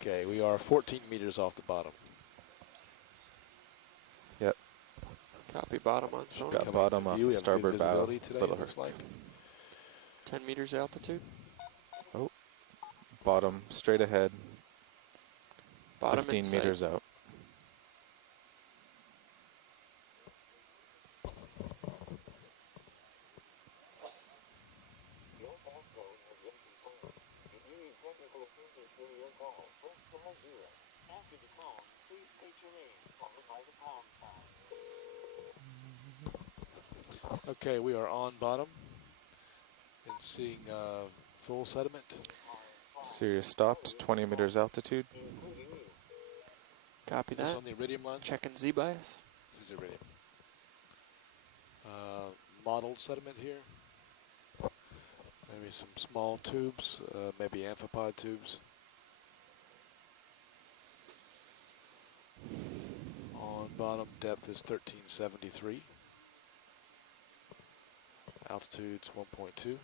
Okay, we are 14 meters off the bottom. Yep. Copy bottom on sonar. Got bottom off the starboard bow. Today, Little looks Herc. like. 10 meters altitude. Oh, bottom straight ahead. Bottom 15 meters out. Okay, we are on bottom and seeing full sediment. Sirius stopped, 20 meters altitude. Copy Is this that. on the iridium launch? Checking Z bias. This is iridium. Modeled sediment here. Maybe some small tubes, maybe amphipod tubes. On bottom, depth is 1373. Altitude's 1.2. And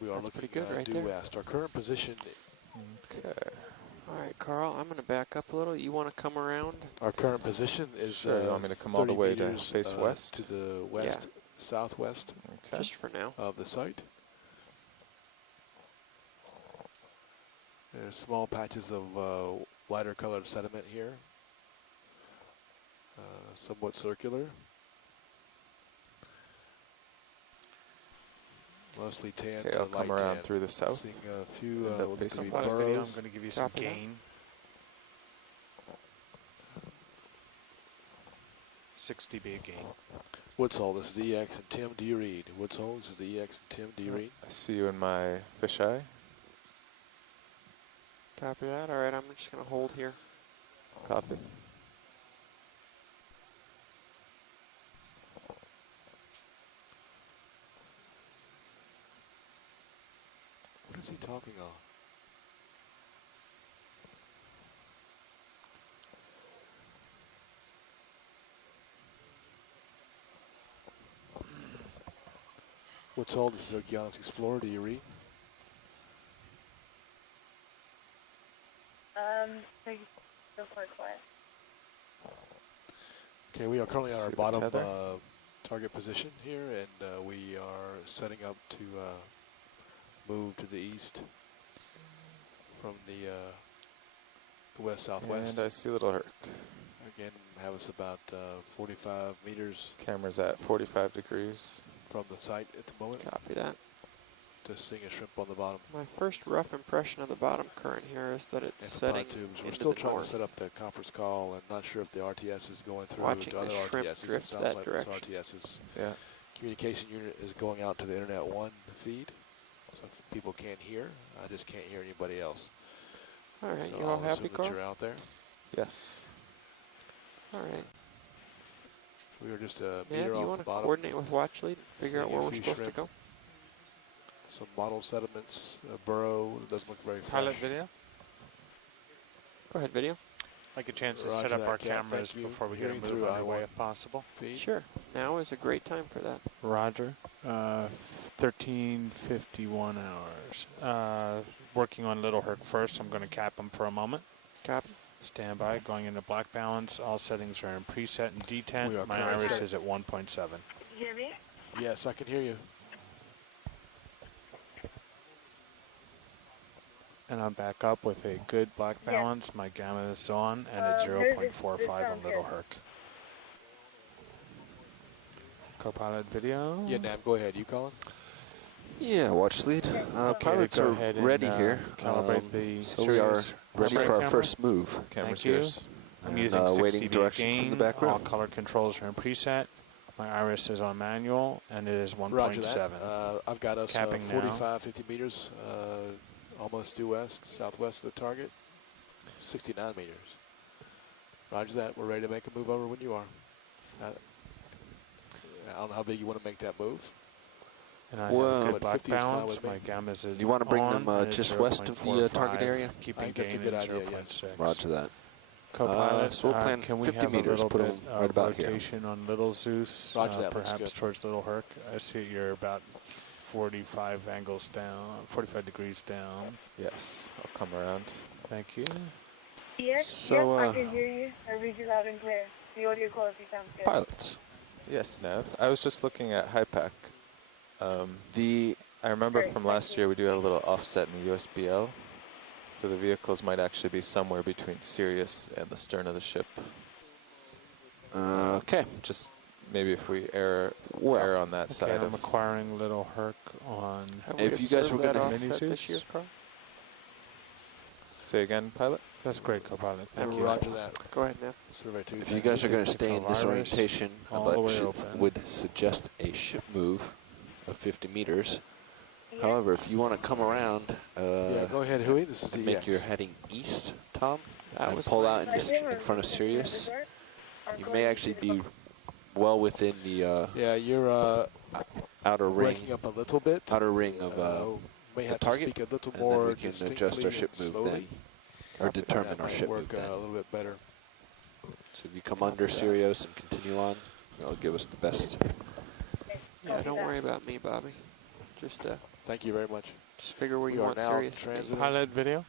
we are That's looking pretty good right due there. west. Our current position. Okay. All right, Carl, I'm going to back up a little. You want to come around? Our current position is. Sure, you want me to come all the 30 way to meters, face west? to the west, southwest Okay. Just for now. of the site. There's small patches of lighter colored sediment here. Somewhat circular. Mostly tan Okay, to I'll light come around tan. through the south. Seeing a few End up what facing could be west. burrows. I'm going to give you some Copy that. gain. 60 be a gain. Woods Hole, this is the EX and Tim, do you read? Woods Hole, this is the EX and Tim, do you read? I see you in my fisheye. Copy that. All right, I'm just going to hold here. Copy. What is he talking on? Woods Hole, this is Okeanos Explorer, do you read? So far quiet. Okay, we are currently on See our the bottom tether? target position here, and we are setting up to move to the east from the west-southwest. And I see Little Herc. Again, have us about 45 meters Camera's at 45 degrees. from the site at the moment. Copy that. Just seeing a shrimp on the bottom. My first rough impression of the bottom current here is that it's setting tubes. We're into still the trying north. to set up the conference call, and not sure if the RTS is going through Watching to other the shrimp RTSs. It drift sounds that like direction. this RTS's Yeah. communication unit is going out to the Internet 1 feed, so if people can't hear, I just can't hear anybody else. All right, So you all I'll happy, assume that Carl? you're out there. Yes. All right. We are just a Nav, meter you off want the to bottom. coordinate with Watch Lead and figure out Seeing a where we're few supposed shrimp. to go? Some model sediments, a burrow. It doesn't look very fresh. Pilot video. Go ahead, video. Like a chance to Roger set up that, our Cap. cameras Thank you. before we get a Hearing move through underway I-1 if possible. feed. Sure. Now is a great time for that. Roger. 13:51 hours. Working on Little Herc first. I'm going to cap him for a moment. Copy. Stand by. Going into black balance. All settings are in preset and We are detent. My currently iris set. is at 1.7. Can you hear me? Yes, I can hear you. And I'm back up with a good black Yeah. balance. My gamma is on and at Here's this 0.45 on sounds Little good. Herc. Copilot video. Yeah, Nav, go ahead. You calling? Yeah, watch lead. Okay, Pilots go are ahead and, ready here. calibrate the so we are Sirius ready primary for our camera. first move. Camera's Thank you. yours. I'm And, using waiting 60 direction gain. from the back row. All color controls are in preset. My iris is on manual, and it is 1.7. Roger that. I've got us Capping 45, 50 meters, almost due west, southwest of the target, 69 meters. Roger that. We're ready to make a move over when you are. I don't know how big you want to make that move. And I Well, have a but good black 50 is fine balance. with me. My gamma is You want to bring them on, and it's just west of the 0.45, target area? Keeping I think that's a gain good at idea, yes. 0.6. Roger that. Co-pilot, so we'll plan can we 50 have meters, a little put bit 'em of right about here. rotation on Little Zeus, Roger that, looks perhaps good. towards Little Herc? I see you're about 45 angles down, 45 degrees down. Yes. come around. Thank you. Yes, So, I can hear you. I read you loud and clear. The audio quality sounds good. pilots. Yes, Nav. I was just looking at HiPAC. I remember Great, from thank last you. year we do have a little offset in the USBL. So the vehicles might actually be somewhere between Sirius and the stern of the ship. Okay. Just maybe if we err Well, on that Okay, side I'm of... acquiring Little Herc on. Have If we you guys were observed that gonna- offset this year, Mini-Zeus? Carl? Say again, pilot? That's great, co-pilot. Thank We'll you. Roger that. Go ahead, Nev. Survey 2. if you guys are going to stay in this Control orientation, all the way I open. would suggest a ship move of 50 meters. Yes, However, if you want to come around Yeah, go ahead, Huey. This is the and make EX. your heading east, Tom, That and was pull my out and just in front of Sirius, you may actually be well within the Yeah, you're outer ring breaking up a little bit. outer ring of May have target, to speak a little and then more we can adjust distinctly our ship and move slowly. or Copy that. determine That our might ship work move then. a little bit better. So if you come under Sirius and continue on, it'll give us the best. Yeah, don't worry about me, Bobby. Just Thank you very much. figure where We you are want now Sirius to be. transiting. Pilot video.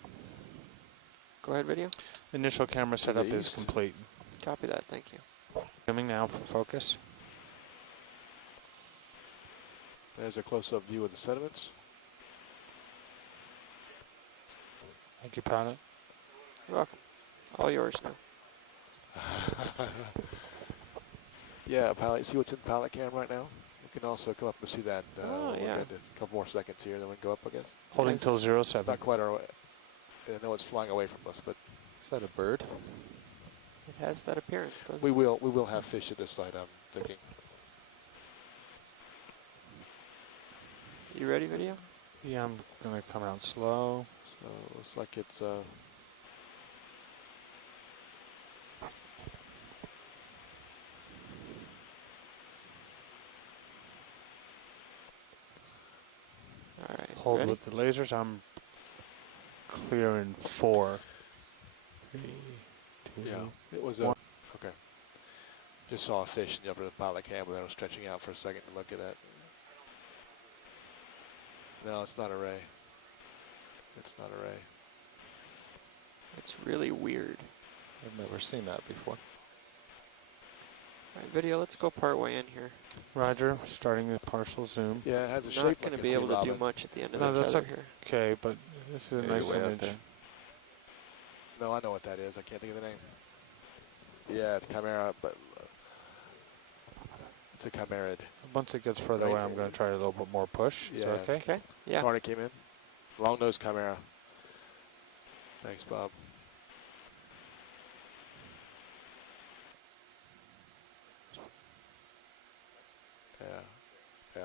Go ahead, video. Initial camera setup is east. complete. Copy that. Thank you. Zooming now for focus. There's a close-up view of the sediments. Thank you, pilot. You're welcome. All yours now. Yeah, pilot. See what's in pilot cam right now? We can also come up and see that. Oh, we'll yeah. get a couple more seconds here, then we can go up, I guess. Holding Nice. till It's 07. not quite our. I know it's flying away from us, but Is that a bird? It has that appearance, doesn't we will have fish at this site. I'm thinking. it? You ready, video? Yeah, I'm gonna come out slow. So it looks like it's. All right. Hold ready? with the lasers. I'm clear in 4. 3, 2. Yeah, it was a. Okay. Just saw a fish in the upper of the pilot cam, and I was stretching out for a second to look at that. No, it's not a ray. It's not a ray. It's really weird. I've never seen that before. All right, video. Let's go part way in here. Roger. Starting the partial zoom. Yeah, it has a I'm shape not like going a to be sea able to do robin. much at the end of No, the that's tether okay. here. Okay, but this is a Maybe nice way out image. there. No, I know what that is. I can't think of the name. Yeah, it's chimera, but it's a chimerid. Once it gets further Right. away, I'm going to try a little bit more push. Is that Yeah. okay? Okay. Yeah. Carney came in. Long-nosed chimera. Thanks, Bob. Yeah, yeah.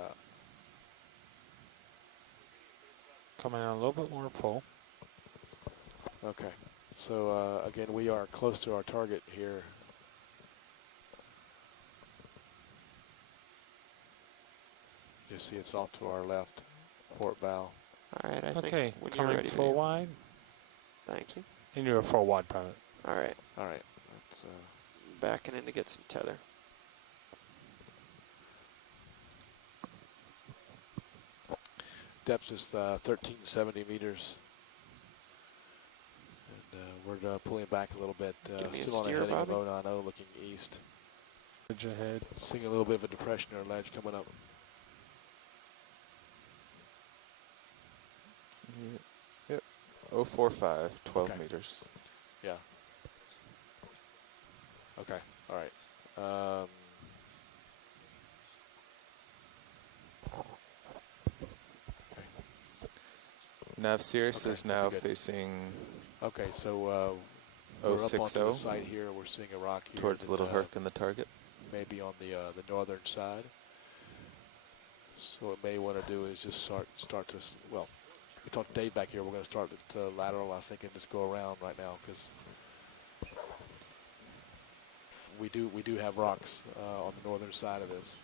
Coming out a little bit more full. Okay. So again, we are close to our target here. You see it's off to our left, port bow. All right. I Okay, think when you're coming ready, full video. wide. Thank you. And you're a full wide pilot. All right. All right. That's, Backing in to get some tether. depth is 1370 meters. And we're pulling back a little bit. Give me a Still on a steer, heading Bobby. of 090, looking east. Edge ahead. Seeing a little bit of a depression or ledge coming up. Yep. 045, 12 Okay. meters. Yeah. Okay. All right. Nav Sirius Okay, is that'd now be good. facing Okay. So we're up onto the 060 site here. We're seeing a rock here. towards that, Little Herc and the target. maybe on the northern side. So what we may want to do is just start to well. We talked to Dave back here. We're going to start at lateral, I think, and just go around right now because we do have rocks on the northern side of this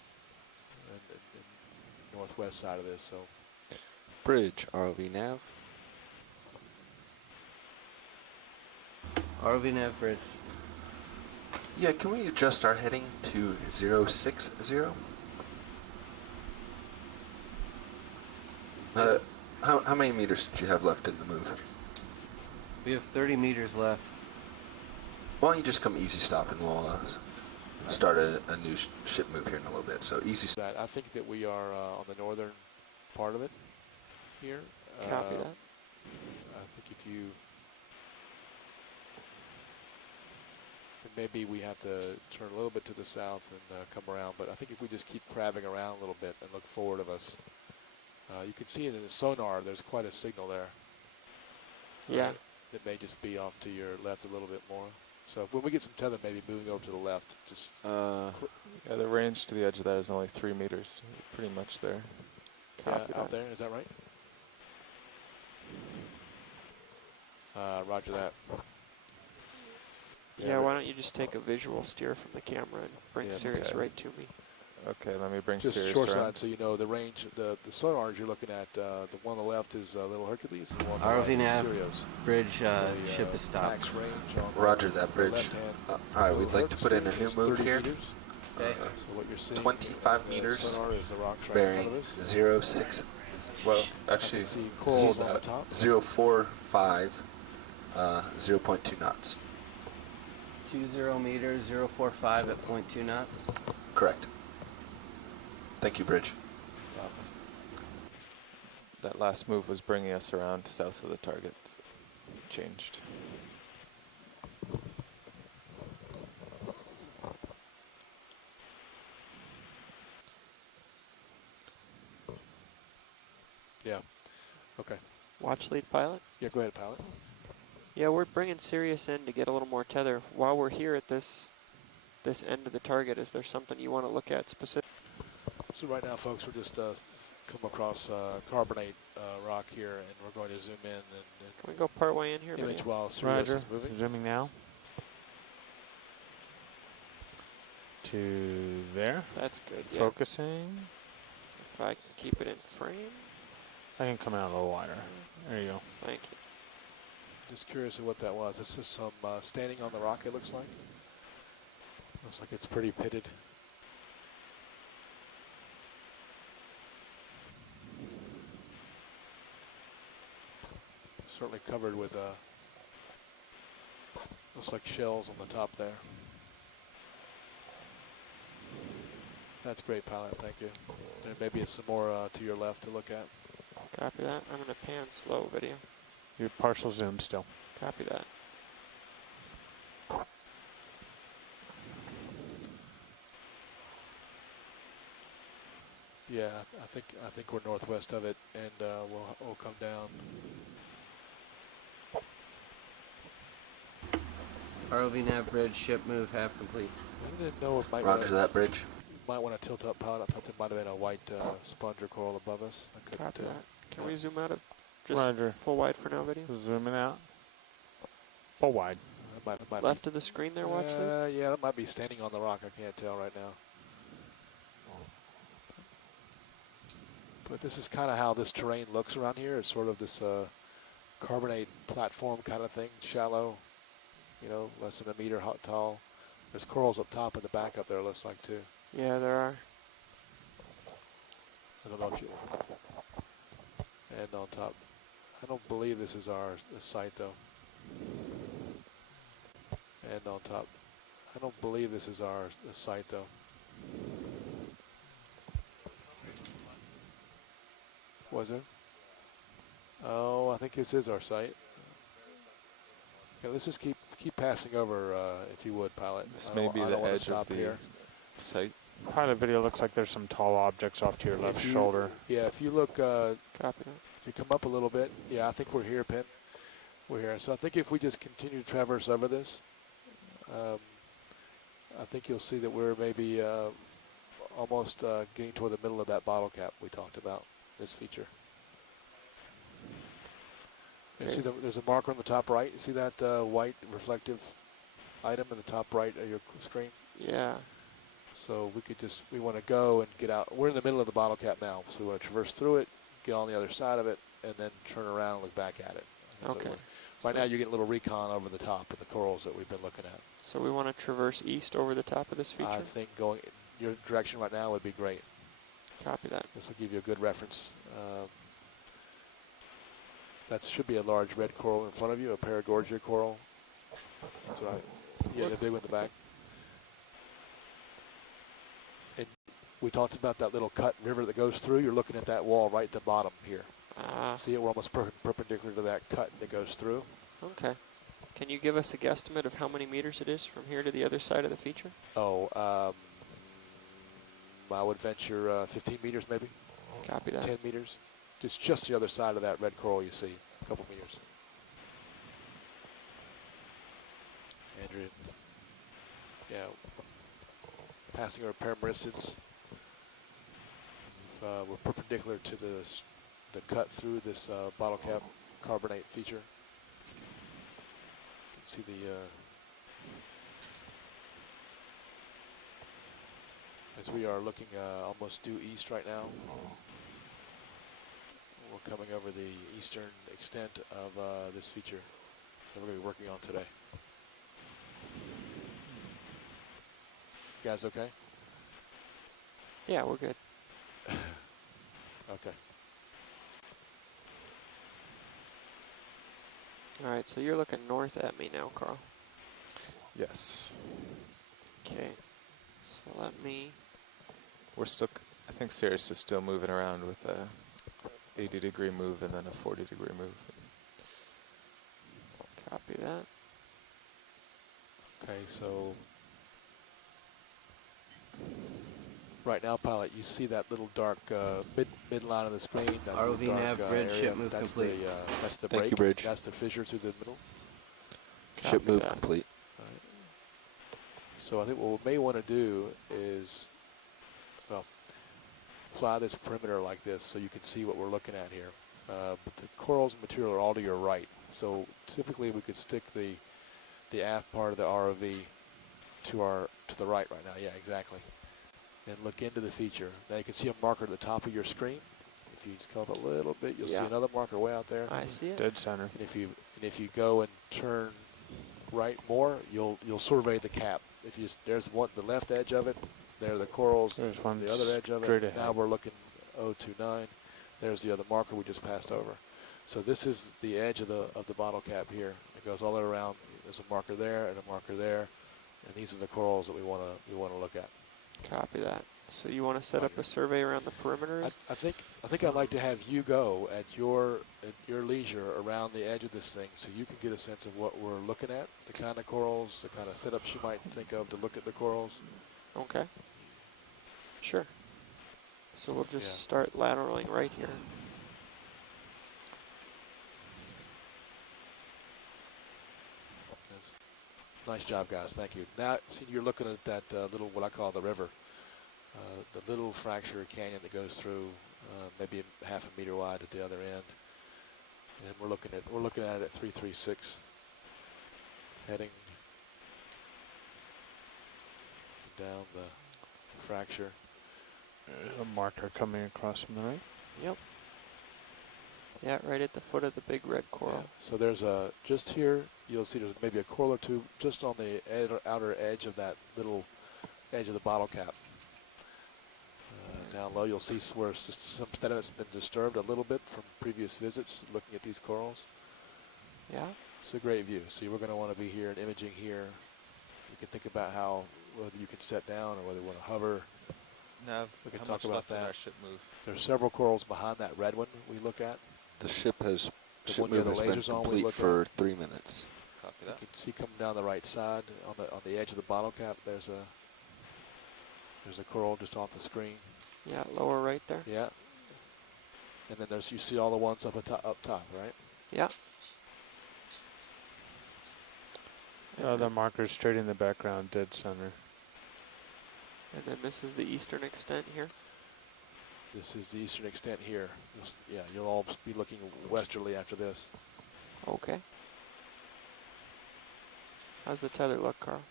and northwest side of this. So Bridge, ROV nav. RV nav bridge. Yeah, can we adjust our heading to 060? How many meters did you have left in the move? We have 30 meters left. Why don't you just come easy stop and we'll start a new ship move here in a little bit. So easy stop. I think that we are on the northern part of it here. Copy that. I think if you, maybe we have to turn a little bit to the south and come around, but I think if we just keep crabbing around a little bit and look forward of us, you can see in the sonar there's quite a signal there. Yeah. It may just be off to your left a little bit more. So when we get some tether, maybe moving over to the left, just Yeah, the range to the edge of that is only 3 meters. Pretty much there. Copy out that. there. Is that right? Roger that. Yeah, why don't you just take a visual steer from the camera and bring Sirius okay. right to me. Okay, let me bring Just Sirius short around. side, so you know the range. The sonars you're looking at. The one on the left is Little Hercules. The one on the ROV right is nav. Sirius. Bridge The, ship is stopped. max range on Roger the that bridge. left-hand All right, we'd like to put in a new screen is move 30 here. meters. Okay. So what you're seeing 25 on the meters, sonar is the rocks right in bearing front of us. 06. Well, I actually, can see corals on the top. 045, 0.2 knots. 20 meters, 045 at 0.2 knots. Correct. Thank you, Bridge. that last move was bringing us around south of the target. Changed. Yeah. Okay. Watch lead pilot. Yeah, go ahead, pilot. Yeah, we're bringing Sirius in to get a little more tether. While we're here at this end of the target, is there something you want to look at specific? So right now, folks, we're just come across carbonate rock here, and we're going to zoom in and Can we go part way in here? image Video? while Sirius Roger. is moving. Zooming now. To there. That's good. Yeah. Focusing. If I can keep it in frame. I can come out a little wider. There you go. Thank you. Just curious of what that was. This is some standing on the rock, it looks like. Looks like it's pretty pitted. Certainly covered with, looks like shells on the top there. That's great, pilot. Thank you. There may be some more to your left to look at. Copy that. I'm going to pan slow video. Your partial zoom still. Copy that. Yeah, I think we're northwest of it, and we'll come down. ROV nav bridge, ship move half complete. I didn't know it might Roger that, Bridge. might want to tilt up, pilot. I thought there might have been a white sponge or coral above us. I couldn't Copy tell. that. Can we zoom out of just Roger. full wide for now video? Zooming out. Full wide. That might Left be, of the screen there, watch lead. yeah, that might be standing on the rock. I can't tell right now. But this is kind of how this terrain looks around here. It's sort of this carbonate platform kind of thing, shallow, you know, less than a meter tall. There's corals up top and the back up there, looks like, too. Yeah, there are. I don't know if you... And on top. I don't believe this is our site, though. And on top. I don't believe this is our site, though. Was it? Oh, I think this is our site. Okay, let's just keep passing over, if you would, pilot. This I may don't- be I the don't wanna edge stop of the here. site. Pilot video looks like there's some tall objects off to your left If you- shoulder. Yeah, if you look, Copy that. if you come up a little bit, yeah, I think we're here, Penn. We're here. So I think if we just continue to traverse over this, I think you'll see that we're maybe almost getting toward the middle of that bottle cap we talked about, this feature. You see there's a marker on the top right. You see that white reflective item in the top right of your screen? Yeah. So we want to go and get out. We're in the middle of the bottle cap now, so we want to traverse through it, get on the other side of it, and then turn around and look back at it. That's what Okay. Right now you're getting a little recon over the top of the corals that we've been looking at. So we want to traverse east over the top of this feature? I think going your direction right now would be great. Copy that. This will give you a good reference. That should be a large red coral in front of you, a Paragorgia coral. That's right. Yeah, the big one in the back. And we talked about that little cut river that goes through. You're looking at that wall right at the bottom here. See it? We're almost perpendicular to that cut that goes through. Okay. Can you give us a guesstimate of how many meters it is from here to the other side of the feature? Oh, I would venture 15 meters maybe. Copy that. 10 meters. Just the other side of that red coral you see. A couple meters. Andrew. Yeah. Passing our paramerissids. We're perpendicular to the cut through this bottle cap carbonate feature. You can see the as we are looking almost due east right now. We're coming over the eastern extent of this feature that we're going to be working on today. You guys okay? Yeah, we're good. Okay. All right, so you're looking north at me now, Carl. Yes. Okay. So let me... We're still, I think Sirius is still moving around with a 80-degree move and then a 40-degree move. Copy that. Okay, so right now, pilot, you see that little dark midline of the screen. That ROV little nav, dark, bridge, area. ship move That's complete. That's the Thank break. you, bridge. That's the fissure through the middle. Ship Copy move that. complete. All right. So I think what we may want to do is, well, fly this perimeter like this so you can see what we're looking at here. But the corals and material are all to your right. So typically we could stick the aft part of the ROV to the right now. Yeah, exactly. And look into the feature. Now you can see a marker at the top of your screen. If you just come up a little bit, you'll see another marker way out there. I see it. Dead center. And if you go and turn right more, you'll survey the cap. If you there's the left edge of it, there are the corals. There's one the other edge of straight it. ahead. Now we're looking 029. There's the other marker we just passed over. So this is the edge of the bottle cap here. It goes all the way around. There's a marker there and a marker there, and these are the corals that we want to look at. Copy that. So you want to set up a survey around the perimeter? I think I'd like to have you go at your leisure around the edge of this thing, so you can get a sense of what we're looking at, the kind of corals, the kind of setups you might think of to look at the corals. Okay. Sure. So we'll just Yeah. start lateraling right here. Nice job, guys. Thank you. Now, see, you're looking at that little, what I call the river, the little fracture canyon that goes through, maybe half a meter wide at the other end. And we're looking at it at 336, heading down the fracture. A marker coming across from the right. Yep. Yeah, right at the foot of the big red coral. Yeah. So there's just here, you'll see there's maybe a coral or two just on the outer edge of that little edge of the bottle cap. Down low, you'll see where some sediment's been disturbed a little bit from previous visits looking at these corals. Yeah. It's a great view. See, we're going to want to be here and imaging here. You can think about whether you can set down or whether you want to hover. Nav, We can how talk much about left in that. our ship move? There's several corals behind that red one we look at. The ship The ship one you move have has the been lasers on, we complete look for 3 minutes. Copy You that. can see coming down the right side on the edge of the bottle cap. There's a coral just off the screen. Yeah, lower right there. Yeah. And then you see all the ones up top, right? Yeah. The marker straight in the background, dead center. And then this is the eastern extent here. This is the eastern extent here. You'll all be looking westerly after this. Okay. How's the tether look, Carl?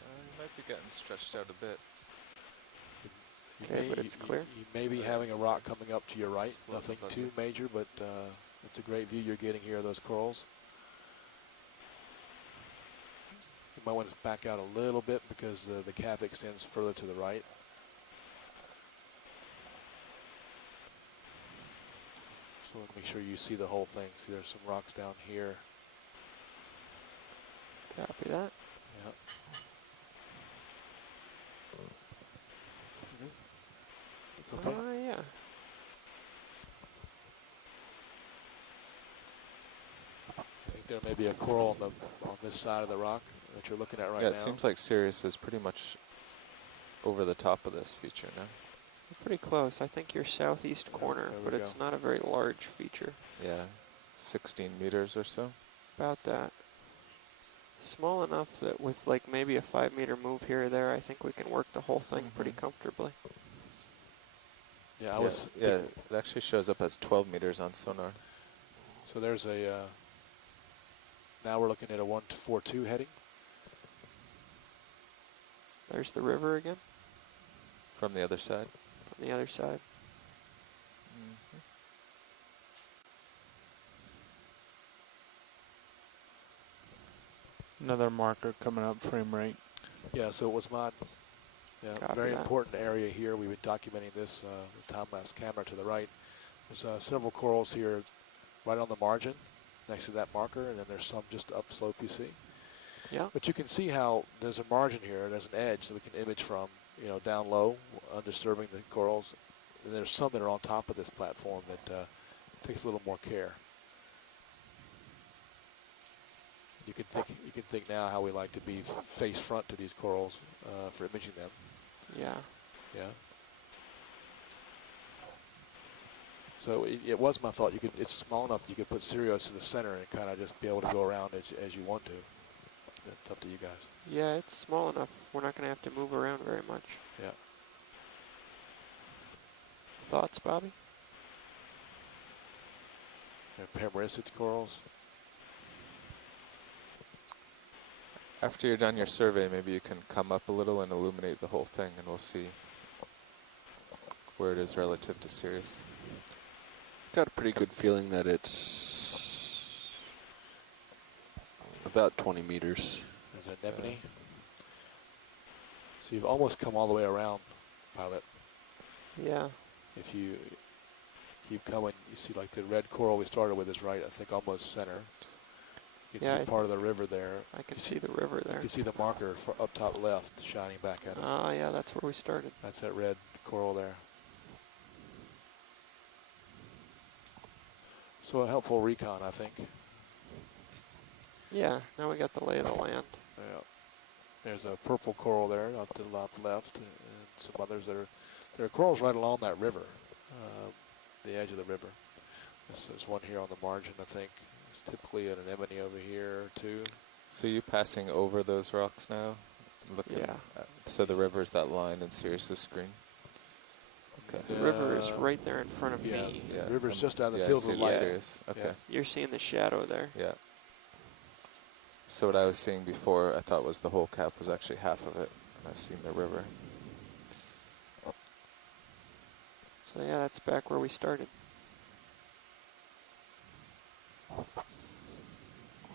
You might be getting stretched out a bit. Okay, but it's clear. You may be having a rock coming up to your right. Nothing too major, but it's a great view you're getting here of those corals. You might want to back out a little bit because the cap extends further to the right. So make sure you see the whole thing. See, there's some rocks down here. Copy that. Yeah. It's okay. Yeah. I think there may be a coral on this side of the rock that you're looking at right Yeah, now. it seems like Sirius is pretty much over the top of this feature now. You're pretty close. I think you're southeast corner, there we but it's go. not a very large feature. Yeah, 16 meters or so. About that. Small enough that with like maybe a 5 meter move here or there, I think we can work the whole thing pretty comfortably. Yeah, I was. Yeah, it actually shows up as 12 meters on sonar. So there's a. Now we're looking at a 142 heading. There's the river again From the other side. from the other side. Another marker coming up, frame rate. Yeah, so it was my Copy very that. important area here. We've been documenting this with time-lapse camera to the right. There's several corals here right on the margin next to that marker, and then there's some just upslope you see. Yeah. But you can see how there's a margin here, there's an edge that we can image from, down low, undisturbing the corals. And there's some that are on top of this platform that takes a little more care. You can think now how we like to be face front to these corals for imaging them. Yeah. Yeah. So it was my thought. It's small enough that you could put Sirius to the center and kind of just be able to go around as you want to. It's up to you guys. Yeah, it's small enough. We're not going to have to move around very much. Yeah. Thoughts, Bobby? Pamarisid corals. After you're done your survey, maybe you can come up a little and illuminate the whole thing, and we'll see where it is relative to Sirius. Got a pretty good feeling that it's about 20 meters. There's an anemone. So you've almost come all the way around, Pilot. Yeah. If you keep coming, you see like the red coral we started with is right, I think, almost center. You can Yeah, see part of the river there. I can see the river there. You can see the marker up top left shining back at us. Ah, yeah, that's where we started. That's that red coral there. So a helpful recon, I think. Yeah, now we got the lay of the land. Yeah. There's a purple coral there up to the left, and some others that are. There are corals right along that river, the edge of the river. There's one here on the margin, I think. There's typically an anemone over here, too. So you passing over those rocks now? Looking Yeah. So the river is that line in Sirius's screen? Okay. The river is right there in front of Yeah, me. the river's just out of the yeah, field I of see light. Sirius. Okay. Yeah. You're seeing the shadow there. Yeah. So what I was seeing before, I thought was the whole cap was actually half of it. And I've seen the river. So yeah, that's back where we started.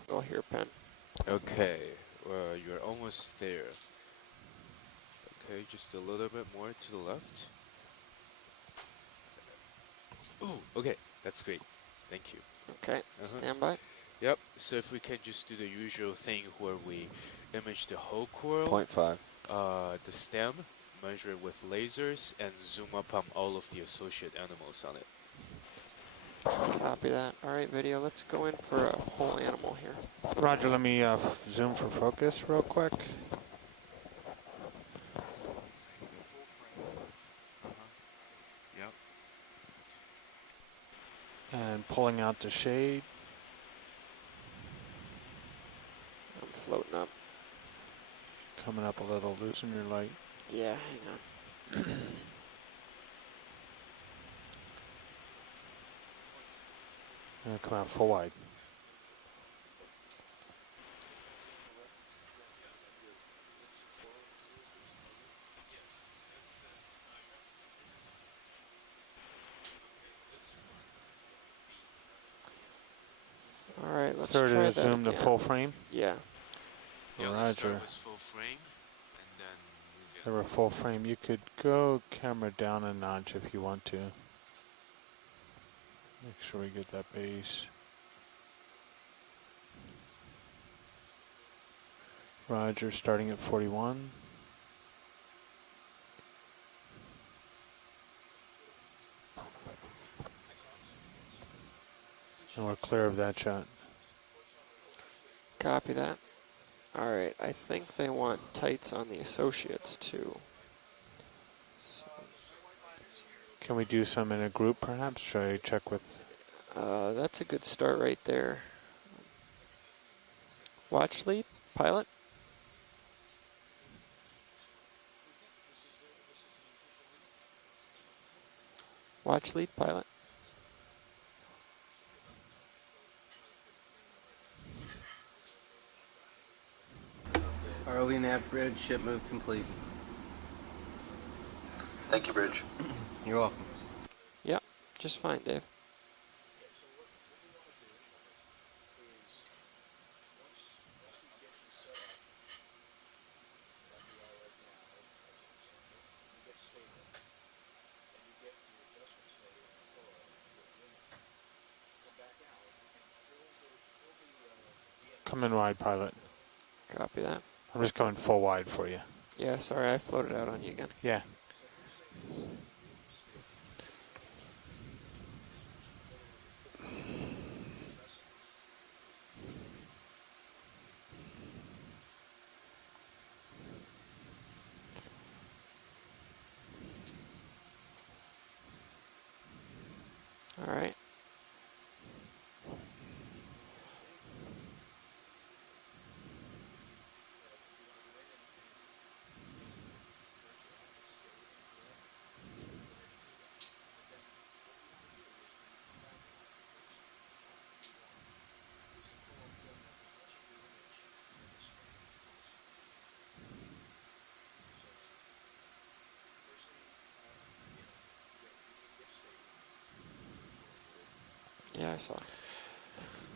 Go here, Pen. Okay, you're almost there. Okay, just a little bit more to the left. Ooh, okay, that's great. Thank you. Okay, stand by. Yep, so if we can just do the usual thing where we image the whole coral, 0.5. the stem, measure it with lasers, and zoom up on all of the associate animals on it. Copy that. All right, video, let's go in for a whole animal here. Roger, let me zoom for focus real quick. Yep. And pulling out the shade. I'm floating up. Coming up a little, loosen your light. Yeah, hang on. And come out full wide. All right, let's Sure try to that zoom the again. full frame. Yeah. Yeah, let's start Roger. with full frame, and then move it. They were full frame. You could go camera down a notch if you want to. Make sure we get that base. Roger, starting at 41. And we're clear of that shot. Copy that. All right, I think they want tights on the associates too. So, Can we do some in a group perhaps? Should I check with... that's a good start right there. Watch lead, pilot. Watch lead, pilot. ROV nav bridge, ship move complete. Thank you, Bridge. You're welcome. Yep, just fine, Dave. Come in wide, pilot. Copy that. I'm just coming full wide for you. Yeah, sorry, I floated out on you again. Yeah. All right. Yeah, I saw. Thanks.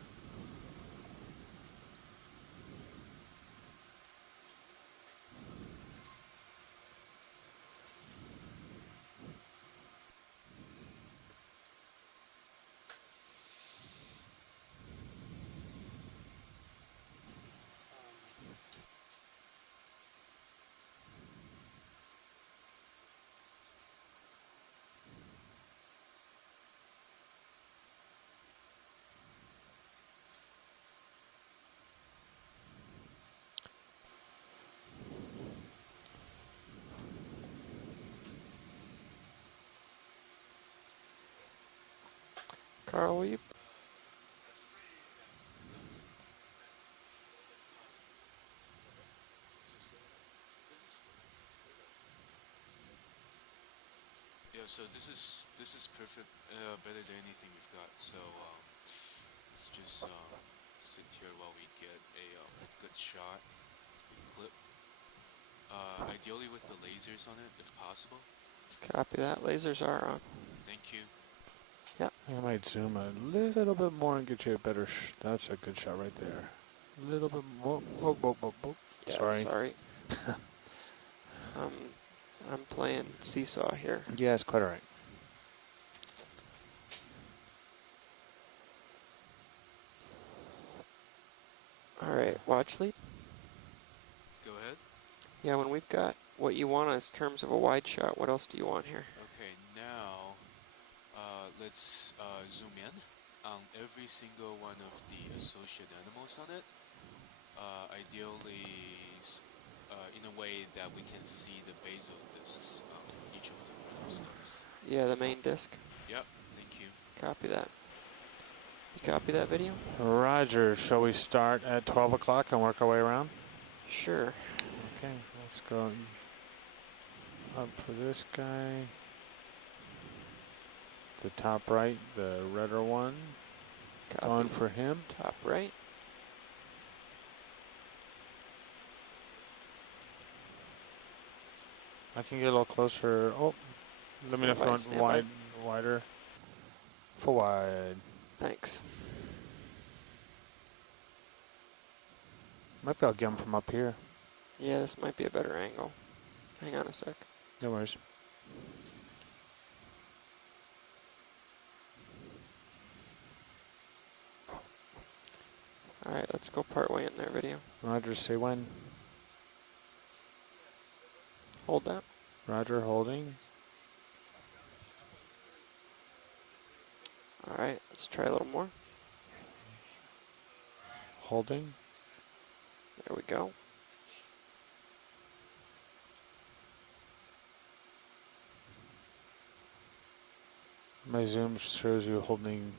Carl, will you? Yeah, so this is perfect, better than anything we've got. So let's just sit here while we get a good shot, clip. Ideally with the lasers on it, if possible. Copy that. Lasers are on. Thank you. I might zoom a little bit more and get you a better that's a good shot right there. A little bit more. Whoa, whoa, whoa, whoa. Yeah, Sorry. sorry. I'm playing seesaw here. Yeah, it's quite all right. All right, watch lead. Go ahead. Yeah, when we've got what you want as terms of a wide shot, what else do you want here? Okay, now let's zoom in on every single one of the associate animals on it. Ideally, in a way that we can see the basal discs on each of the rotor stars. Yeah, the main disc. Yep, thank you. Copy that. You copy that video? Roger, shall we start at 12 o'clock and work our way around? Sure. Okay, let's go up for this guy. The top right, the redder one. Copy. Going for him. Top right. I can get a little closer. Oh, let me know if you want Stand by. wider. For wide. Thanks. Might be able to get him from up here. Yeah, this might be a better angle. Hang on a sec. No worries. Alright, let's go part way in there, video. Roger, say when. Hold that. Roger, holding. Alright, let's try a little more. Holding. There we go. My zoom shows you holding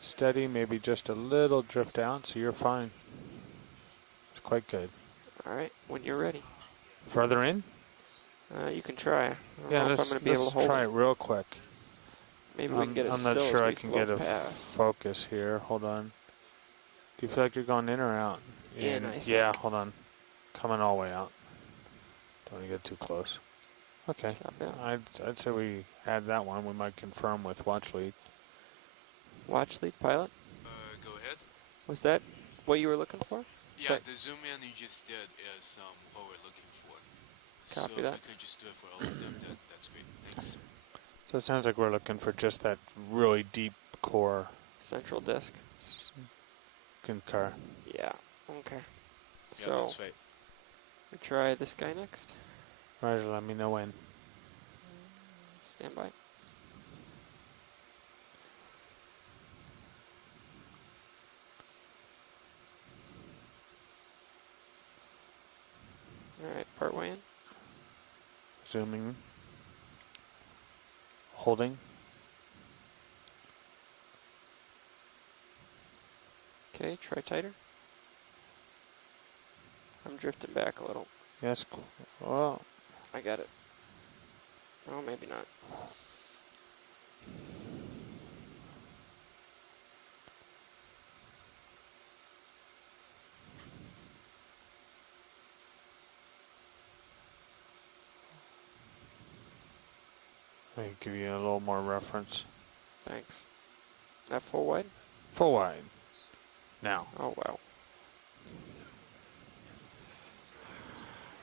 steady, maybe just a little drift out, so you're fine. It's quite good. Alright, when you're ready. Further in? You can try. I don't Yeah, know if I'm let's going to be able to hold try it. it real quick. Maybe we can get it I'm still not sure as I we can float get a past. focus here. Hold on. Do you feel like you're going in or out? In, I think. Yeah, hold on. Coming all the way out. Don't want to get too close. Okay. Copy that. I'd say we had that one. We might confirm with watch lead. Watch lead pilot. Go ahead. Was that what you were looking for? Yeah, Sorry. the zoom in you just did is what we're looking for. Copy so that. if we could just do it for all of them, then that's great. Thanks. So it sounds like we're looking for just that really deep core. Central disk. Concur. Yeah. Okay. Yeah, So that's right. we try this guy next. Roger, let me know when. Stand by. Alright, part way in. Zooming. Holding. Okay, try tighter. I'm drifting back a little. Yes. Well, I got it. Oh, maybe not. let me give you a little more reference. Thanks. That full wide? Full wide. Now. Oh, wow.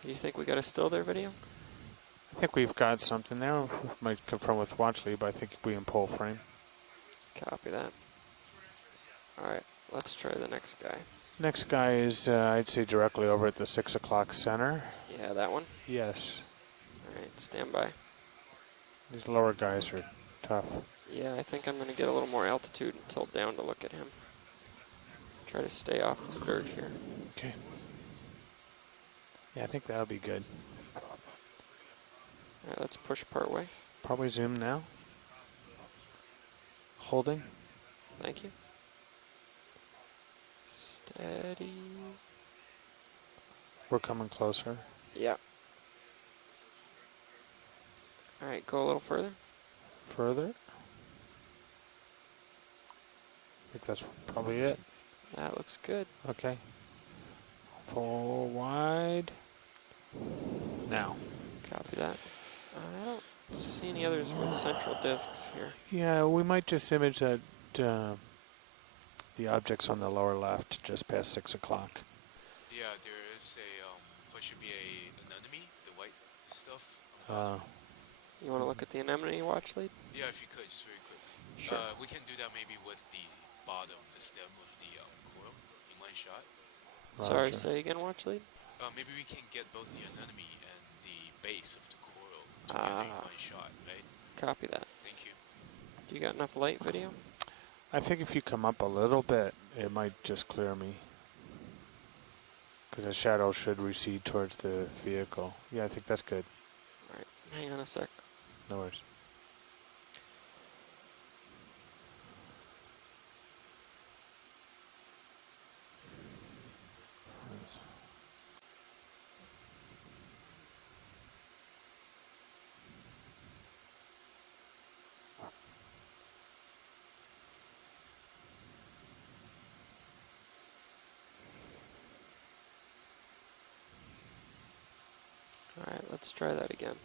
You think we got a still there, video? I think we've got something there. We might confirm with watch lead, but I think we can pull frame. Copy that. Alright, let's try the next guy. Next guy is, I'd say, directly over at the 6 o'clock center. Yeah, that one? Yes. Alright, stand by. These lower guys are tough. Yeah, I think I'm going to get a little more altitude and tilt down to look at him. Try to stay off the skirt here. Okay. Yeah, I think that'll be good. Alright, let's push part way. Probably zoom now. Holding. Thank you. Steady. We're coming closer. Yeah. Alright, go a little further. Further. I think that's probably it. That looks good. Okay. Full wide. Now. Copy that. I don't see any others with central discs here. Yeah, we might just image that the objects on the lower left just past 6 o'clock. Yeah, there is a what should be an anemone, the white stuff. You want to look at the anemone watch lead? Yeah, if you could, just very quick. Sure. We can do that maybe with the bottom, the stem of the coral in one shot. Sorry, Roger. say again, watch lead? Maybe we can get both the anemone and the base of the coral together in one shot, right? Copy that. Thank you. Do you got enough light, video? I think if you come up a little bit, it might just clear me. Because the shadow should recede towards the vehicle. Yeah, I think that's good. Alright, hang on a sec. No worries. Alright, let's try that again.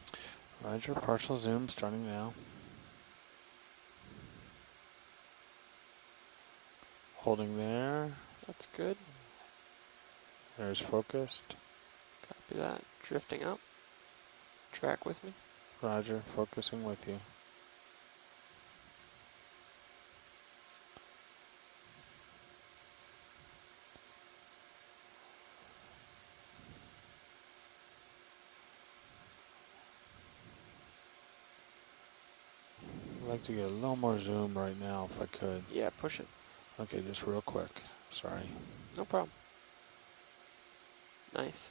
Roger, partial zoom starting now. Holding there. That's good. There's focused. Copy that. Drifting up. Track with me. Roger, focusing with you. like to get a little more zoom right now if I could. Yeah, push it. Okay, just real quick. Sorry. No problem. Nice.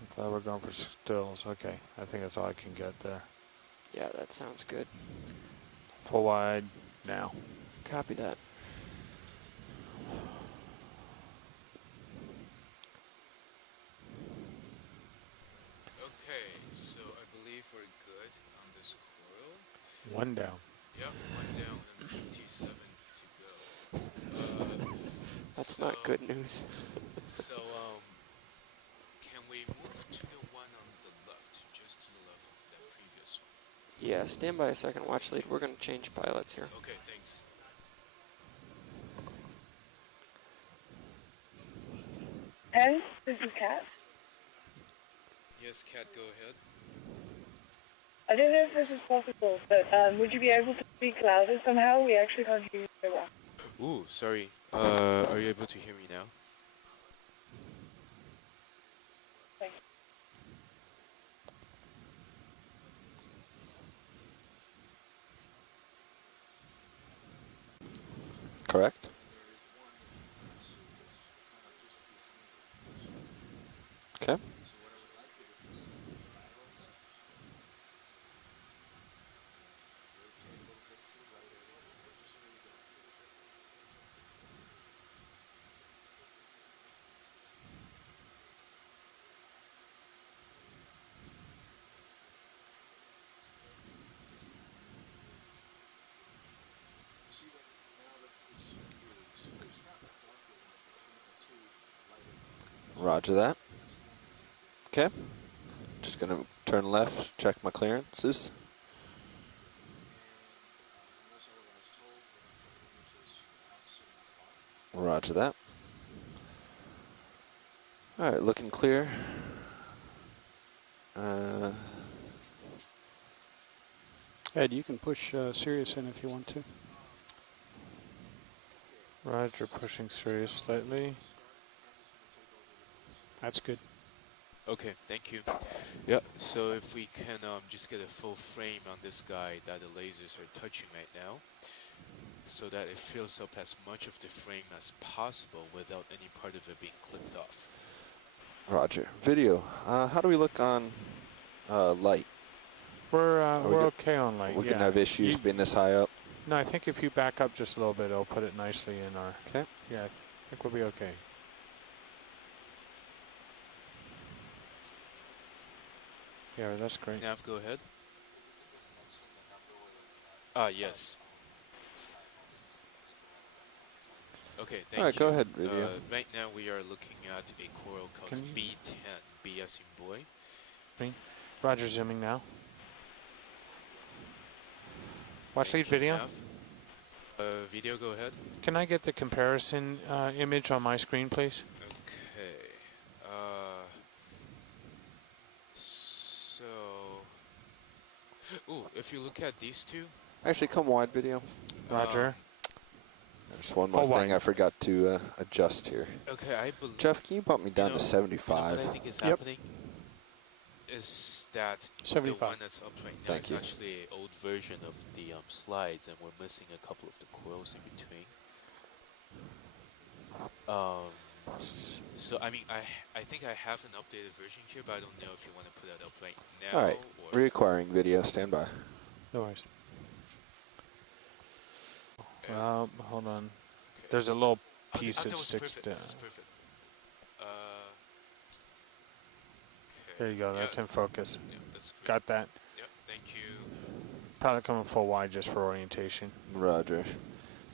I'm glad we're going for stills. Okay, I think that's all I can get there. Yeah, that sounds good. Full wide now. Copy that. Okay, so I believe we're good on this coral. One down. Yep, 1 down and 57 to go. That's so, not good news. So, can we move to the one on the left, just to the left of that previous one? Yeah, stand by a second, watch lead. We're going to change pilots here. Okay, thanks. And this is Kat. Yes, Kat, go ahead. I don't know if this is possible, but would you be able to speak louder somehow? We actually can't hear you so well. Ooh, sorry. Are you able to hear me now? Thanks. Correct? Okay. Roger that. Okay. Just gonna turn left, check my clearances. Roger that. All right, looking clear. Ed, you can push Sirius in if you want to. Roger, pushing Sirius slightly. That's good. Okay, thank you. Yeah, so if we can just get a full frame on this guy that the lasers are touching right now, so that it fills up as much of the frame as possible without any part of it being clipped off. Roger. Video. How do we look on light? We're we we're go- okay on light. We're Yeah. gonna have issues You- being this high up. No, I think if you back up just a little bit, it'll put it nicely in our. Okay. Yeah, I think we'll be okay. Yeah, that's great. Nav, go ahead. Yes. Okay, thank you. All right, go ahead, video. Right now we are looking at a coral called Can you- B10, B as in boy. Roger, zooming now. Watch Thank lead you, video. Nav. Video, go ahead. Can I get the comparison image on my screen, please? Okay. So, if you look at these two, Actually, come wide, video. Roger. There's one Full more thing wide. I forgot to adjust here. okay, I believe. Jeff, can you bump me down to what 75? I think is Yep. happening is that the 75. one that's up right now Thank is you. actually an old version of the slides, and we're missing a couple of the corals in between. So I mean, I think I have an updated version here, but I don't know if you want to put that up right now. All right, or reacquiring video. Stand by. No worries. Hold on. okay. There's a little Oh, piece that that was sticks perfect. down. That's perfect. Okay. There you go. Yeah, That's in focus. yeah, that's great. Got that. Yep, thank you. Pilot coming full wide just for orientation. Roger.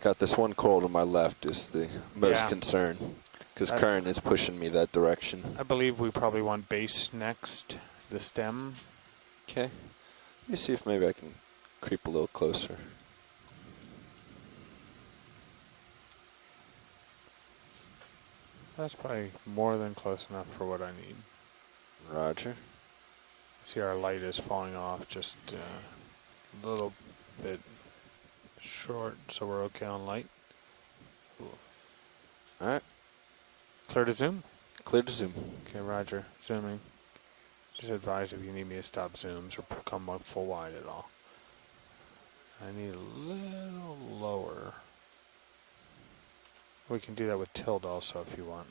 Got this one coral to my left is the most Yeah. concern because I- current is pushing me that direction. I believe we probably want base next, the stem. Okay. Let me see if maybe I can creep a little closer. That's probably more than close enough for what I need. Roger. See, our light is falling off just a little bit short, so we're okay on light. All right. Clear to zoom? Clear to zoom. Okay, Roger. Zooming. Just advise if you need me to stop zooms or come up full wide at all. I need a little lower. We can do that with tilt also if you want.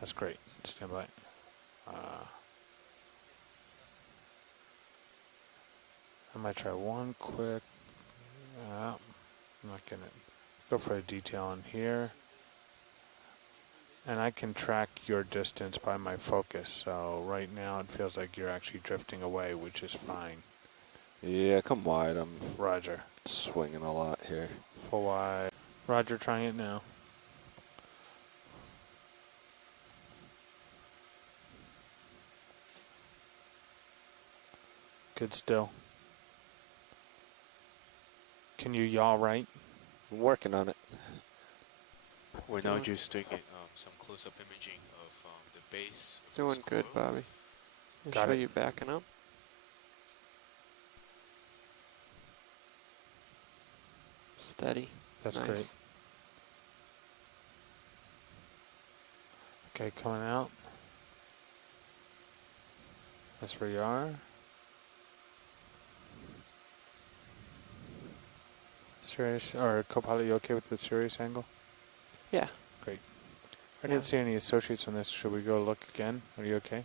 That's great. Stand by. I might try one quick. I'm not gonna go for a detail on here. And I can track your distance by my focus. So right now it feels like you're actually drifting away, which is fine. Yeah, come wide. I'm Roger. swinging a lot here. Full wide. Roger, trying it now. Good still. Can you yaw right? I'm working on it. We're now just taking some close-up imaging of the base of the Doing good, squirrel. Bobby. I'll Got show it. you backing up. Steady. That's Nice. great. Okay, coming out. That's where you are. Serious, or Copilot, you okay with the serious angle? Yeah. Great. I didn't see any associates on this. Should we go look again? Are you okay?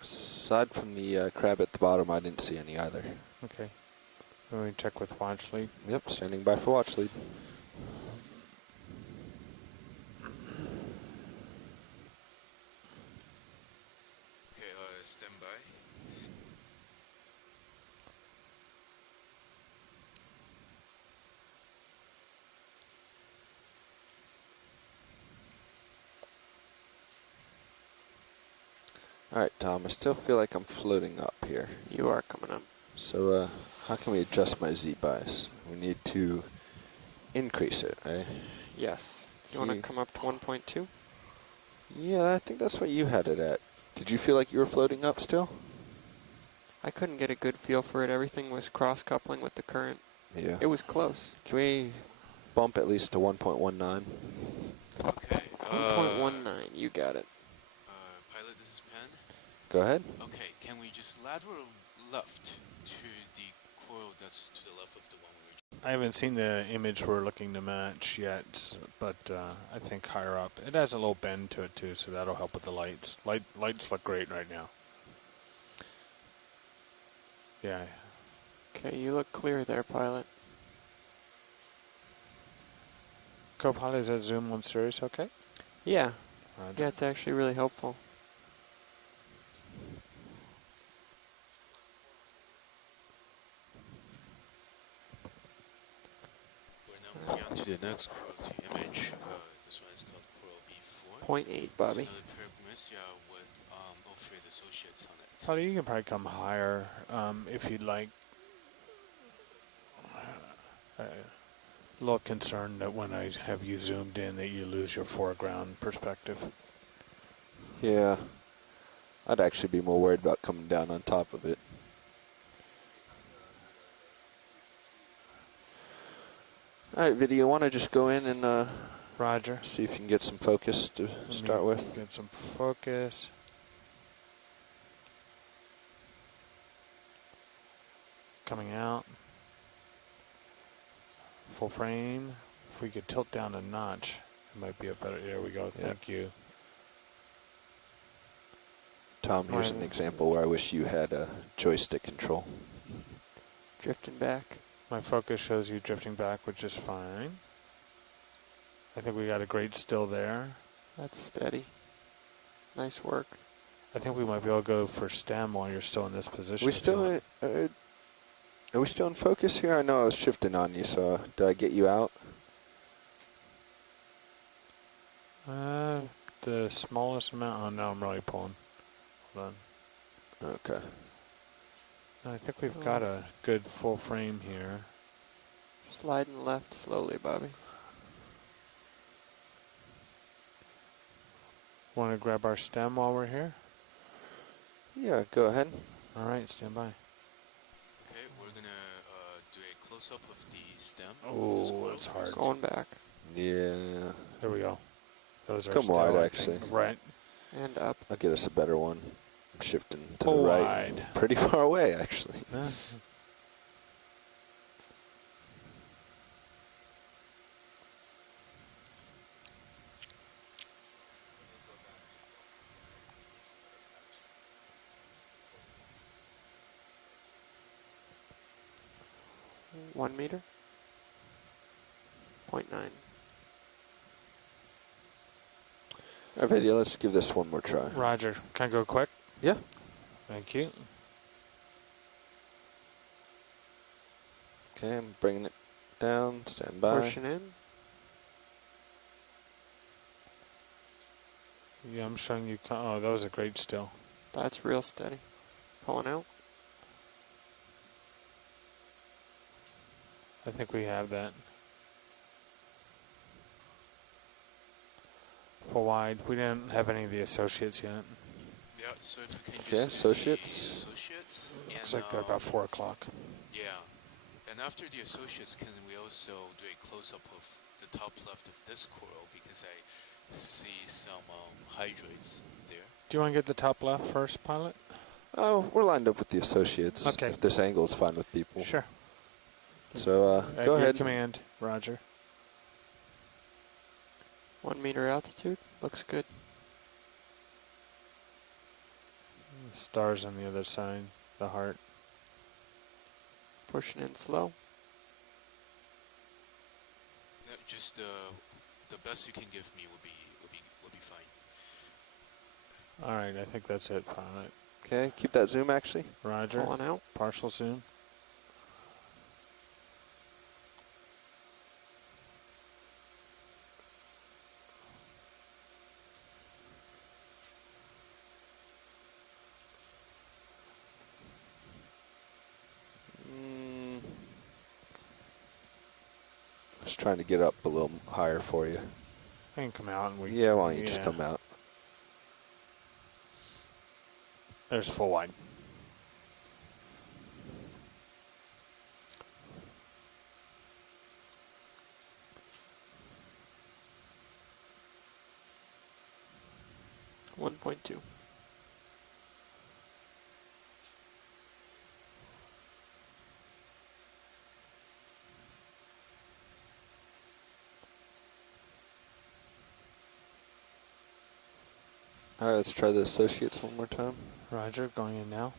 Aside from the crab at the bottom, I didn't see any either. Okay. Let me check with watch lead. Yep, standing by for watch lead. Okay, stand by. All right, Tom, I still feel like I'm floating up here. You are coming up. So how can we adjust my Z bias? We need to increase it, right? Yes. You want to come up to 1.2? Yeah, I think that's what you had it at. Did you feel like you were floating up still? I couldn't get a good feel for it. Everything was cross-coupling with the current. Yeah. It was close. Can we bump at least to 1.19? Okay. 1.19. You got it. Pilot, this is Pen. Go ahead. Okay, can we just lateral left to the coil that's to the left of the one we were... I haven't seen the image we're looking to match yet, but I think higher up. It has a little bend to it too, so that'll help with the lights. Lights look great right now. Yeah. Okay, you look clear there, pilot. Copilot, is that zoom on Sirius okay? Yeah. Roger. Yeah, it's actually really helpful. We're now moving on to the next coil to image. This one is called coil B4. 0.8, Bobby. It's another paramecia with all three associates on it. Probably you can probably come higher if you'd like. A little concerned that when I have you zoomed in that you lose your foreground perspective. Yeah. I'd actually be more worried about coming down on top of it. All right, Vidya, you want to just go in and Roger. see if you can get some focus to start with? Get some focus. Coming out. Full frame. If we could tilt down a notch, it might be a better. There we go. Yeah. Thank you. Tom, here's an example where I wish you had a joystick control. Drifting back. My focus shows you drifting back, which is fine. I think we got a great still there. That's steady. Nice work. I think we might be able to go for stem while you're still in this position. We if you still want. are we still in focus here? I know I was shifting on you, so did I get you out? The smallest amount. Oh no, I'm really pulling. Hold on. Okay. I think we've got a good full frame here. Sliding left slowly, Bobby. Want to grab our stem while we're here? Yeah, go ahead. All right, stand by. Okay, we're gonna do a close-up of the stem. Oh, of the squirrel that's hard. first. Going back. Yeah. There we go. Those are Come still, wide, I actually. think. Right. And up. I'll get us a better one. I'm shifting to Full the right. wide. Pretty far away, actually. Yeah. One meter. 0.9. All right, video, let's give this one more try. Roger. Can I go quick? Yeah. Thank you. Okay, I'm bringing it down. Stand by. Pushing in. Yeah, I'm showing you. Oh, that was a great still. That's real steady. Pulling out. I think we have that. Full wide. We didn't have any of the associates yet. Yeah, so if we can Okay, just associates. the associates. Looks and, like they're about 4 o'clock. Yeah, and after the associates, can we also do a close-up of the top left of this coral because I see some hydrates there. Do you want to get the top left first, pilot? Oh, we're lined up with the associates. Okay. If this angle is fine with people. Sure. So At go your ahead. command, Roger. 1 meter altitude. Looks good. Stars on the other side. The heart. Pushing in slow. No, just the best you can give me will be fine. All right, I think that's it, pilot. Okay, keep that zoom actually. Roger. Pulling out. Partial zoom. Just trying to get up a little higher for you. I can come out and we. Yeah, why don't you just come out? There's full wide. .2. All right, let's try the associates one more time. Roger, going in now.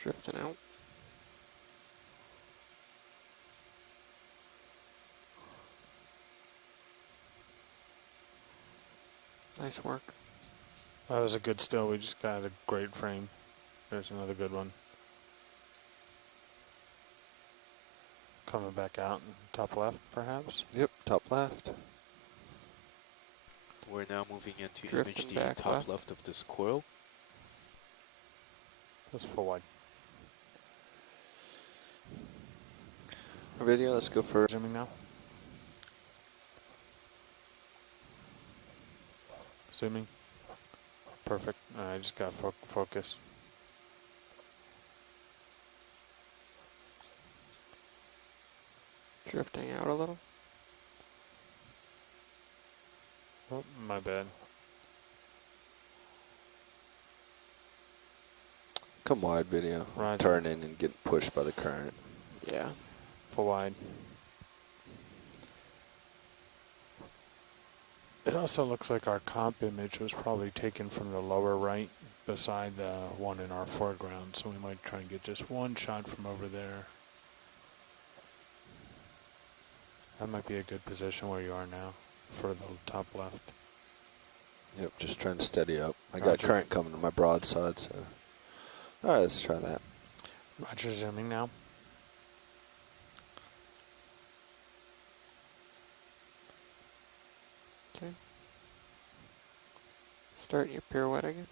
Drifting out. Nice work. That was a good still. We just got a great frame. There's another good one. Coming back out, top left, perhaps. Yep, top left. We're now moving in to Drifting image the back top left of this coil. That's full wide. Video, let's go for Zooming now. Zooming. Perfect. I just got focus. Drifting out a little. Oh, my bad. come wide video. Roger. Turning and getting pushed by the current. Yeah. Full wide. It also looks like our comp image was probably taken from the lower right beside the one in our foreground, so we might try and get just one shot from over there. That might be a good position where you are now for the top left. Yep, just trying to steady up. I got Roger. current coming to my broadside, so. All right, let's try that. Roger, zooming now. Okay. Start your pirouette again.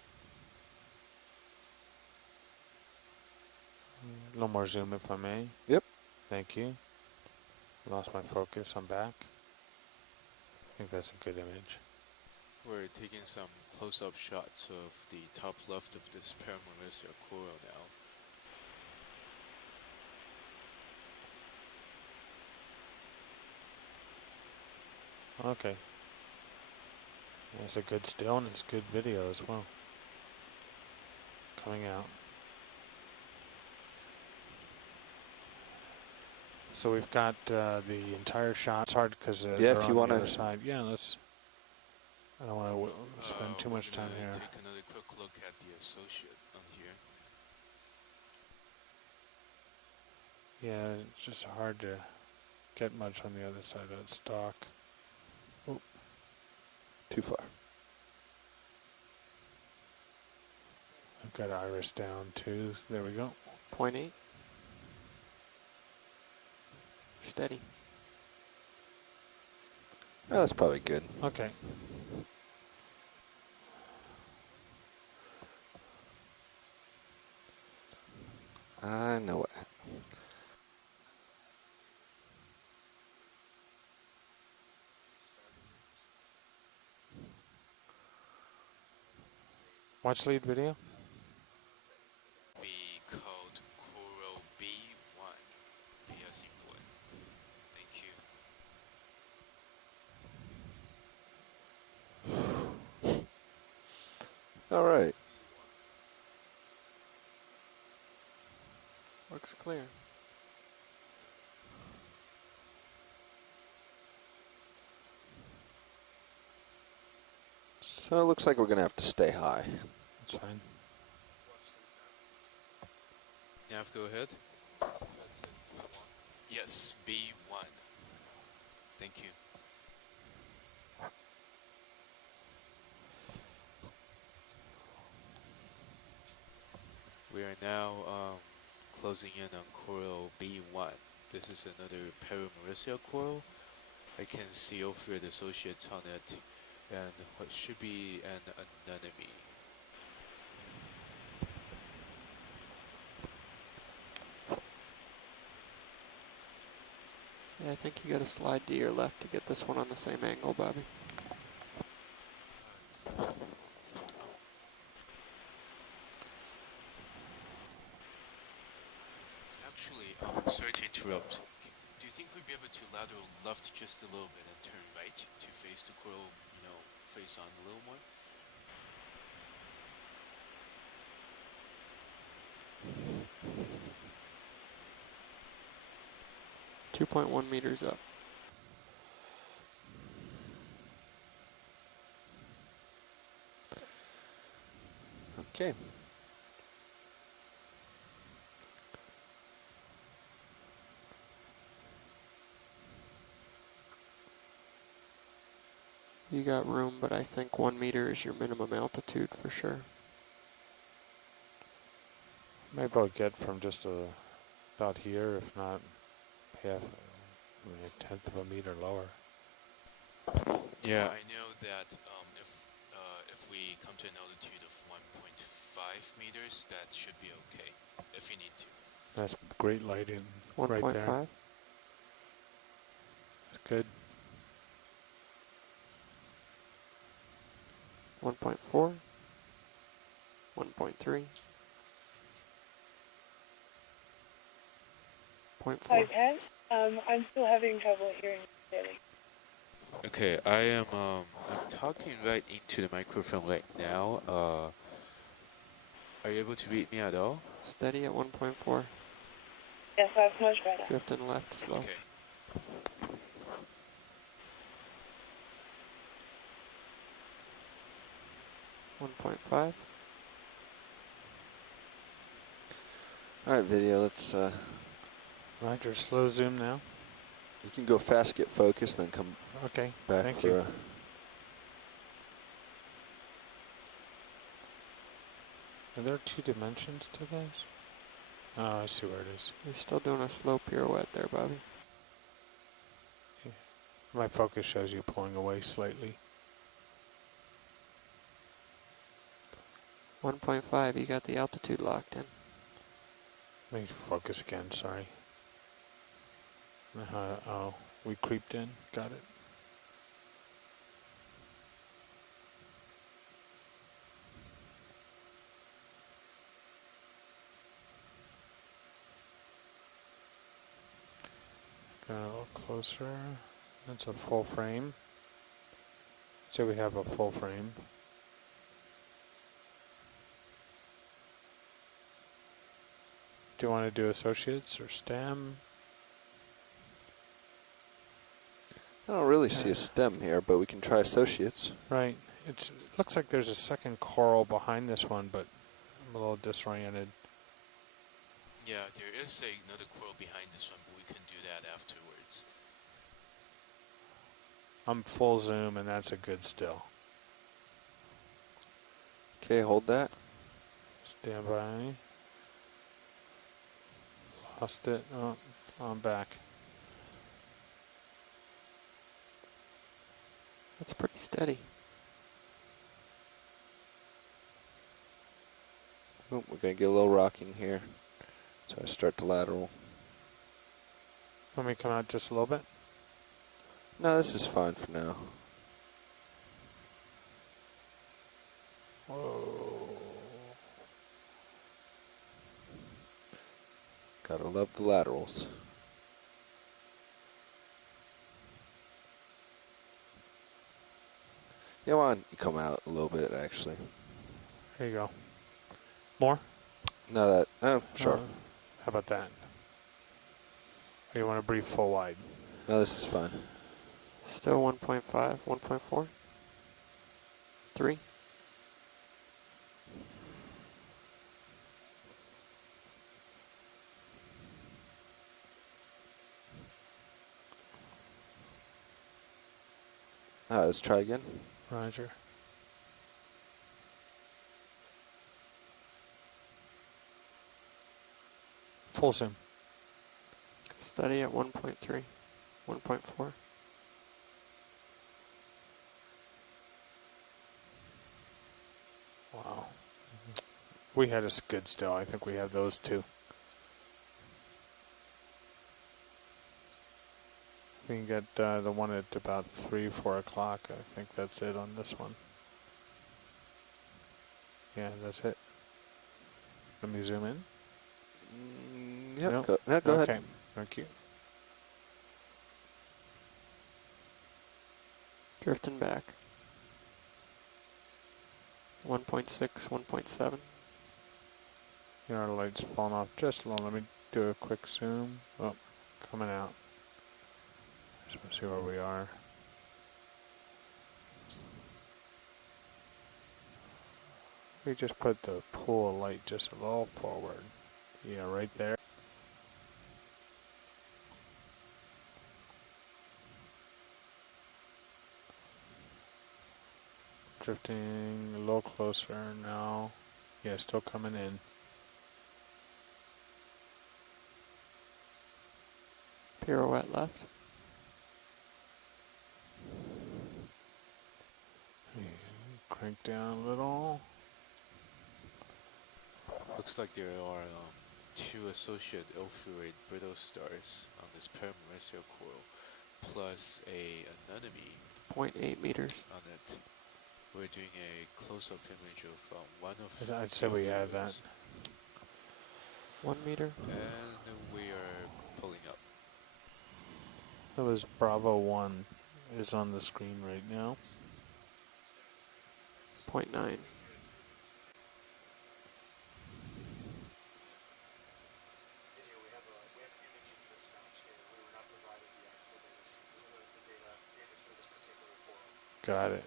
A little more zoom if I may. Yep. Thank you. Lost my focus. I'm back. think that's a good image. We're taking some close-up shots of the top left of this Paramarisia coral now. Okay. That's a good still and it's good video as well. Coming out. So we've got the entire shot. It's hard because Yeah, they're if you on wanna- the other side. Yeah, let's. I don't want to spend too much time We're here. gonna take another quick look at the associate on here. Yeah, it's just hard to get much on the other side of that stock. Oh, Too far. I've got iris down too. There we go. 0.8. Steady. Oh, that's probably good. Okay. I know what. Watch lead video. Be called Coral B1. PS input. Thank you. All right. Looks clear. So it looks like we're going to have to stay high. That's fine. Nav, go ahead. Yes, B1. Thank you. We are now closing in on coral B1. This is another Paramarisia coral. I can see over the associates on it and what should be an anemone. Yeah, I think you got to slide to your left to get this one on the same angle, Bobby. Actually, sorry to interrupt. Do you think we'd be able to lateral left just a little bit and turn right to face the coral, face on a little more? 2.1 meters up. Okay. You got room, but I think 1 meter is your minimum altitude for sure. Maybe I'll get from just about here, if not half, a tenth of a meter lower. Yeah, I know that if we come to an altitude of 1.5 meters, that should be okay, if you need to. That's great lighting right there. 1.5? That's good. 1.4? 1.3? 0.4? Hi, Ken. I'm still having trouble hearing you clearly. Okay, I'm talking right into the microphone right now. Are you able to read me at all? Steady at 1.4. Yes, that's much better. Drifting left slow. Okay. 1.5. All right, video. Let's. Roger, slow zoom now. You can go fast, get focused, then come Okay, back thank for you. a. Are there 2 dimensions to this? Oh, I see where it is. You're still doing a slow pirouette there, Bobby. My focus shows you pulling away slightly. 1.5, you got the altitude locked in. Let me focus again, sorry. Oh, we creeped in. Got it. Go a little closer. That's a full frame. So we have a full frame. Do you want to do associates or stem? I don't really see a stem here, but we can try associates. Right. It looks like there's a second coral behind this one, but I'm a little disoriented. Yeah, there is another coral behind this one, but we can do that afterwards. I'm full zoom, and that's a good still. Okay, hold that. Stand by. Lost it. Oh, I'm back. That's pretty steady. Oh, we're going to get a little rocking here. So I start to lateral. Want me to come out just a little bit? No, this is fine for now. Whoa. Gotta love the laterals. Yeah, why don't you come out a little bit, actually? There you go. More? No, that, oh, sure. How about that? Or you want to breathe full wide? No, this is fine. Still 1.5, 1.4, 3. All right, let's try again. Roger. Full zoom. Steady at 1.3, 1.4. Wow. We had a good still. I think we have those two. We can get the one at about 3, 4 o'clock. I think that's it on this one. Yeah, that's it. Let me zoom in. Yep, Nope. go okay. ahead. Thank you. Drifting back. 1.6, 1.7. You know, the light's falling off just a little. Let me do a quick zoom. Oh, coming out. Just want to see where we are. We just put the pool of light just a little forward. Yeah, right there. Drifting a little closer now. Yeah, still coming in. Pirouette left. Crank down a little. Looks like there are 2 associate ultraviolet brittle stars on this Paramecia coral, plus a anemone 0.8 meters. on it. We're doing a close-up image of one of I'd say we have that. 1 meter. And we are pulling up. That was Bravo 1 is on the screen right now. 0.9. Got it.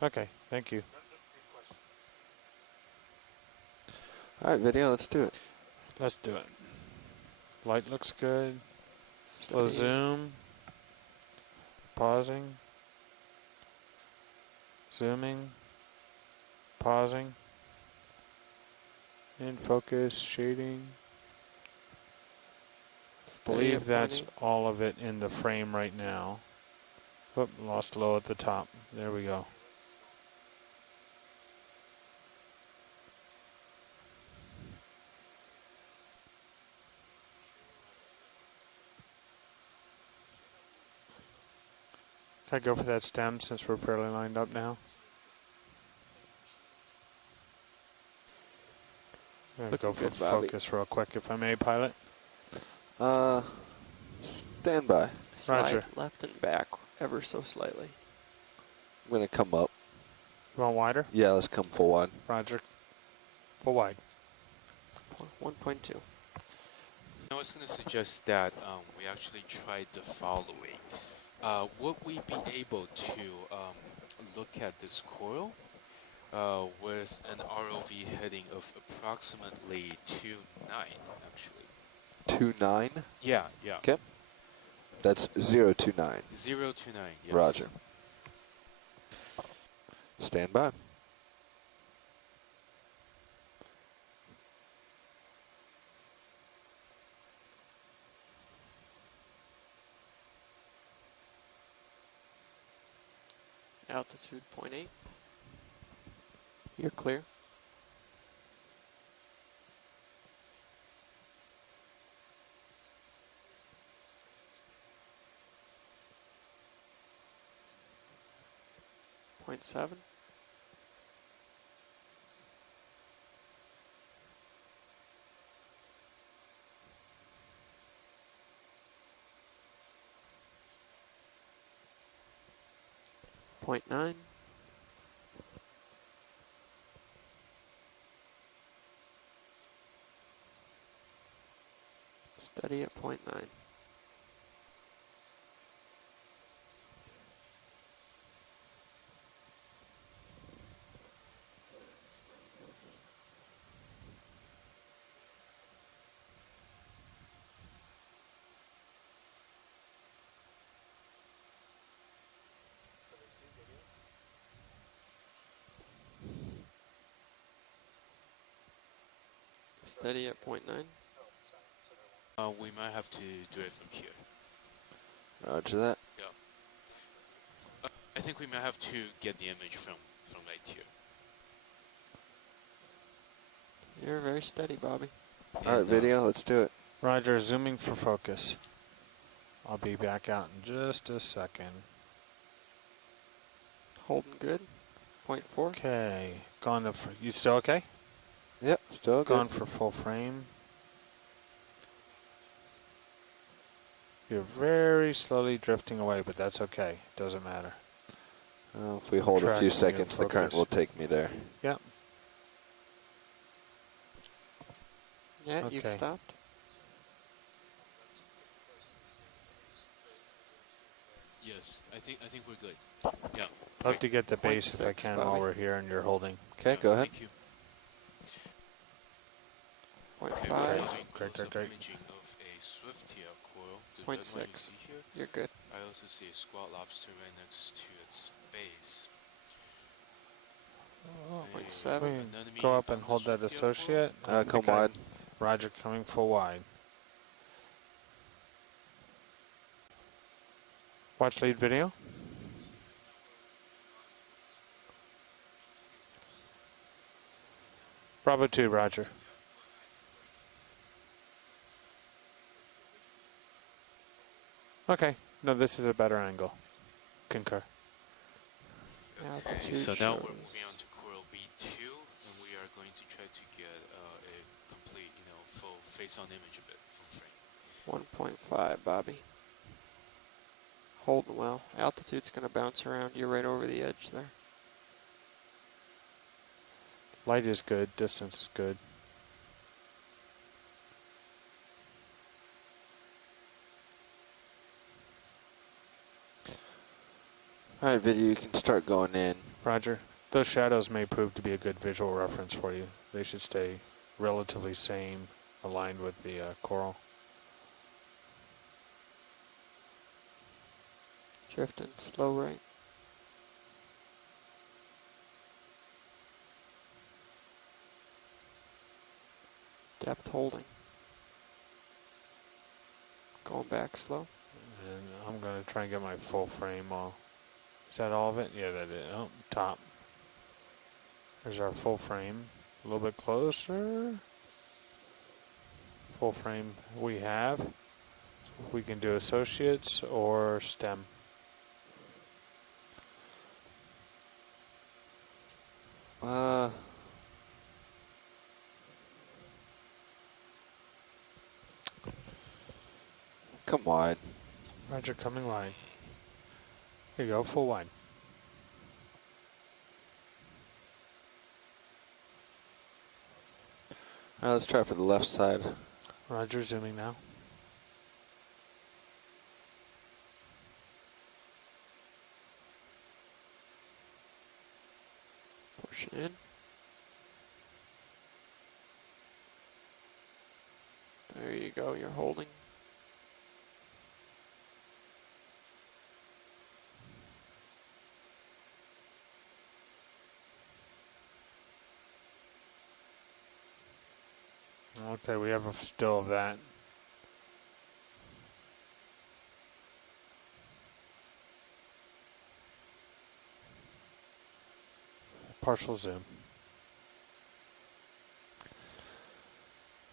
Okay, thank you. All right, video, let's do it. Let's do it. Light looks good. Slow Steady. zoom. Pausing. Zooming. Pausing. In focus, shading. Steady Believe at that's 0.8. all of it in the frame right now. Whoop, lost low at the top. There we go. Can I go for that stem since we're fairly lined up now? I'm going to go for Looking good, Bobby. focus real quick if I may, pilot. Stand by. Slide Roger. left and back ever so slightly. I'm going to come up. You want wider? Yeah, let's come full wide. Roger. Full wide. 1.2. I was going to suggest that we actually try the following. Would we be able to look at this coil with an ROV heading of approximately 2.9, actually? 2.9? Yeah, yeah. Okay. That's 029. 0.29, yes. Roger. Stand by. Altitude 0.8. You're clear. Point 7. Point 9. Steady at point 9. Steady at point 9. We might have to do it from here. Roger that. Yeah. I think we might have to get the image from right here. You're very steady, Bobby. All right, video, let's do it. Roger, zooming for focus. I'll be back out in just a second. Holding good. 0.4. Okay. Gone to, you still okay? Yep, still good. Gone for full frame. You're very slowly drifting away, but that's okay. Doesn't matter. If we hold a Tracking few your seconds, the current focus. will take me there. Yep. Yeah, you've Okay. stopped. Yes, I think we're good. Yeah. Love to get the base if I 0.6, can Bobby. while we're here and you're holding. Okay, go ahead. Thank you. 0.5. Okay, we're doing Great, close-up great. imaging of a Swiftier coil. The Point red one you 6. see here. You're good. I also see a squat lobster right next to its base. Point A 7. anemone Go up on and the hold that Swiftier coil. associate. Come wide. Roger, coming full wide. Watch lead video. Bravo 2, Roger. Okay. No, this is a better angle. Concur. Okay, Altitude so now we're shows. moving on to coil B2, and we are going to try to get a complete, full face-on image of it, full frame. 1.5, Bobby. Holding well. Altitude's going to bounce around. You're right over the edge there. Light is good. Distance is good. All right, video, you can start going in. Roger. Those shadows may prove to be a good visual reference for you. They should stay relatively same, aligned with the coral. Drifting slow right. Depth holding. Going back slow. And I'm going to try and get my full frame all. Is that all of it? Yeah, that is. Oh, top. There's our full frame. A little bit closer. Full frame we have. We can do associates or stem. Come wide. Roger, coming wide. Here you go, full wide. All right, let's try for the left side. Roger, zooming now. Pushing in. There you go, you're holding. Okay, we have a still of that. Partial zoom.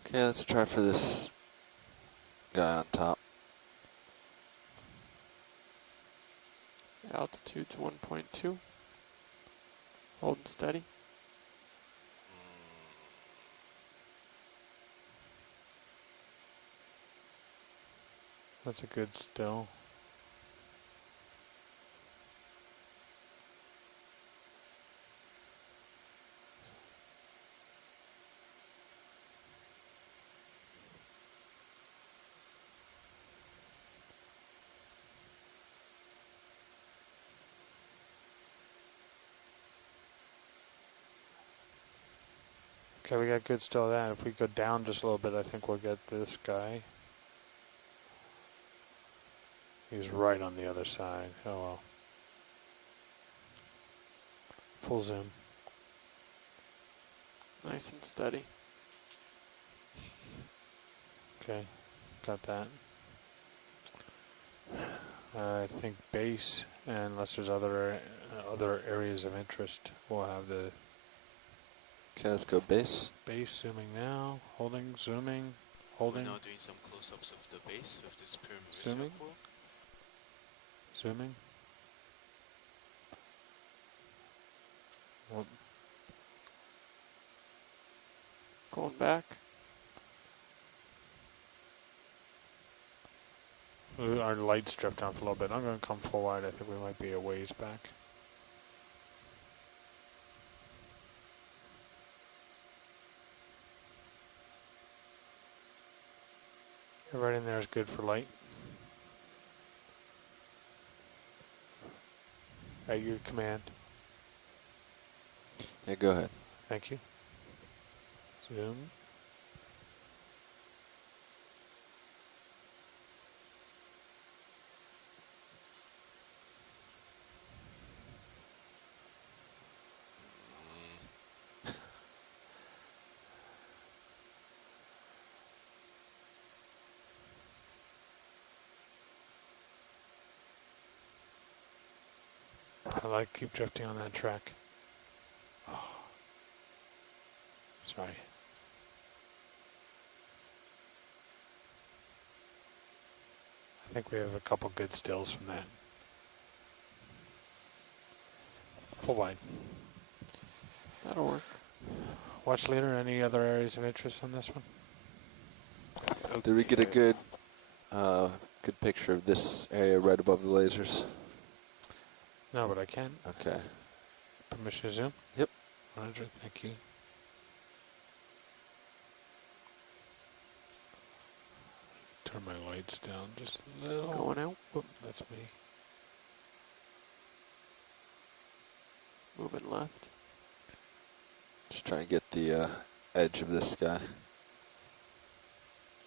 Okay, let's try for this guy on top. Altitude's 1.2. Holding steady. That's a good still. Okay, we got good still of that. If we go down just a little bit, I think we'll get this guy. He's right on the other side. Oh well. Full zoom. Nice and steady. Okay, got that. I think base, and unless there's other areas of interest, we'll have the Okay, let's go base. base zooming now. Holding, zooming, holding. We're now doing some close-ups of the base of this pyramid Zooming. circle. Zooming. Well, Going back. our lights drift off a little bit. I'm going to come full wide. I think we might be a ways back. Right in there is good for light. At your command. Yeah, go ahead. Thank you. Zoom. I like keep drifting on that track. Oh. Sorry. I think we have a couple good stills from that. Full wide. That'll work. Watch leader, any other areas of interest on this one? Did we get a good good picture of this area right above the lasers? No, but I can. Okay. Permission to zoom? Yep. Roger, thank you. Turn my lights down just a little. Going out. Whoop, that's me. Moving left. Just try and get the edge of this guy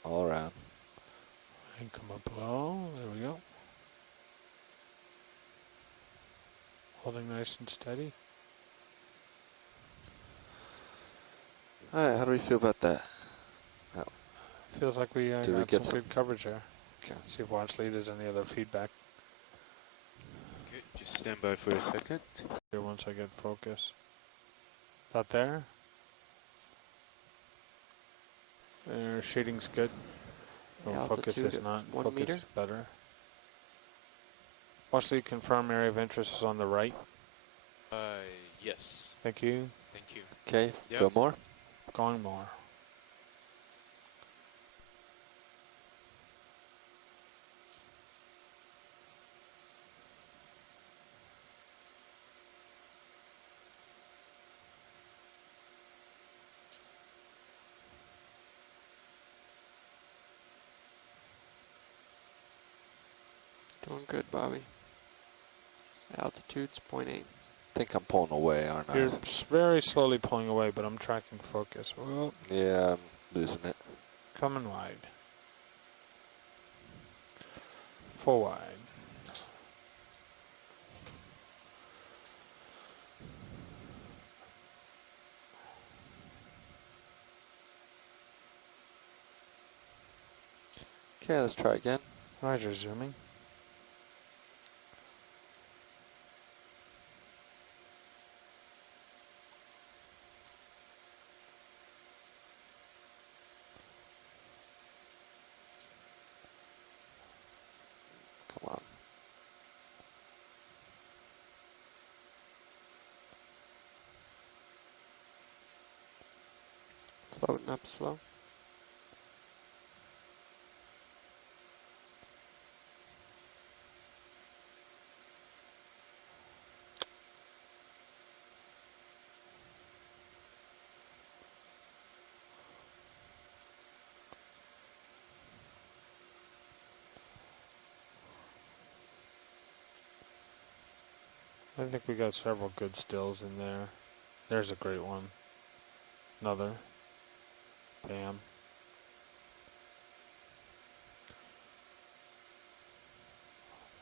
all around. And come up low. There we go. Holding nice and steady. All right, how do we feel about that? Oh. Feels like we Did we got get some good coverage there. Okay. See if watch lead has any other feedback. Okay, just stand by for a second. Here once I get focus. About there. Shading's good. The Oh, focus altitude is at not. 1 Focus meter. is better. Watch lead confirm area of interest is on the right. Yes. Thank you. Thank you. Okay, Yep. go more. Going more. good, Bobby. Altitude's 0.8. I think I'm pulling away, aren't You're I? very slowly pulling away, but I'm tracking focus. Well, Yeah, I'm losing it. coming wide. Full wide. Okay, let's try again. Roger, zooming. Come on. Floating up slow. I think we got several good stills in there. There's a great one. Another. Bam.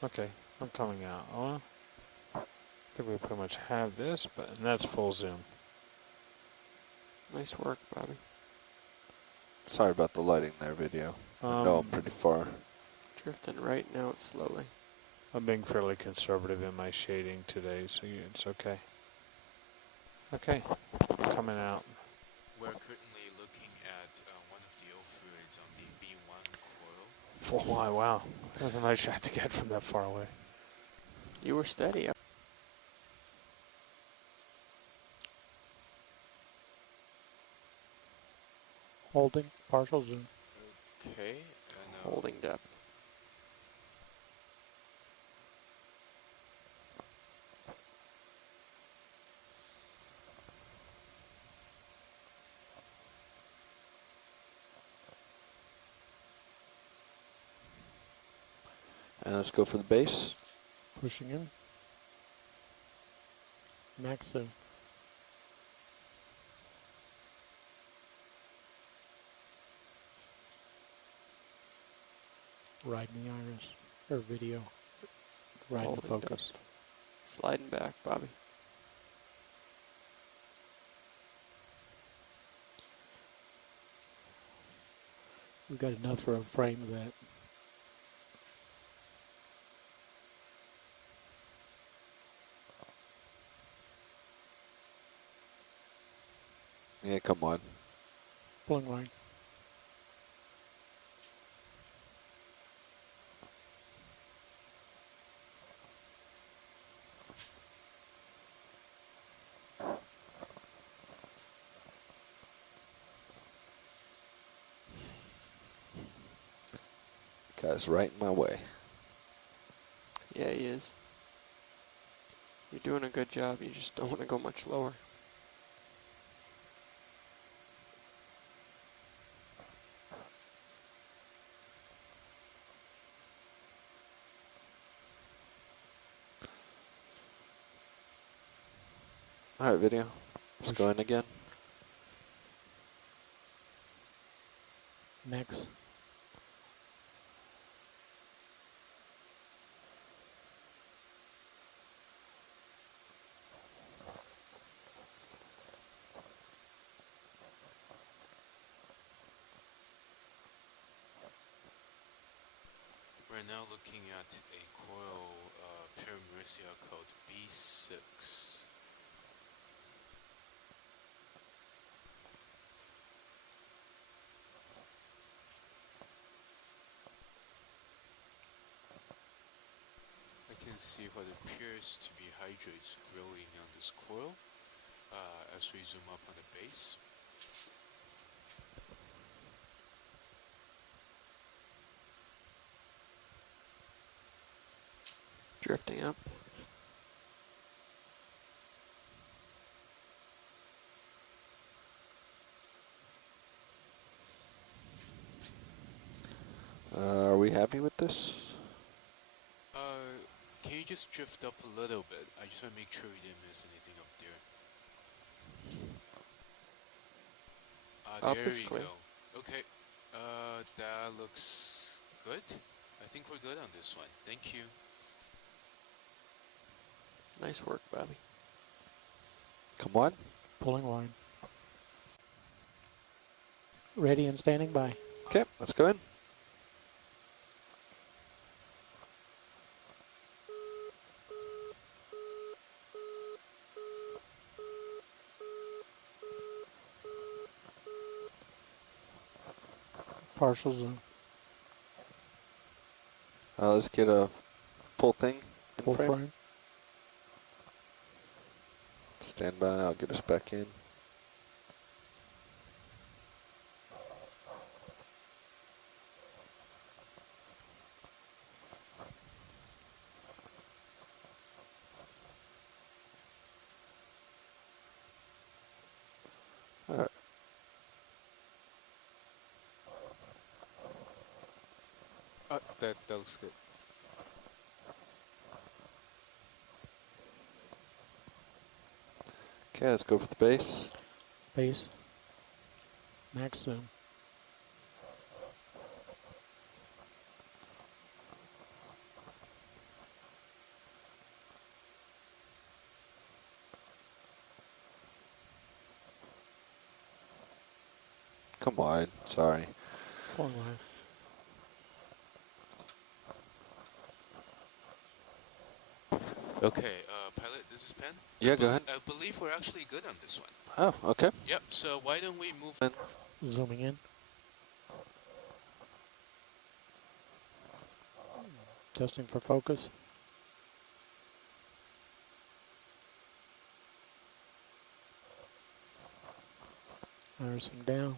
Okay, I'm coming out. Oh, I think we pretty much have this, but and that's full zoom. Nice work, Bobby. Sorry about the lighting there, video. I know I'm pretty far. Drifting right now, it's slowly. I'm being fairly conservative in my shading today, so it's okay. Okay, coming out. We're currently looking at one of the old fluids on the B1 coil. Full wide, wow. That was a nice shot to get from that far away. You were steady. Holding, partial zoom. Okay, and Holding depth. And let's go for the base. Pushing in. Max zoom. Riding the iris, or video. Riding Holding focus. depth. Sliding back, Bobby. We've got enough for a frame of that. Yeah, come on. Pulling line. Guy's right in my way. Yeah, he is. You're doing a good job. You just don't want to go much lower. All right, video. Let's go in again. Max. we're now looking at a coil Paramecia called B6. I can see what appears to be hydrates growing on this coil as we zoom up on the base. Drifting up. Are we happy with this? just drift up a little bit? I just want to make sure we didn't miss anything up there. Up There is you clear. go. Okay. That looks good. I think we're good on this one. Thank you. Nice work, Bobby. Come on. Pulling wide. Ready and standing by. Okay, let's go in. Partial zoom. Let's get a full thing in Full frame. frame. Stand by, I'll get us back in. All right. That looks good. Okay, let's go for the base. Base. Max zoom. Come wide, sorry. Pulling wide. Okay, pilot, this is Penn. Yeah, go ahead. I believe we're actually good on this one. Oh, okay. Yep, so why don't we move... Zooming in. Testing for focus. Irising down.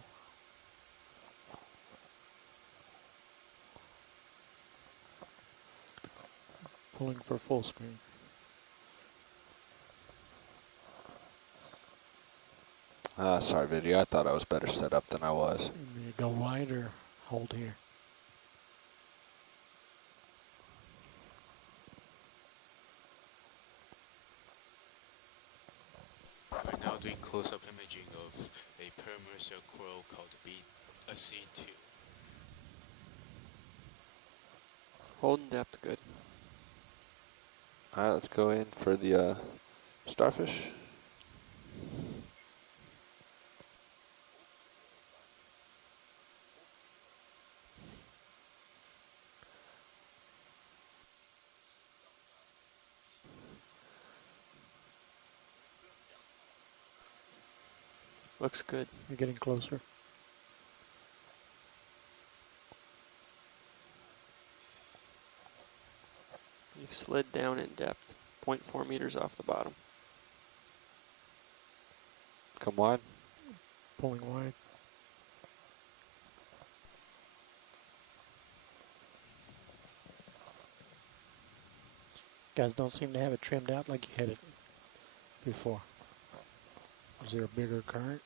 Pulling for full screen. Sorry, video. I thought I was better set up than I was. You go wide or hold here. We're now doing close-up imaging of a perimeter coral called C2. Holding depth good. All right, let's go in for the starfish. Looks good. You're getting closer. You've slid down in depth. 0.4 meters off the bottom. Come wide. Pulling wide. Guys don't seem to have it trimmed out like you had it before. Is there a bigger current?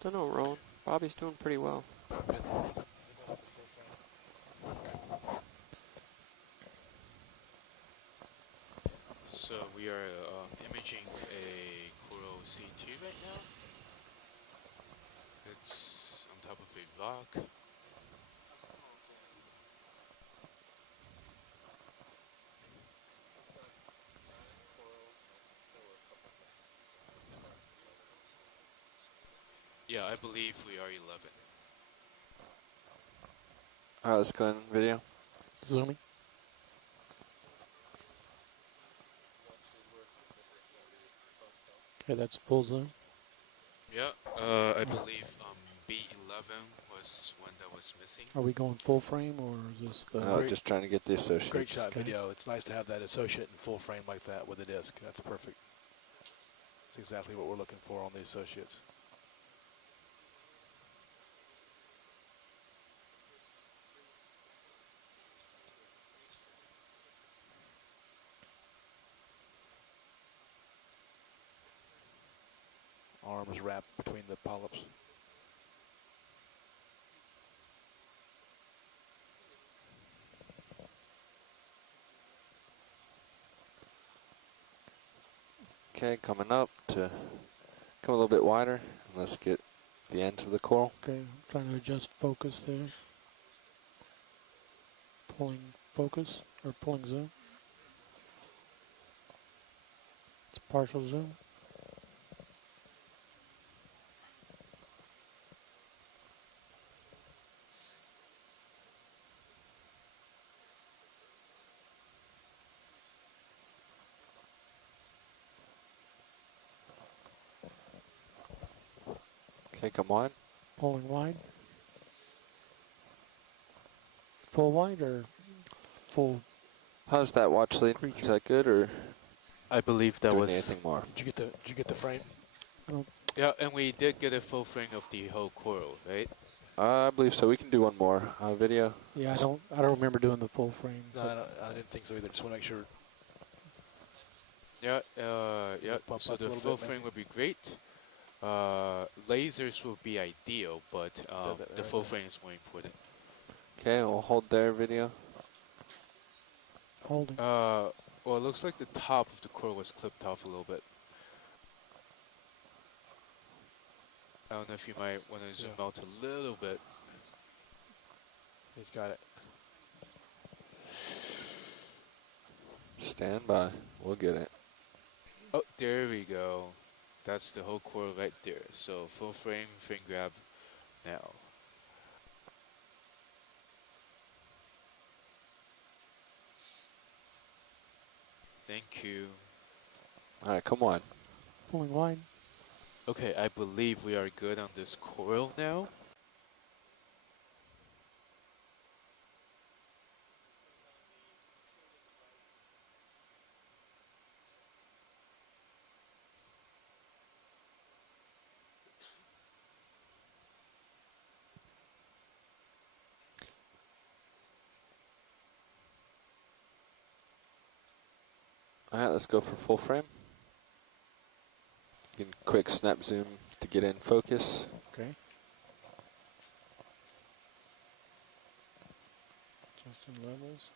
Don't know, Roland. Bobby's doing pretty well. So we are imaging a coral C2 right now. It's on top of a rock. Yeah, I believe we are 11. All right, let's go in video. Zooming. Okay, that's full zoom. Yeah, I believe B11 was one that was missing. Are we going full frame or is this the... Just trying to get the associates. Great shot Okay. video. It's nice to have that associate in full frame like that with the disc. That's perfect. That's exactly what we're looking for on the associates. Arms wrapped between the polyps. Okay, coming up to come a little bit wider. And let's get the ends of the coral. Okay, I'm trying to adjust focus there. Pulling focus, or pulling zoom. It's partial zoom. Okay, come on. Pulling wide. Full wide or full? How's that watch lead? Creature. Is that good or I believe that doing was. anything more? Did you get the frame? Yeah, and we did get a full frame of the whole coral, right? I believe so. We can do one more video. Yeah, I don't remember doing the full frame. No, I didn't think so either. Just want to make sure. Yeah, yeah. Bump So up a the little full bit, frame maybe? would be great. Lasers would be ideal, but the full frame is more important. Okay, we'll hold there video. Holding. Well, it looks like the top of the coral was clipped off a little bit. I don't know if you might want to zoom out a little bit. He's got it. Stand by. We'll get it. Oh, there we go. That's the whole coral right there. So full frame grab now. Thank you. All right, come on. Pulling wide. Okay, I believe we are good on this coral now. All right, let's go for full frame. You can quick snap zoom to get in focus. Okay. Adjusting levels.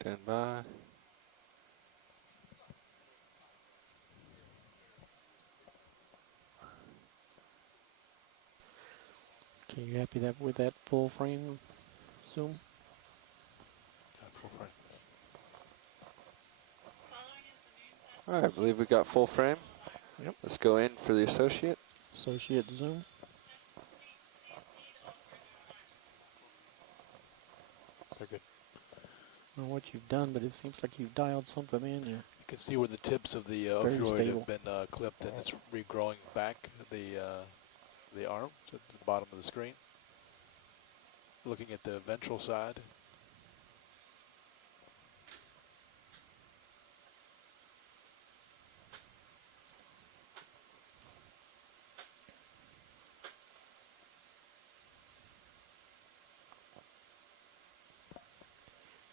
Stand by. Okay, you happy with that full frame zoom? Full frame. All right, I believe we got full frame. Yep. Let's go in for the associate. Associate zoom. They're good. I don't know what you've done, but it seems like you've dialed something in there. You can see where the tips of the Very opioid stable. have been clipped, and it's regrowing back the arm to the bottom of the screen. Looking at the ventral side.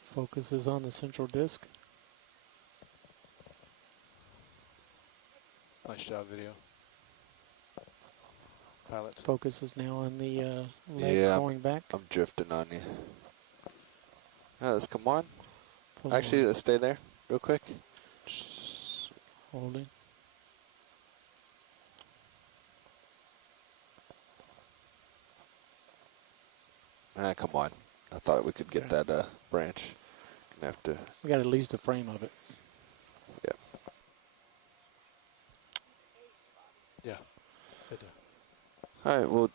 Focus is on the central disc. Nice job, video. Pilot. Focus is now on the leg Yeah, going back. I'm drifting on you. All right, let's come on. Pull Actually, on. let's stay there real quick. Holding. All right, come on. I thought we could get that branch. Gonna have to. We got at least a frame of it. Yeah. Yeah. Good. All right, we'll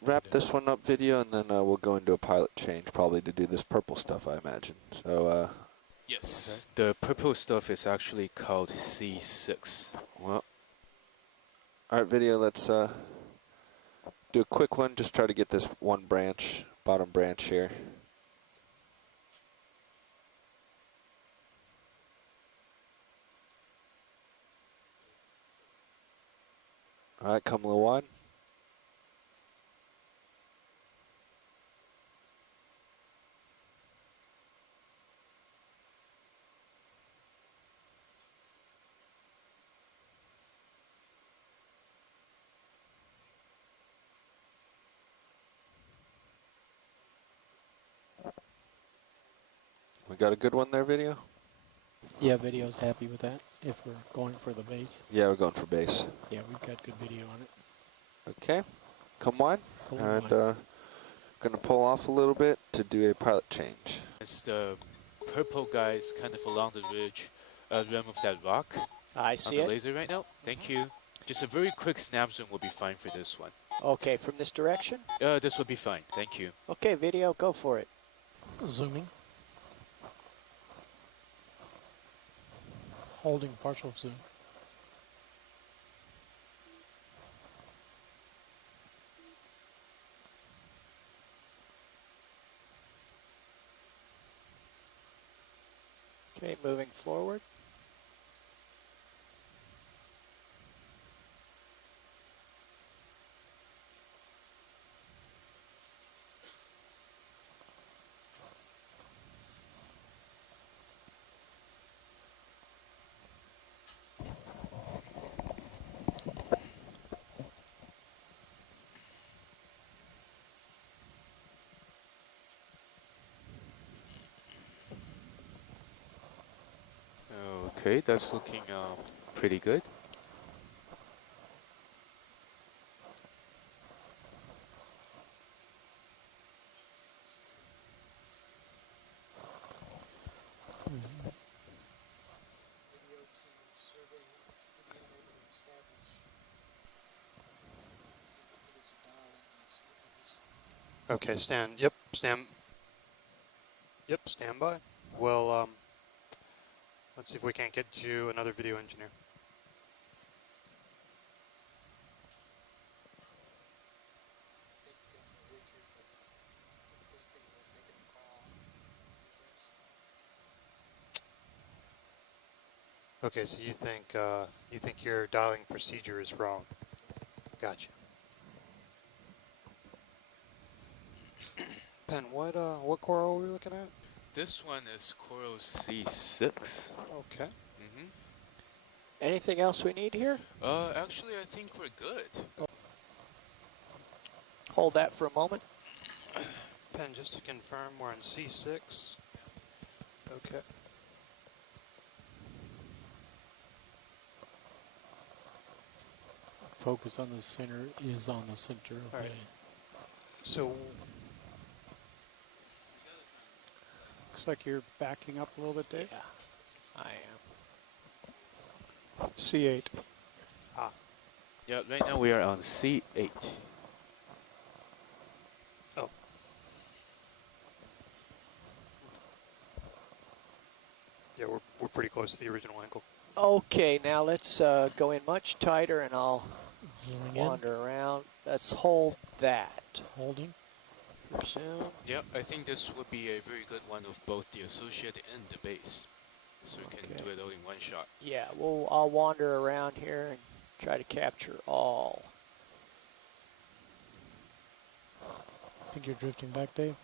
wrap this one up video, and then we'll go into a pilot change probably to do this purple stuff, I imagine. So. Yes. The purple stuff is actually called C6. Well. All right, video. Let's do a quick one. Just try to get this one branch, bottom branch here. All right, come a little wide. got a good one there, video? Yeah, video's happy with that. If we're going for the base. Yeah, we're going for base. Yeah, we've got good video on it. Okay, come wide. Pull And wide. going to pull off a little bit to do a pilot change. It's the purple guys kind of along the ridge, rim of that rock. I On see the it. laser right now. Thank you. Just a very quick snap zoom will be fine for this one. Okay, from this direction? This will be fine. Thank you. Okay, video, go for it. Zooming. Holding partial zoom. Okay, moving forward. Okay, that's looking pretty good. Okay, stand by. Well, let's see if we can't get you another video engineer. Okay, so you think your dialing procedure is wrong. Gotcha. Pen, what coral are we looking at? This one is Coral C6. Okay. Mm-hmm. Anything else we need here? Actually, I think we're good. Hold that for a moment. Pen, just to confirm, we're on C6. Okay. Focus on the center is on the center of All right. the... So, Looks like you're backing up a little bit, Dave. Yeah, I am. C8. Yeah, right now we are on C8. oh. Yeah, we're pretty close to the original angle. Okay, now let's go in much tighter and I'll Zooming in. wander around. Let's hold that. Holding. Zoom. Yeah, I think this would be a very good one of both the associate and the base. So we can Okay. do it all in one shot. Yeah, I'll wander around here and try to capture all. I think you're drifting back, Dave.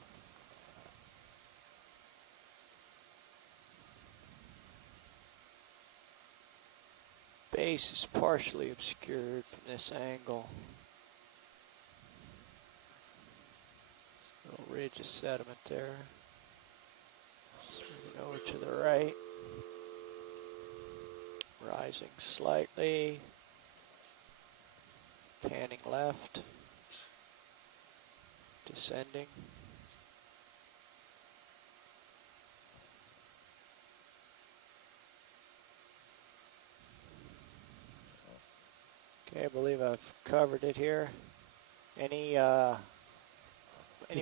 Base is partially obscured from this angle. Little ridge of sediment there. Moving over to the right. Rising slightly. Panning left. Descending. Okay, I believe I've covered it here. Any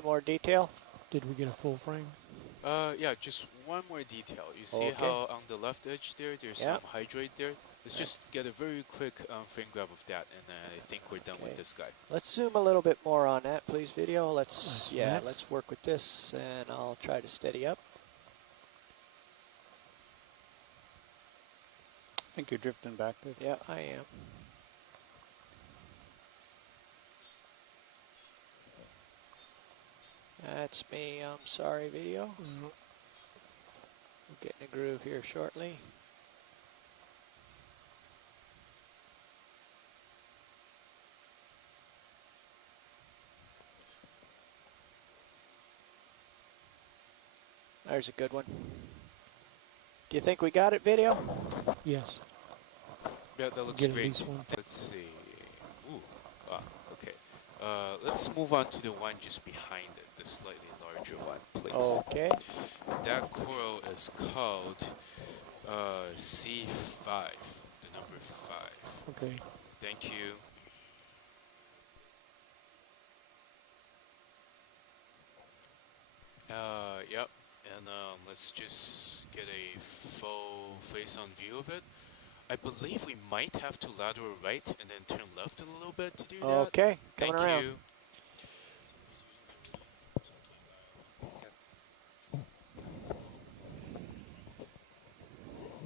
more detail? Did we get a full frame? Yeah, just one more detail. You see Okay. how on the left edge there, there's Yeah. some hydrate there? Let's just get a very quick frame grab of that, and I think we're done with Okay. this guy. Let's zoom a little bit more on that, please, video. That's Yeah, max. let's work with this, and I'll try to steady up. I think you're drifting back, Dave. Yeah, I am. That's me. I'm sorry, video. We'll get in a groove here shortly. There's a good one. Do you think we got it, video? Yes. Yeah, that looks Get at great. least one. Let's see. Ooh. Okay. Let's move on to the one just behind it, the slightly larger one, please. Okay. That coral is called C5, the number 5. Okay. Thank you. Yep. And let's just get a full face-on view of it. I believe we might have to lateral right and then turn left a little bit to do that. Okay, Thank coming around. you.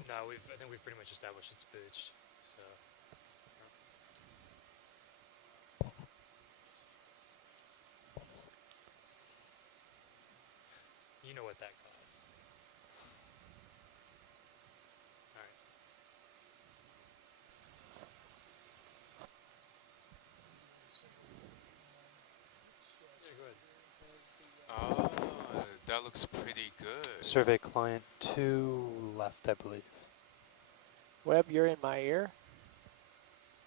No, I think we've pretty much established it's beached. So. You know what that costs. All right. Yeah, go ahead. That looks pretty good. Survey client 2 left, I believe. Webb, you're in my ear.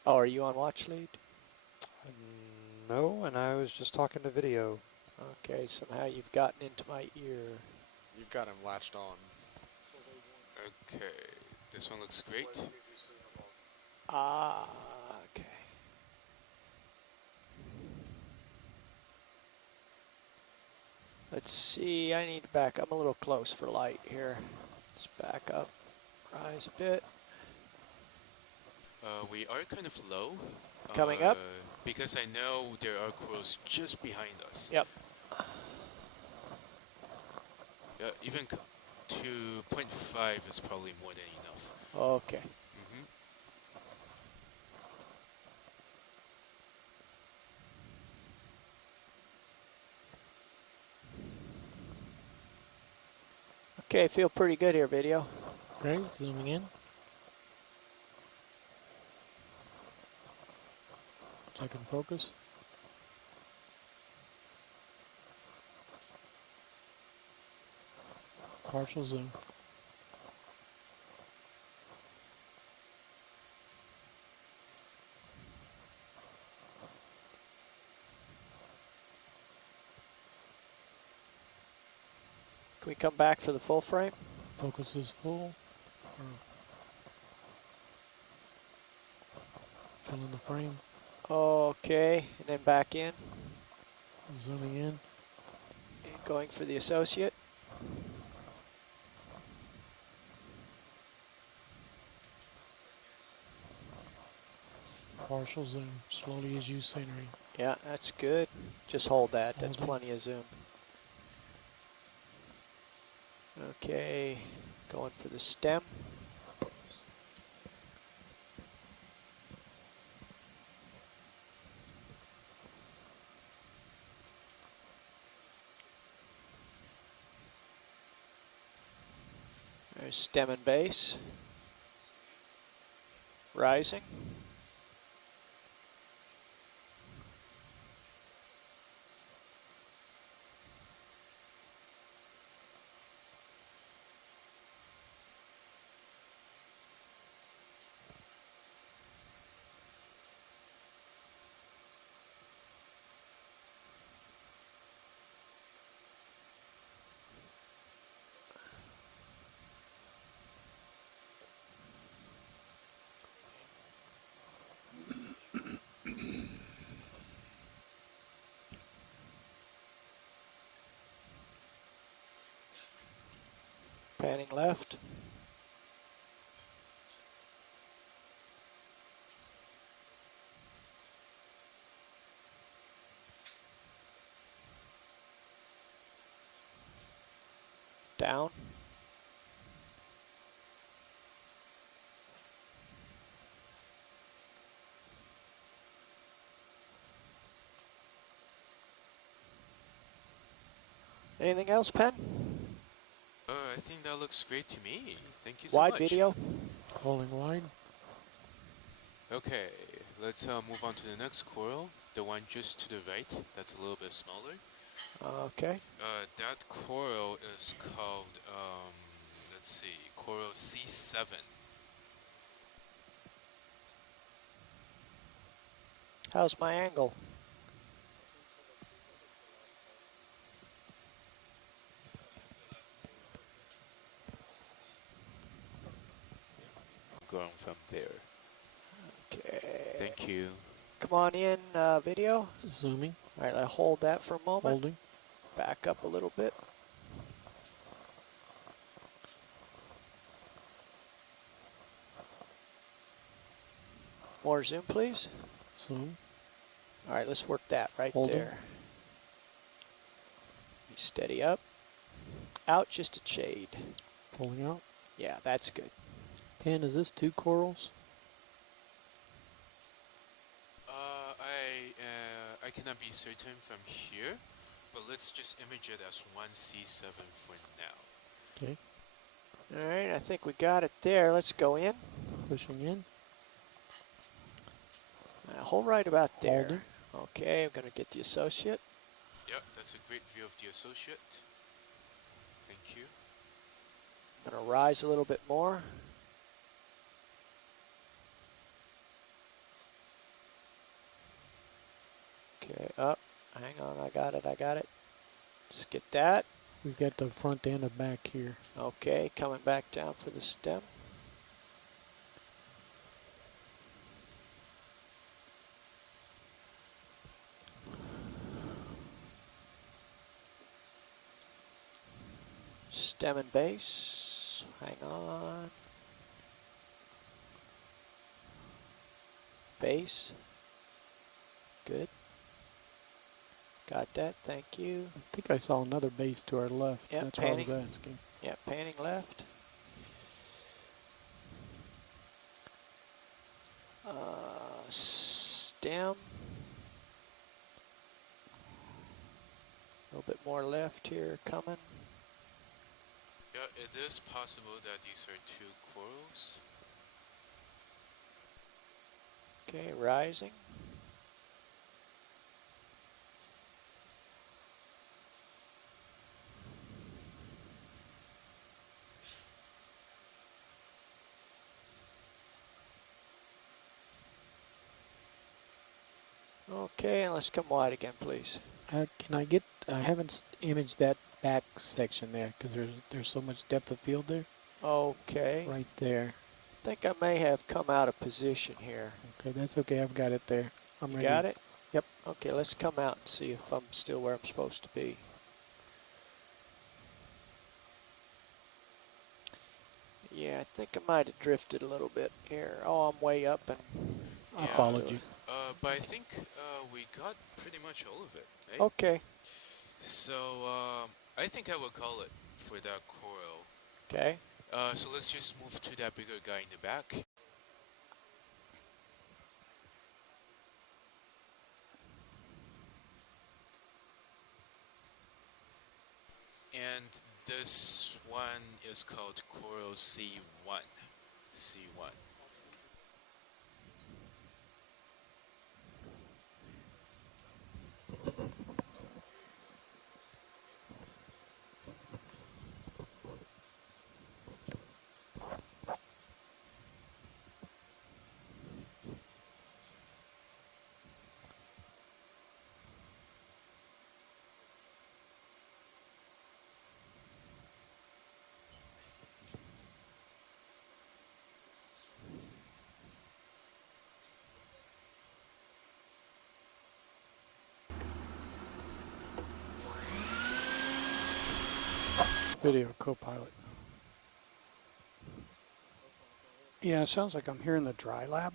Oh, are you on watch lead? No, and I was just talking to video. Okay, somehow you've gotten into my ear. You've got him latched on. Okay, this one looks great. Ah, okay. Let's see, I need to back up. I'm a little close for light here. Let's back up, rise a bit. We are kind of low. Coming up? Because I know there are corals just behind us. Yep. Yeah, even to 0.5 is probably more than enough. Okay. Mm-hmm. Okay, feel pretty good here, video. Okay, zooming in. Second focus. Partial zoom. Can we come back for the full frame? Focus is full. Fill in the frame. Okay, and then back in. Zooming in. And going for the associate. Partial zoom. Slowly as you scenery. Yeah, that's good. Just hold that. That's Hold it. plenty of zoom. Okay, going for the stem. There's stem and base. Rising. Panning left. Down. Anything else, Pen? I think that looks great to me. Thank you so Wide much. video. Holding wide. Okay, let's move on to the next coral. The one just to the right. That's a little bit smaller. Okay. That coral is called, let's see, coral C7. How's my angle? Going from there. Okay. Thank you. Come on in, video. Zooming. All right, I hold that for a moment. Holding. Back up a little bit. More zoom, please. Zoom. All right, let's work that right Holding. there. Steady up. Out just a shade. Pulling out. Yeah, that's good. Pen, is this 2 corals? I cannot be certain from here, but let's just image it as one C7 for now. Okay. All right, I think we got it there. Let's go in. Pushing in. Hold right about there. Holding. Okay, I'm going to get the associate. Yep, that's a great view of the associate. Thank you. I'm going to rise a little bit more. Okay, up. Hang on, I got it. Let's get that. We've got the front and the back here. Okay, coming back down for the stem. Stem and base. Hang on. Base. Good. Got that, thank you. I think I saw another base to our left. Yep, That's panning. what I was asking. Yeah, panning left. Stem. A little bit more left here coming. Yeah, it is possible that these are 2 corals. Okay, rising. Okay, and let's come wide again, please. Can I get? I haven't imaged that back section there because there's so much depth of field there. Okay. Right there. I think I may have come out of position here. Okay, that's okay. I've got it there. I'm You ready. got it? Yep. Okay, let's come out and see if I'm still where I'm supposed to be. Yeah, I think I might have drifted a little bit here. Oh, I'm way up and I followed you. But I think we got pretty much all of it, right? Okay. So I think I will call it for that coral. Okay. So let's just move to that bigger guy in the back. And this one is called coral C1. C1. Video co-pilot. Yeah, it sounds like I'm here in the dry lab.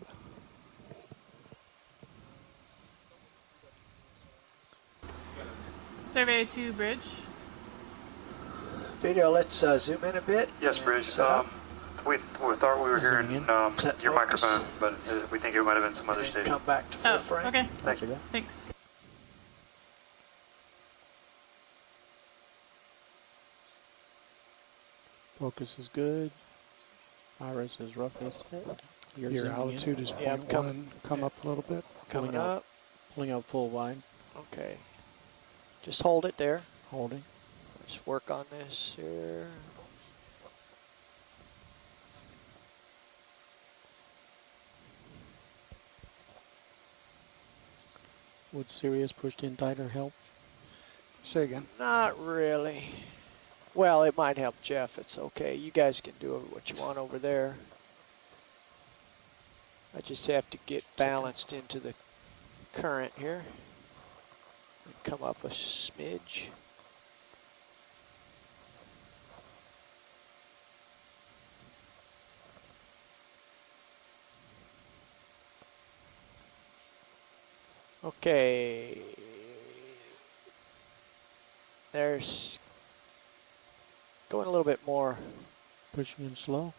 Survey to bridge. Video, let's zoom in a bit. Yes, Bridge. We thought we were hearing your microphone, but we think it might have been some other station. Come back to full frame. Okay. Thank you. Thanks. Focus is good. Iris is roughly set. You're Your zooming in. altitude is Yeah, 0.1. Come up a little bit. Coming Pulling out. up. Pulling out full wide. Okay. Just hold it there. Holding. Just work on this here. Would Sirius pushed in tighter help? Say again. Not really. Well, it might help Jeff. It's okay. You guys can do what you want over there. I just have to get balanced into the current here. And come up a smidge. Okay. There's going a little bit more. Pushing in slow?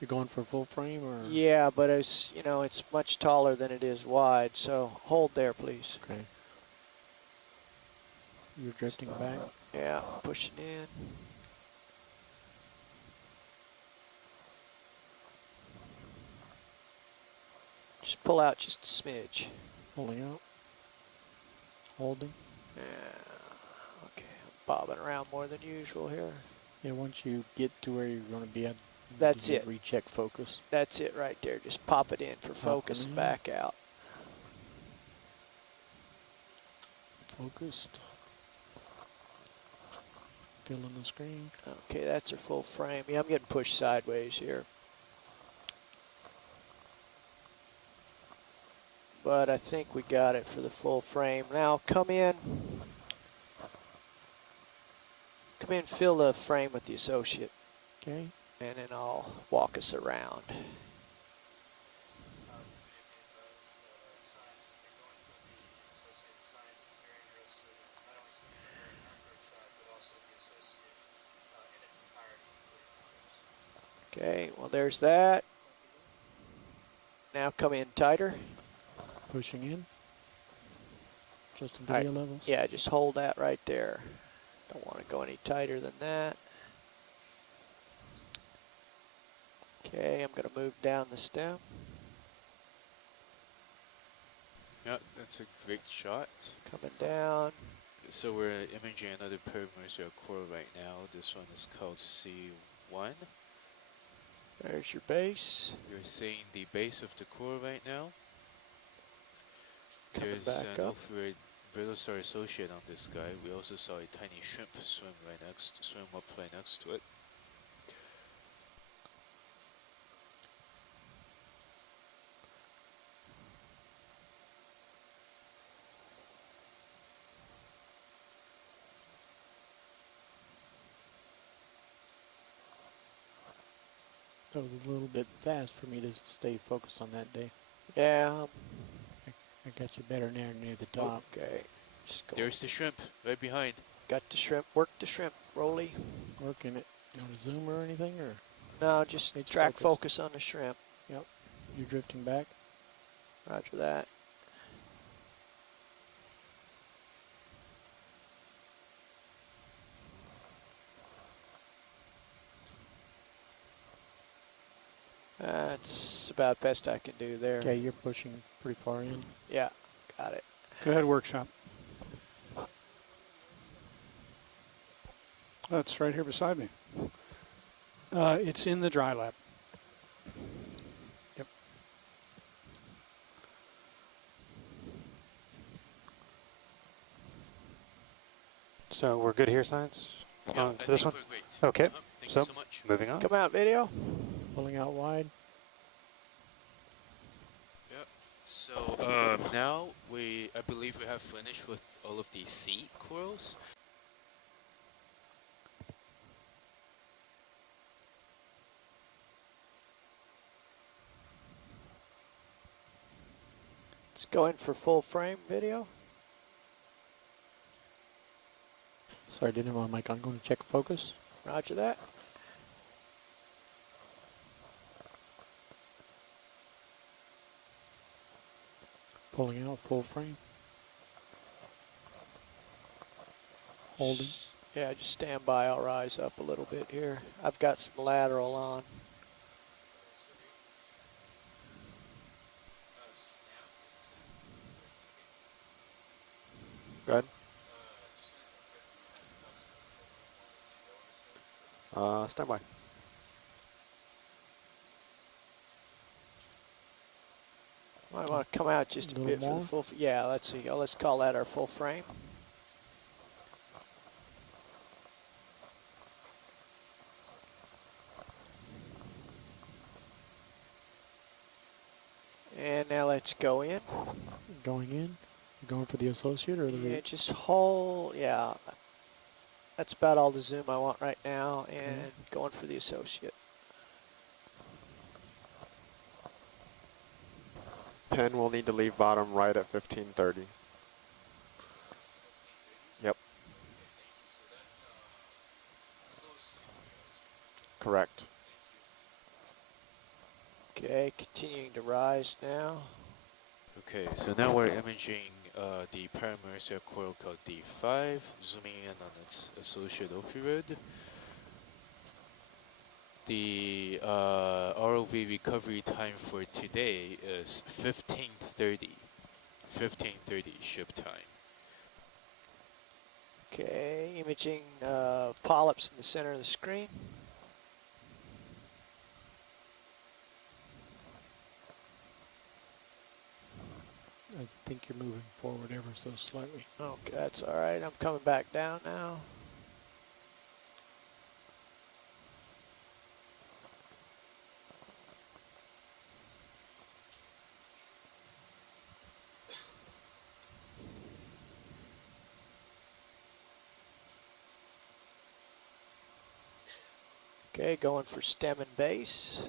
You're going for full frame or? Yeah, but it's, you know, it's much taller than it is wide, so hold there, please. Okay. You're drifting back? Yeah, pushing in. Just pull out just a smidge. Pulling out. Holding. Yeah. Okay, I'm bobbing around more than usual here. Yeah, once you get to where you're going to be at, That's you it. Recheck focus. That's it right there. Just pop it in for focus and back out. Focused. Feeling the screen. Okay, that's her full frame. Yeah, I'm getting pushed sideways here. But I think we got it for the full frame. Now come in. Come in, fill the frame with the associate. Okay. And then I'll walk us around. Okay, well there's that. Now come in tighter. Pushing in. Just in All right. video levels. Yeah, just hold that right there. Don't want to go any tighter than that. Okay, I'm going to move down the stem. Yeah, that's a great shot. Coming down. So we're imaging another perimeter core right now. This one is called C1. There's your base. You're seeing the base of the core right now. Coming There's back an up. off-road Brittlestar associate on this guy. We also saw a tiny shrimp swim up right next to it. That was a little bit fast for me to stay focused on that day. Yeah. I got you better near the top. Okay. Just go. There's the shrimp right behind. Got the shrimp. Work the shrimp, Rolly. Working it. You want to zoom or anything, or? No, just It's track focused. focus on the shrimp. Yep. You're drifting back. Roger that. That's about best I can do there. Okay, you're pushing pretty far in. Yeah, got it. Go ahead, workshop. That's right here beside me. It's in the dry lab. Yep. So we're good here, Science? Yeah, For this one? we're great. Okay, Thank so you so much. moving on. Come out, video. Pulling out wide. Yep. So now I believe we have finished with all of the sea corals. It's going for full frame video. Sorry, didn't have my mic on. Going to check focus. Roger that. Pulling out full frame. Holding. Yeah, just stand by. I'll rise up a little bit here. I've got some lateral on. Go ahead. Stand by. Might want to come out just a Little bit for more? the full. Yeah, let's see. Let's call that our full frame. And now let's go in. Going in? Going for the associate or the Yeah, root? just hold. Yeah, that's about all the zoom I want right now, and going for the associate. Pin will need to leave bottom right at 1530. Yep. Correct. Okay, continuing to rise now. Okay, so now we're imaging the parameter coil called D5, zooming in on its associate opioid. The ROV recovery time for today is 15:30. 15:30 ship time. Okay, imaging polyps in the center of the screen. I think you're moving forward ever so slightly. Okay, that's all right. I'm coming back down now. Okay, going for stem and base.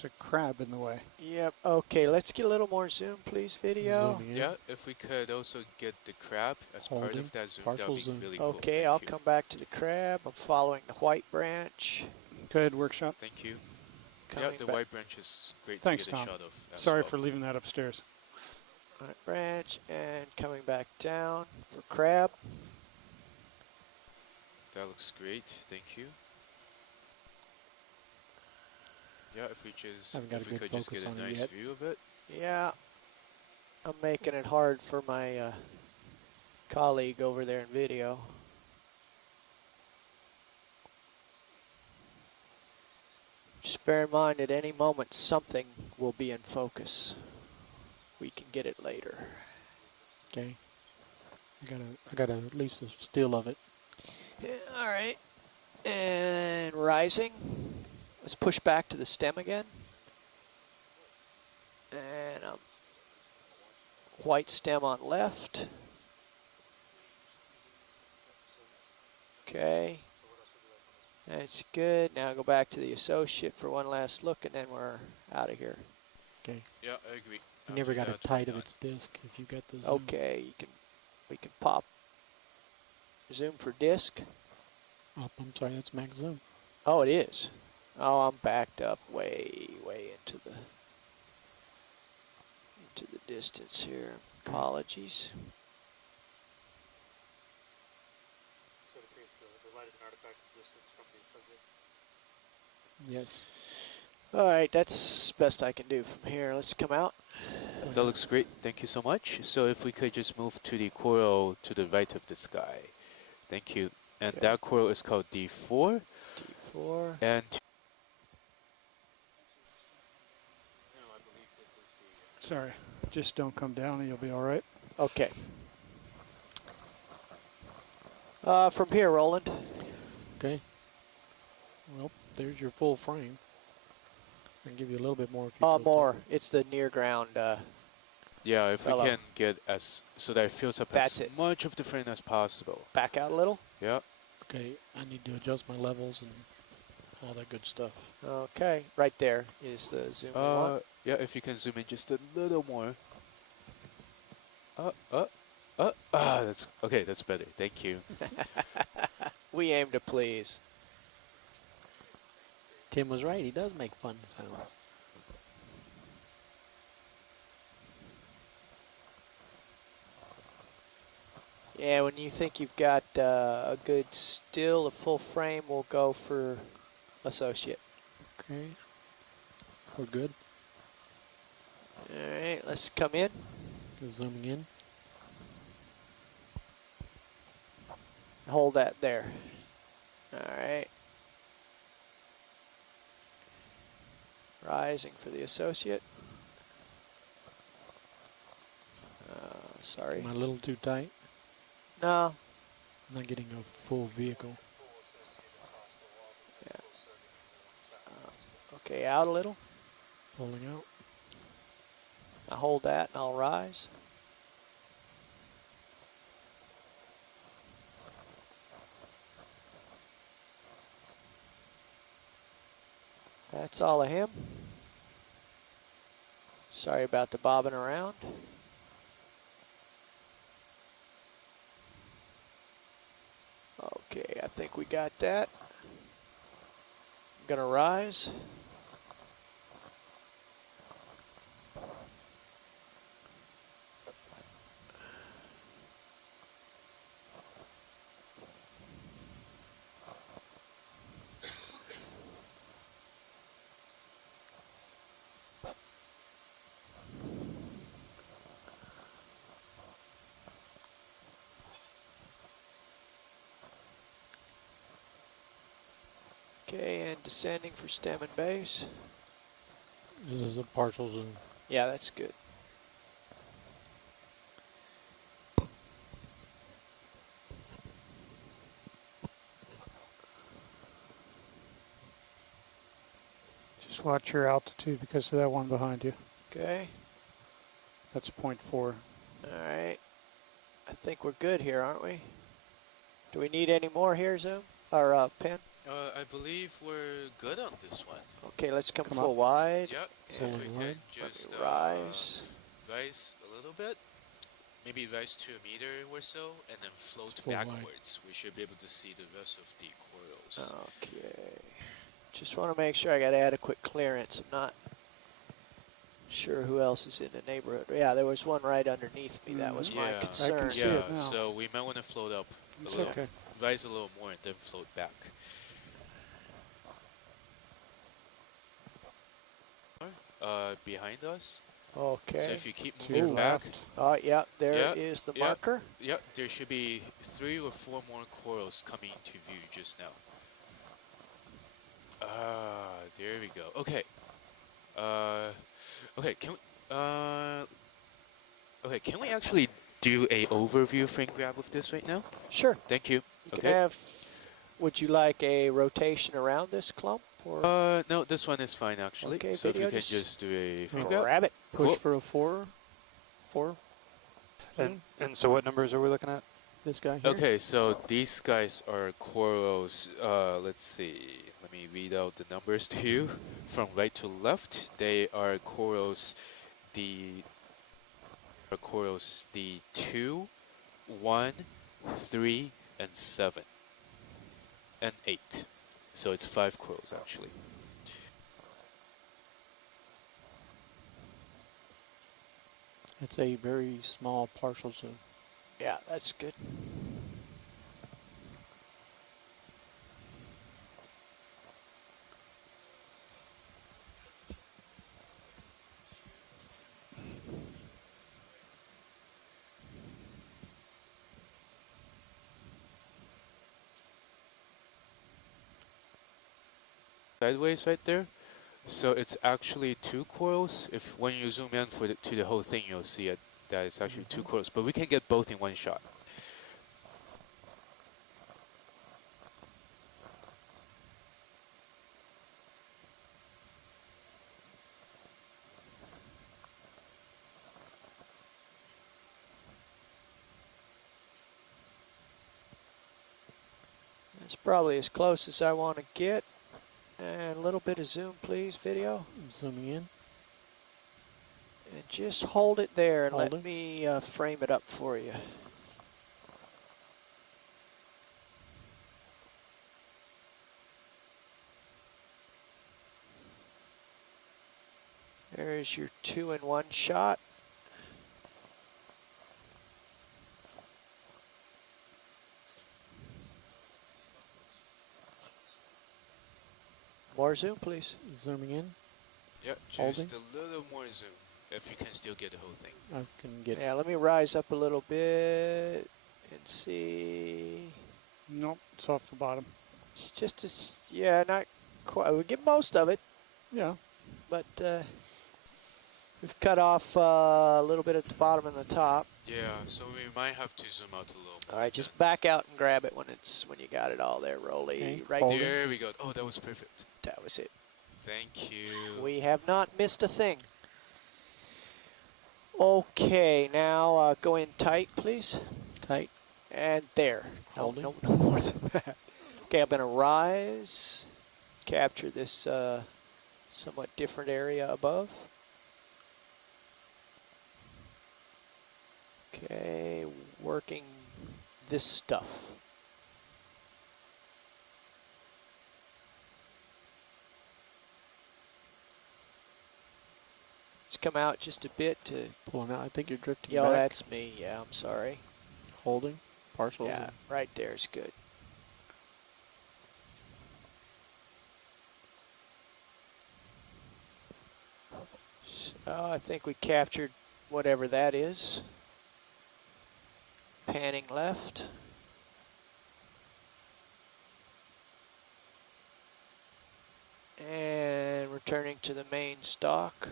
There's a crab in the way. Yep, okay, let's get a little more zoom, please, video. Zooming in. Yeah, if we could also get the crab as part Holding. of that zoom, that Partial would be zoom. really cool. Okay, Thank I'll you. come back to the crab. I'm following the white branch. Go ahead, workshop. Thank you. Coming Yeah, the back. white branch is great Thanks, to get Tom. a shot of as Sorry well. for leaving that upstairs. White branch and coming back down for crab. That looks great. Thank you. Yeah, if we Haven't got a if we good could just focus get on a it nice yet. view of it. Yeah, I'm making it hard for my colleague over there in video. Just bear in mind at any moment something will be in focus. We can get it later. Okay. I got at least a still of it. Yeah, all right. And rising. Let's push back to the stem again. And white stem on left. Okay. That's good. Now go back to the associate for one last look, and then we're out of here. Okay. Yeah, I agree. You never got After a that, we're tight of done. its disc if you got the zoom. Okay, we can pop zoom for disc. Oh, I'm sorry, that's max zoom. Oh, it is. Oh, I'm backed up way into the distance here. Apologies. So in case the light is an artifact of distance from the subject. Yes. All right, that's best I can do from here. Let's come out. That looks great. Thank you so much. So if we could just move to the coil to the right of the sky. Thank you. And Okay. that coil is called D4. D4. And Sorry. Just don't come down and you'll be all right. Okay. From here, Roland. Okay. Well, there's your full frame. I can give you a little bit more if you tilt it. More. It's the near ground. yeah, if fellow. we can get so that it fills up That's as it. much of the frame as possible. Back out a little. Yeah. Okay, I need to adjust my levels and all that good stuff. Okay, right there is the zoom we want. Yeah, if you can zoom in just a little more. That's okay. That's better. Thank you. We aim to please. Tim was right. He does make fun sounds. Yeah, when you think you've got a good still, a full frame, we'll go for associate. Okay. We're good. All right, let's come in. Zooming in. Hold that there. All right. Rising for the associate. Sorry. Am I a little too tight? No. I'm not getting a full vehicle. Yeah. Okay, out a little. Pulling out. Now hold that and I'll rise. That's all of him. Sorry about the bobbing around. Okay, I think we got that. I'm gonna rise. Okay, and descending for stem and base. This is a partial zoom. Yeah, that's good. Just watch your altitude because of that one behind you. Okay. That's 0.4. All right. I think we're good here, aren't we? Do we need any more here, Zoom? Or Pen? I believe we're good on this one. Okay, let's come, Come full up. wide. Yep. So if we can just rise. rise a little bit, maybe rise to a meter or so, and then float full wide. backwards. We should be able to see the rest of the corals. Okay. Just want to make sure I got adequate clearance. I'm not sure who else is in the neighborhood. Yeah, there was one right underneath me. That was my concern. I can see Yeah, it now. so we might want to float up It's a little, okay. rise a little more, and then float back. Behind us. Okay. So if you keep To moving your back, left. Oh, yeah, there Yeah, is the yeah. marker. yep, there should be 3 or 4 more corals coming into view just now. There we go. Okay. Okay, can we actually do a overview frame grab of this right now? Sure. Thank you. You Okay. can have, would you like a rotation around this clump? Or No, this one is fine actually. Okay, so if you video, can just just do a frame grab. grab it. Push Cool. for a 4. 4. And so what numbers are we looking at? This guy here. Okay, so these guys are corals. Let's see. Let me read out the numbers to you from right to left. They are corals. The 2, 1, 3, and 7, and 8. So it's 5 corals actually. It's a very small partial zoom. Yeah, that's good. Sideways right there. So it's actually 2 corals. If when you zoom in to the whole thing, you'll see it that it's actually 2 corals. But we can get both in one shot. That's probably as close as I want to get. And a little bit of zoom, please, video. Zooming in. And just hold it there and let Holding. me frame it up for you. There's your 2-in-1 shot. More zoom, please. Zooming in. Yeah, just a little more zoom, if you can still get the whole thing. I can get. Yeah, let me rise up a little bit and see. Nope, it's off the bottom. It's just as, yeah, not quite. We get most of it. Yeah. But we've cut off a little bit at the bottom and the top. Yeah, so we might have to zoom out a little. All right, just back out and grab it when you got it all there, Rolly. Okay, Right hold there. There we go. Oh, that was perfect. That was it. Thank you. We have not missed a thing. Okay, now go in tight, please. Tight. And there. Holding. No more than that. Okay, I'm going to rise, capture this somewhat different area above. Okay, working this stuff. Let's come out just a bit to... Pulling out. I think you're drifting Yeah, back. that's me. Yeah, I'm sorry. Holding. Partial. Yeah, right there is good. So I think we captured whatever that is. Panning left. And returning to the main stock.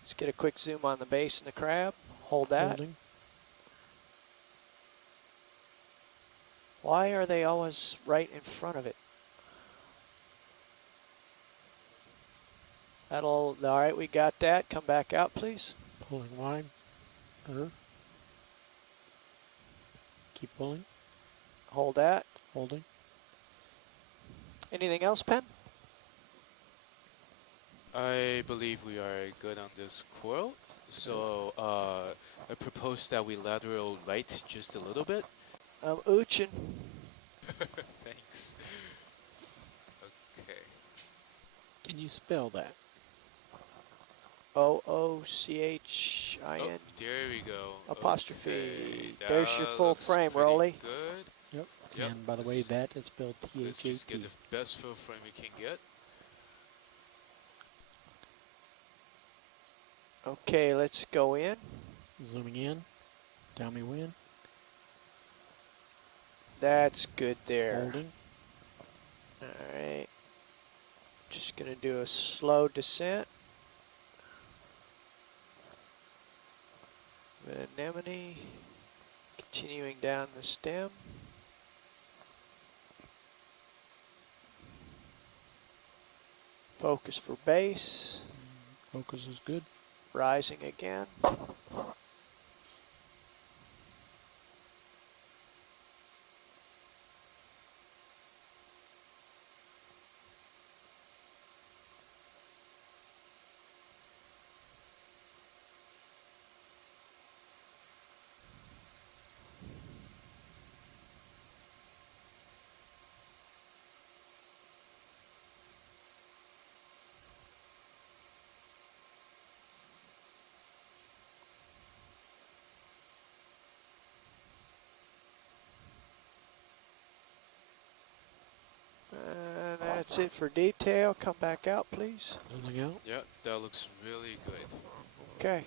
Let's get a quick zoom on the base and the crab. Hold that. Holding. Why are they always right in front of it? All right, we got that. Come back out, please. Pulling wide. Keep pulling. Hold that. Holding. Anything else, Penn? I believe we are good on this coral. So I propose that we lateral right just a little bit. I'm ooching. Thanks. Okay. Can you spell that? OOCHIN. Oh, there we go. Apostrophe. Okay, There's your that full looks frame, pretty Rolly. Good. Yep. And by the way, that is spelled Let's just get T-H-A-T. the best full frame we can get. Okay, let's go in. Zooming in. Tell me when. That's good there. Holding. All right. Just going to do a slow descent. Anemone. Continuing down the stem. Focus for base. Focus is good. Rising again. And that's it for detail. Come back out, please. Holding out. Yeah, that looks really good. Okay.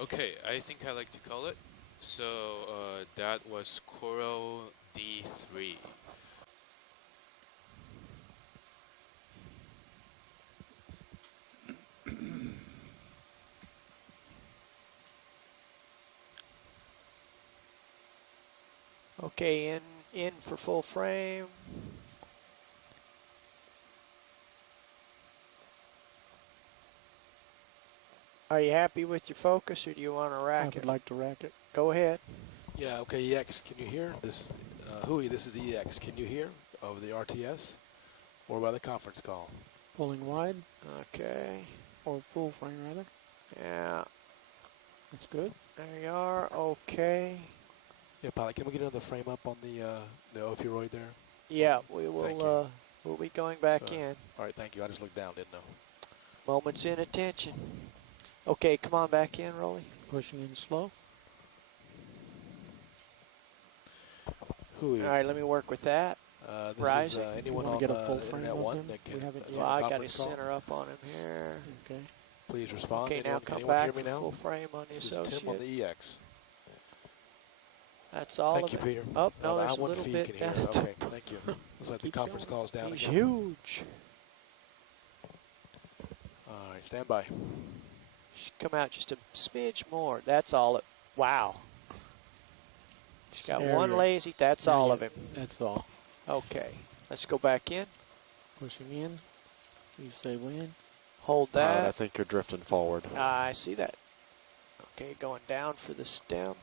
Okay, I think I like to call it. So that was Coral D3. Okay, in for full frame. Are you happy with your focus, or do you want to rack it? I would like to rack it. Go ahead. Yeah, okay, EX, can you hear? This is Hui, this is EX. Can you hear over the RTS or by the conference call? Pulling wide. Okay. Or full frame, rather. Yeah. That's good. There you are. Okay. Yeah, pilot, can we get another frame up on the ophiuroid there? Yeah, we will. We'll be going back in. All right, thank you. I just looked down, didn't know. Moments in attention. Okay, come on back in, Rolly. Pushing in slow. Who? All right, let me work with that. This Rising. is anyone on get a full frame Internet of One him? that We can. haven't is yet. on Well, the I got to conference call. center up on him here. Okay. Please respond. Okay, anyone, now come anyone back hear me for now? full frame on the This associate. is Tim on the EX. That's all Thank of you, it. Peter. Oh, no, the there's a I-1 little feed bit can hear. down. Okay, thank you. Looks like the Keep conference showing. call's down He's again. huge. All right, stand by. Should come out just a smidge more. That's all it. Wow. She's got There one he is. lazy. That's Not all yet. of him. That's all. Okay. Let's go back in. Pushing in. You say when? Hold that. I think you're drifting forward. I see that. Okay, going down for the stem.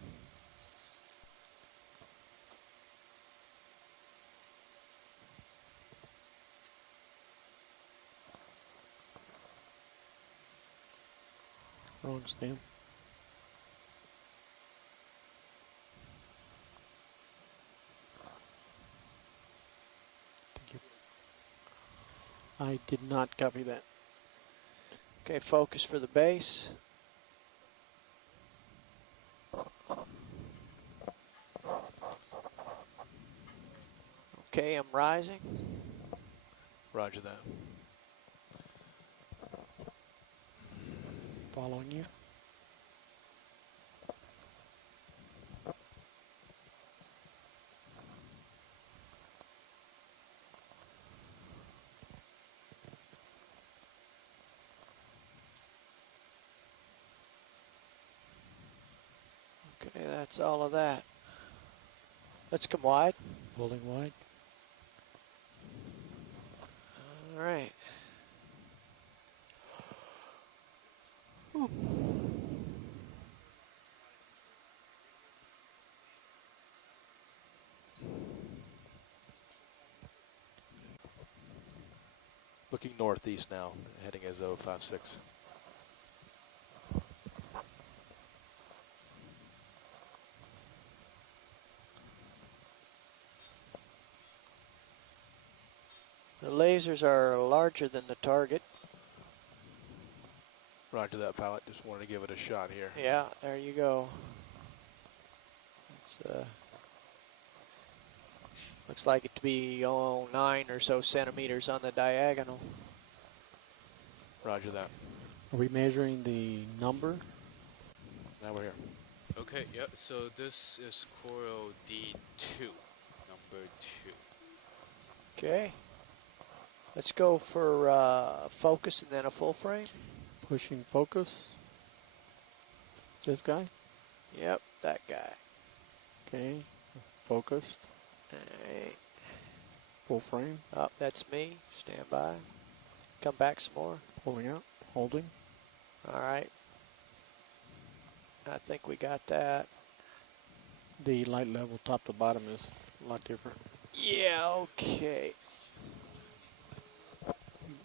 Wrong stem. Thank you. I did not copy that. Okay, focus for the base. Okay, I'm rising. Roger that. Following you. Okay, that's all of that. Let's come wide. Holding wide. All right. Looking northeast now, heading as 056. The lasers are larger than the target. Roger that, pilot. Just wanted to give it a shot here. Yeah, there you go. It's, looks like it to be 9 or so centimeters on the diagonal. Roger that. Are we measuring the number? Now we're here. Okay, yeah, so this is coral D2, number 2. Okay. Let's go for focus and then a full frame. Pushing focus. This guy? Yep, that guy. Okay. Focused. Alright. Full frame. Oh, that's me. Stand by. Come back some more. Pulling out. Holding. Alright. I think we got that. The light level top to bottom is a lot different. Yeah, okay.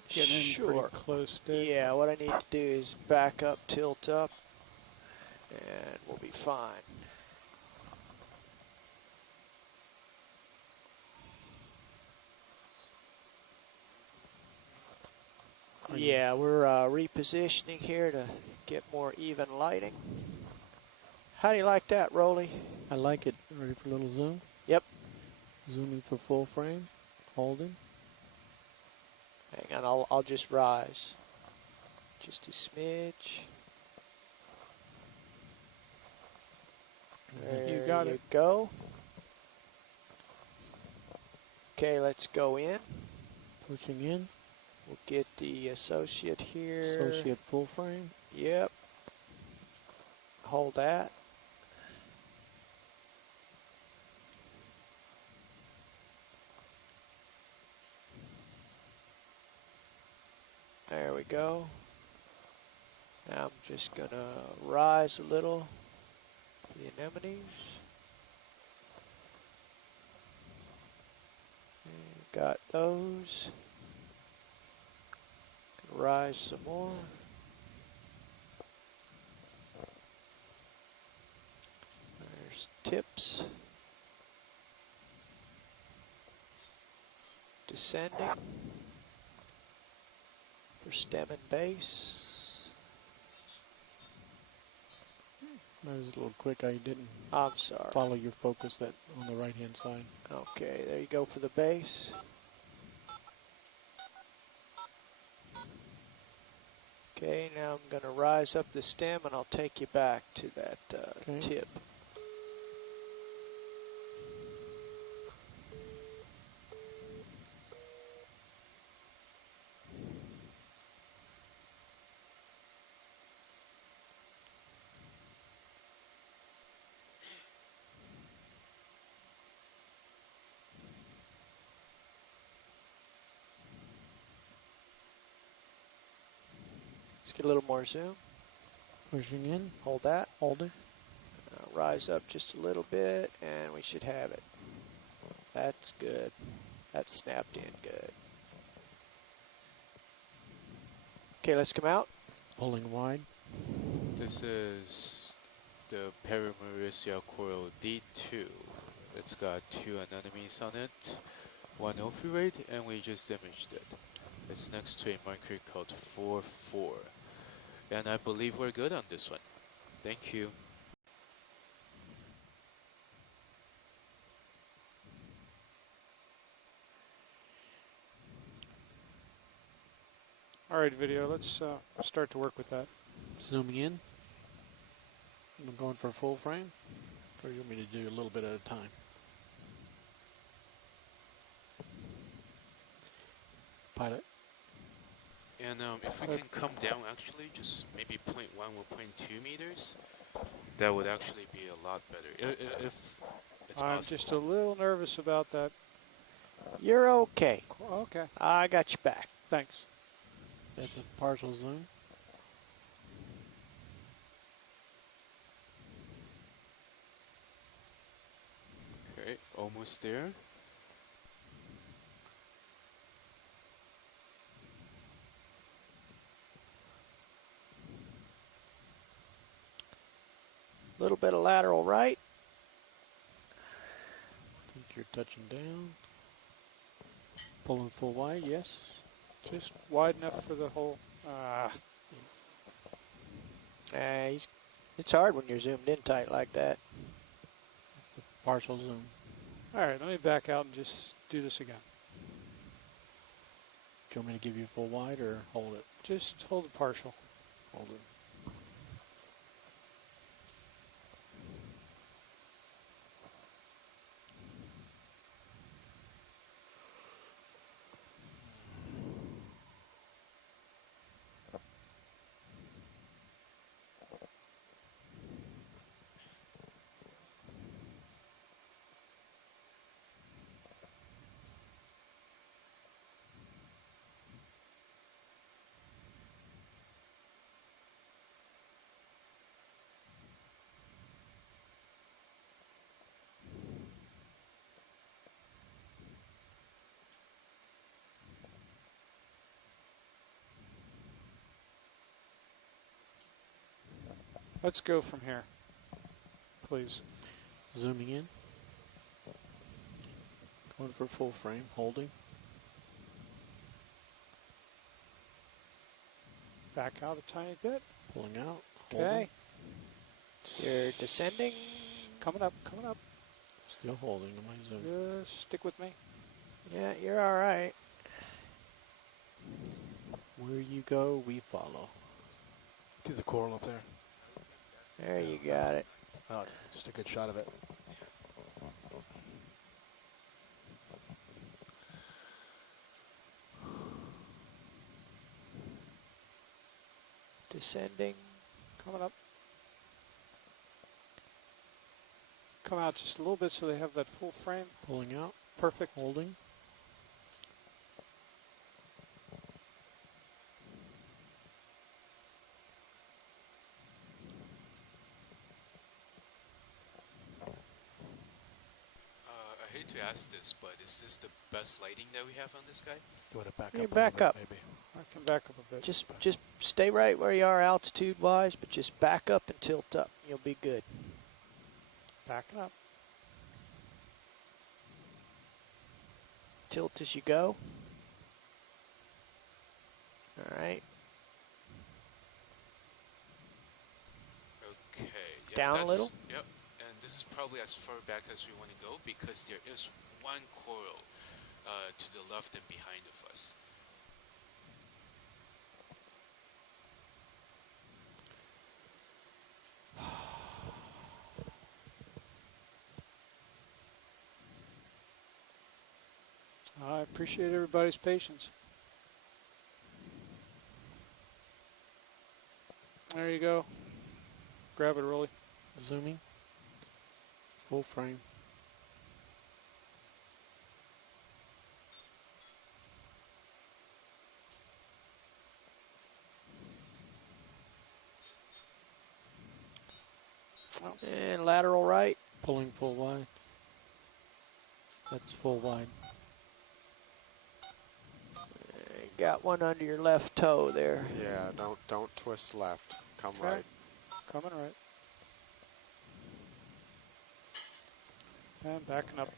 Getting in Sure. pretty close there. Yeah, what I need to do is back up, tilt up, and we'll be fine. Yeah, we're repositioning here to get more even lighting. How do you like that, Rolly? I like it. Ready for a little zoom? Yep. Zooming for full frame. Holding. Hang on, I'll just rise. Just a smidge. There You got you it. go. Okay, let's go in. Pushing in. We'll get the associate here. Associate full frame. Yep. Hold that. There we go. Now I'm just gonna rise a little. The anemones. And got those. Gonna rise some more. There's tips. Descending. For stem and base. That was a little quick. I didn't I'm sorry. follow your focus that on the right-hand side. Okay, there you go for the base. Okay, now I'm going to rise up the stem and I'll take you back to that tip. Let's get a little more zoom. Pushing in. Hold that. Hold it. Rise up just a little bit, and we should have it. That's good. That snapped in good. Okay, let's come out. Pulling wide. This is the Paramaricia Coral D2. It's got 2 anemones on it, 1 ophiolite rate, and we just imaged it. It's next to a marker called 4-4. And I believe we're good on this one. Thank you. All right, video. Let's start to work with that. Zooming in. I'm going for full frame, or you want me to do a little bit at a time? Pilot. And if we can come down actually, just maybe 0.1 or 0.2 meters, that would actually be a lot better. If it's I'm possible. just a little nervous about that. You're okay. Okay. I got you back. Thanks. That's a partial zoom. Okay, almost there. A little bit of lateral right. I think you're touching down. Pulling full wide, yes. Just wide enough for the whole. It's hard when you're zoomed in tight like that. It's a partial zoom. All right, let me back out and just do this again. Do you want me to give you full wide or hold it? Just hold the partial. Hold it. Let's go from here, please. Zooming in. Going for full frame, holding. Back out a tiny bit. Pulling out. Okay. You're descending. Coming up, coming up. Still holding. Am I zooming? Just stick with me. Yeah, you're all right. Where you go, we follow. See the coral up there? There you got it. Oh, just a good shot of it. Descending. Coming up. Come out just a little bit so they have that full frame. Pulling out. Perfect. Holding. I hate to ask this, but is this the best lighting that we have on this guy? You want to back You up? back up. Maybe. I can back up a bit. Just stay right where you are altitude-wise, but just back up and tilt up. You'll be good. Backing up. Tilt as you go. All right. Okay, Yeah, Down a little? Yep. And this is probably as far back as we want to go because there is one coral to the left and behind of us. I appreciate everybody's patience. There you go. Grab it, Rolly. Zooming. Full frame. And lateral right. Pulling full wide. That's full wide. Got one under your left toe there. Yeah, don't twist left. Come Okay. right. Coming right. And backing up.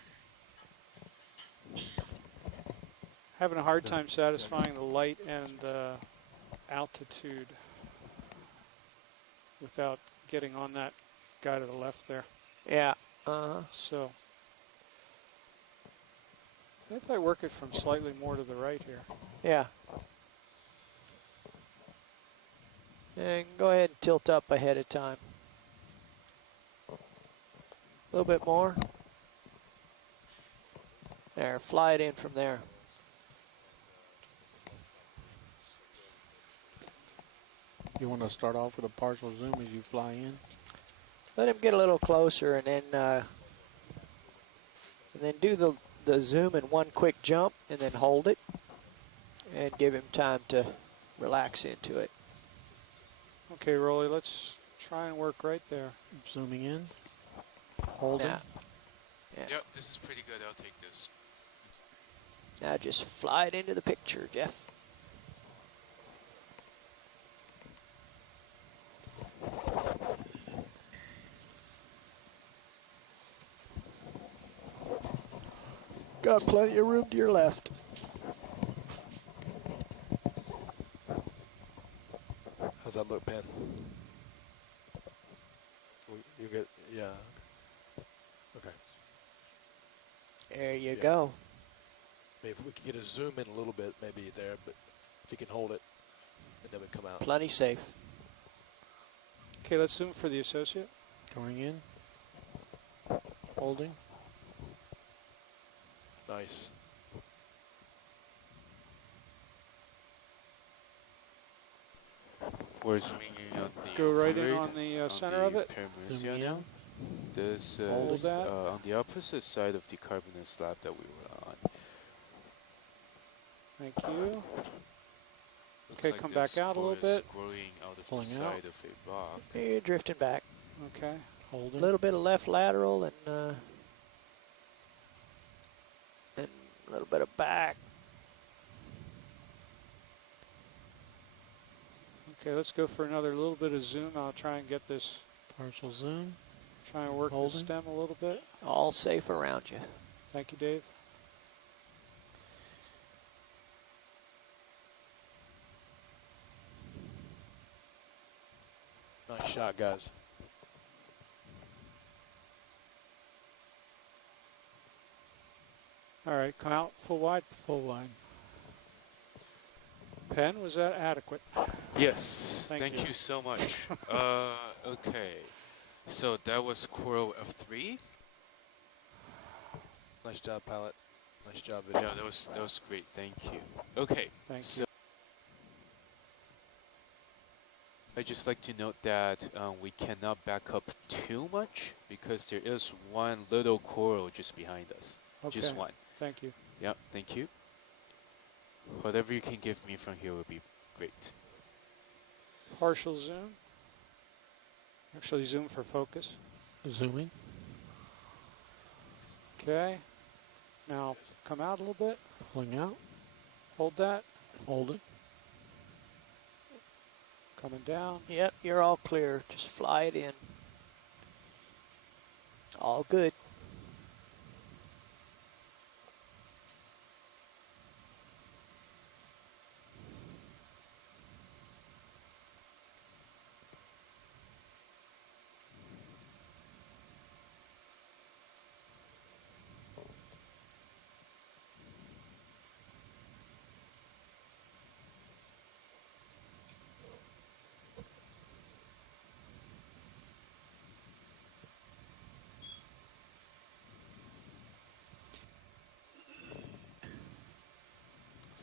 Having a hard time satisfying the light and altitude without getting on that guy to the left there. Yeah. So if I work it from slightly more to the right here. Yeah. And go ahead and tilt up ahead of time. A little bit more. There, fly it in from there. You want to start off with a partial zoom as you fly in? Let him get a little closer and then do the zoom in one quick jump and then hold it and give him time to relax into it. Okay, Rolly, let's try and work right there. Zooming in. Holding. Yeah. Yeah. Yep, this is pretty good. I'll take this. Now just fly it into the picture, Jeff. Got plenty of room to your left. How's that look, Penn? You get, yeah. Okay. There you go. Maybe if we could get a zoom in a little bit, maybe there, but if you can hold it, and then we come out. Plenty safe. Okay, let's zoom for the associate. Going in. Holding. Nice. We're zooming in on the Go right in grid, on the center of it. Zoom now. This Hold is that. on the opposite side of the carbonate slab that we were on. Thank you. Looks Okay, like come this back out a little core is bit. growing out of Pulling the out. side of a rock. You're drifting back. Okay, holding. A little bit of left lateral and a little bit of back. Okay, let's go for another little bit of zoom. I'll try and get this partial zoom. Try and work the stem a little bit. All safe around you. Thank you, Dave. Nice shot, guys. All right, come out full wide, full wide. Penn, was that adequate? Yes, thank you. you so much. Okay, so that was Coral F3. Nice job, pilot. Nice job, video. Yeah, that was great. Thank you. Okay, Thank so you. I'd just like to note that we cannot back up too much because there is one little coral just behind us. Okay. Just one. Thank you. Yeah, thank you. Whatever you can give me from here would be great. Partial zoom. Actually, zoom for focus. Zooming. Okay. Now come out a little bit. Pulling out. Hold that. Hold it. Coming down. Yep, you're all clear. Just fly it in. All good.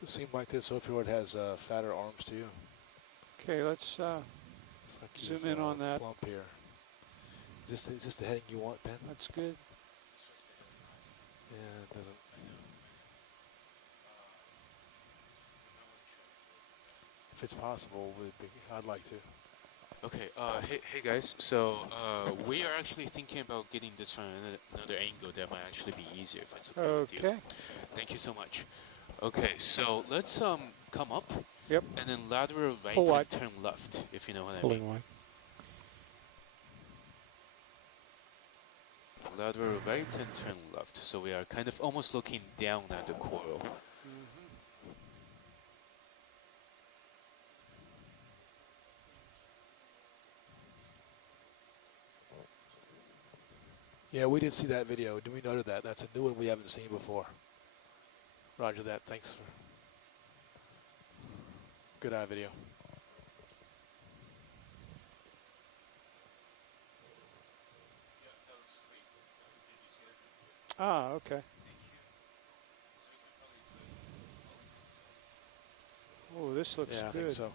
seem like this opioid has fatter arms too. Okay, let's It's like he zoom has in a on that. Plump here. Is this the heading you want, Ben? That's good. Yeah, it doesn't. If it's possible, I'd like to. Okay, hey guys, so we are actually thinking about getting this from another angle that might actually be easier if it's okay with you. Okay. Thank you so much. Okay, so let's come up. Yep. And then lateral right Full and wide. turn left, if you know what I Pulling mean. wide. Lateral right and turn left. So we are kind of almost looking down at the coil. Yeah, we did see that video. We noted that. That's a new one we haven't seen before. Roger that. Thanks for good eye video. Ah, okay. Oh, this looks Yeah, I good. think so.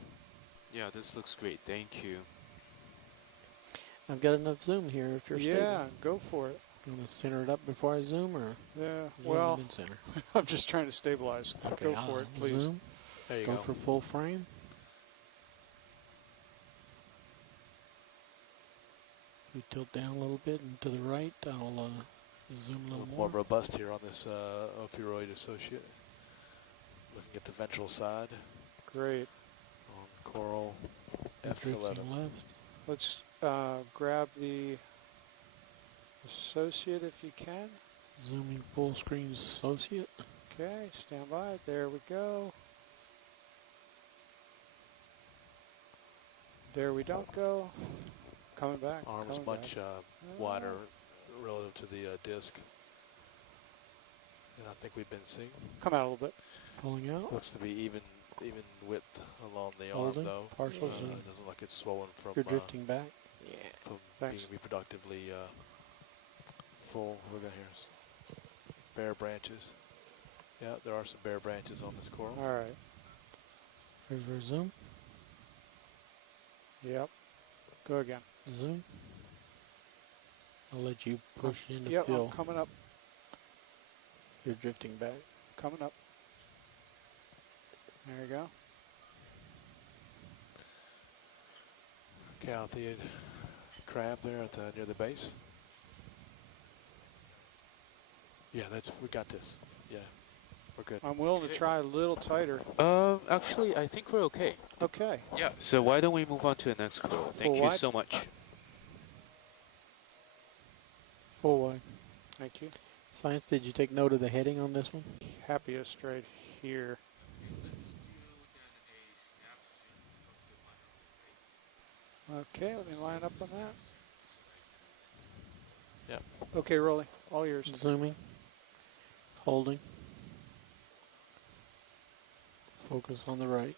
Yeah, this looks great. Thank you. I've got enough zoom here if you're stable. Yeah, go for it. You want to center it up before I zoom, or Yeah, zoom well, and then center? I'm just trying to stabilize. Okay, Go for I'll it, please. Zoom. There you go go. for full frame. You tilt down a little bit and to the right. I'll zoom a little More more. robust here on this opioid associate. Looking at the ventral side. Great. On coral Drifting F11. left. Let's grab the associate if you can. Zooming full screen associate. Okay, stand by. There we go. There we don't go. Coming back. Arms coming much back. wider relative to the disc. And I think we've been seeing. Come out a little bit. Pulling out. Looks to be even width along the Holding. arm though. Partial It zoom. doesn't look like it's swollen from You're drifting back. Yeah. from Thanks. being reproductively full. What we got here? Bare branches. Yeah, there are some bare branches on this coral. All right. Here's our zoom. Yep. Go again. Zoom. I'll let you push in to Yep, fill. I'm coming up. You're drifting back. Coming up. There you go. Calthiid crab there at near the base. Yeah, we got this. Yeah, we're good. I'm willing to try a little tighter. Actually, I think we're okay. Okay. Yeah, so why don't we move on to the next coil? Thank you wide. so much. Full wide. Thank you. Science, did you take note of the heading on this one? Happiest right here. Okay, let me line up on that. Yep. Okay, Rolly, all yours. Zooming. Holding. Focus on the right.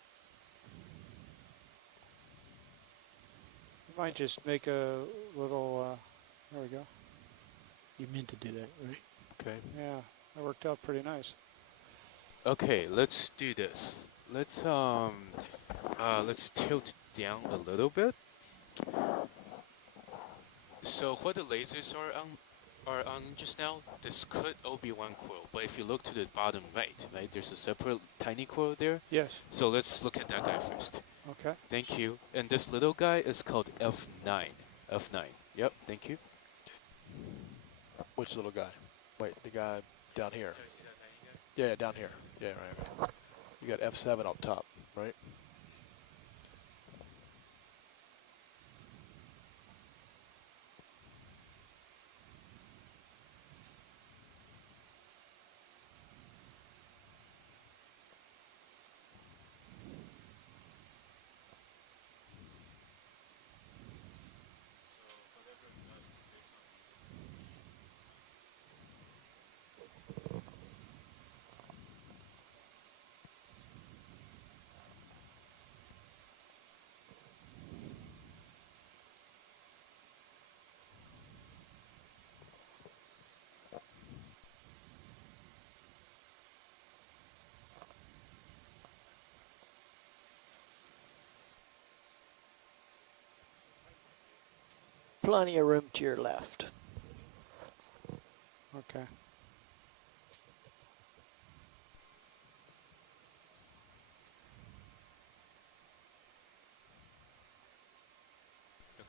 You might just make a little, there we go. You meant to do that, right? Okay. Yeah, that worked out pretty nice. Okay, let's do this. Let's tilt down a little bit. So what the lasers are on just now, this could all be one coil, but if you look to the bottom right, there's a separate tiny coil there. Yes. So let's look at that guy first. Okay. Thank you. And this little guy is called F9. F9. Yep, thank you. Which little guy? Wait, the guy down here. Yeah, down here. Yeah, right. You got F7 up top, right? plenty of room to your left. Okay.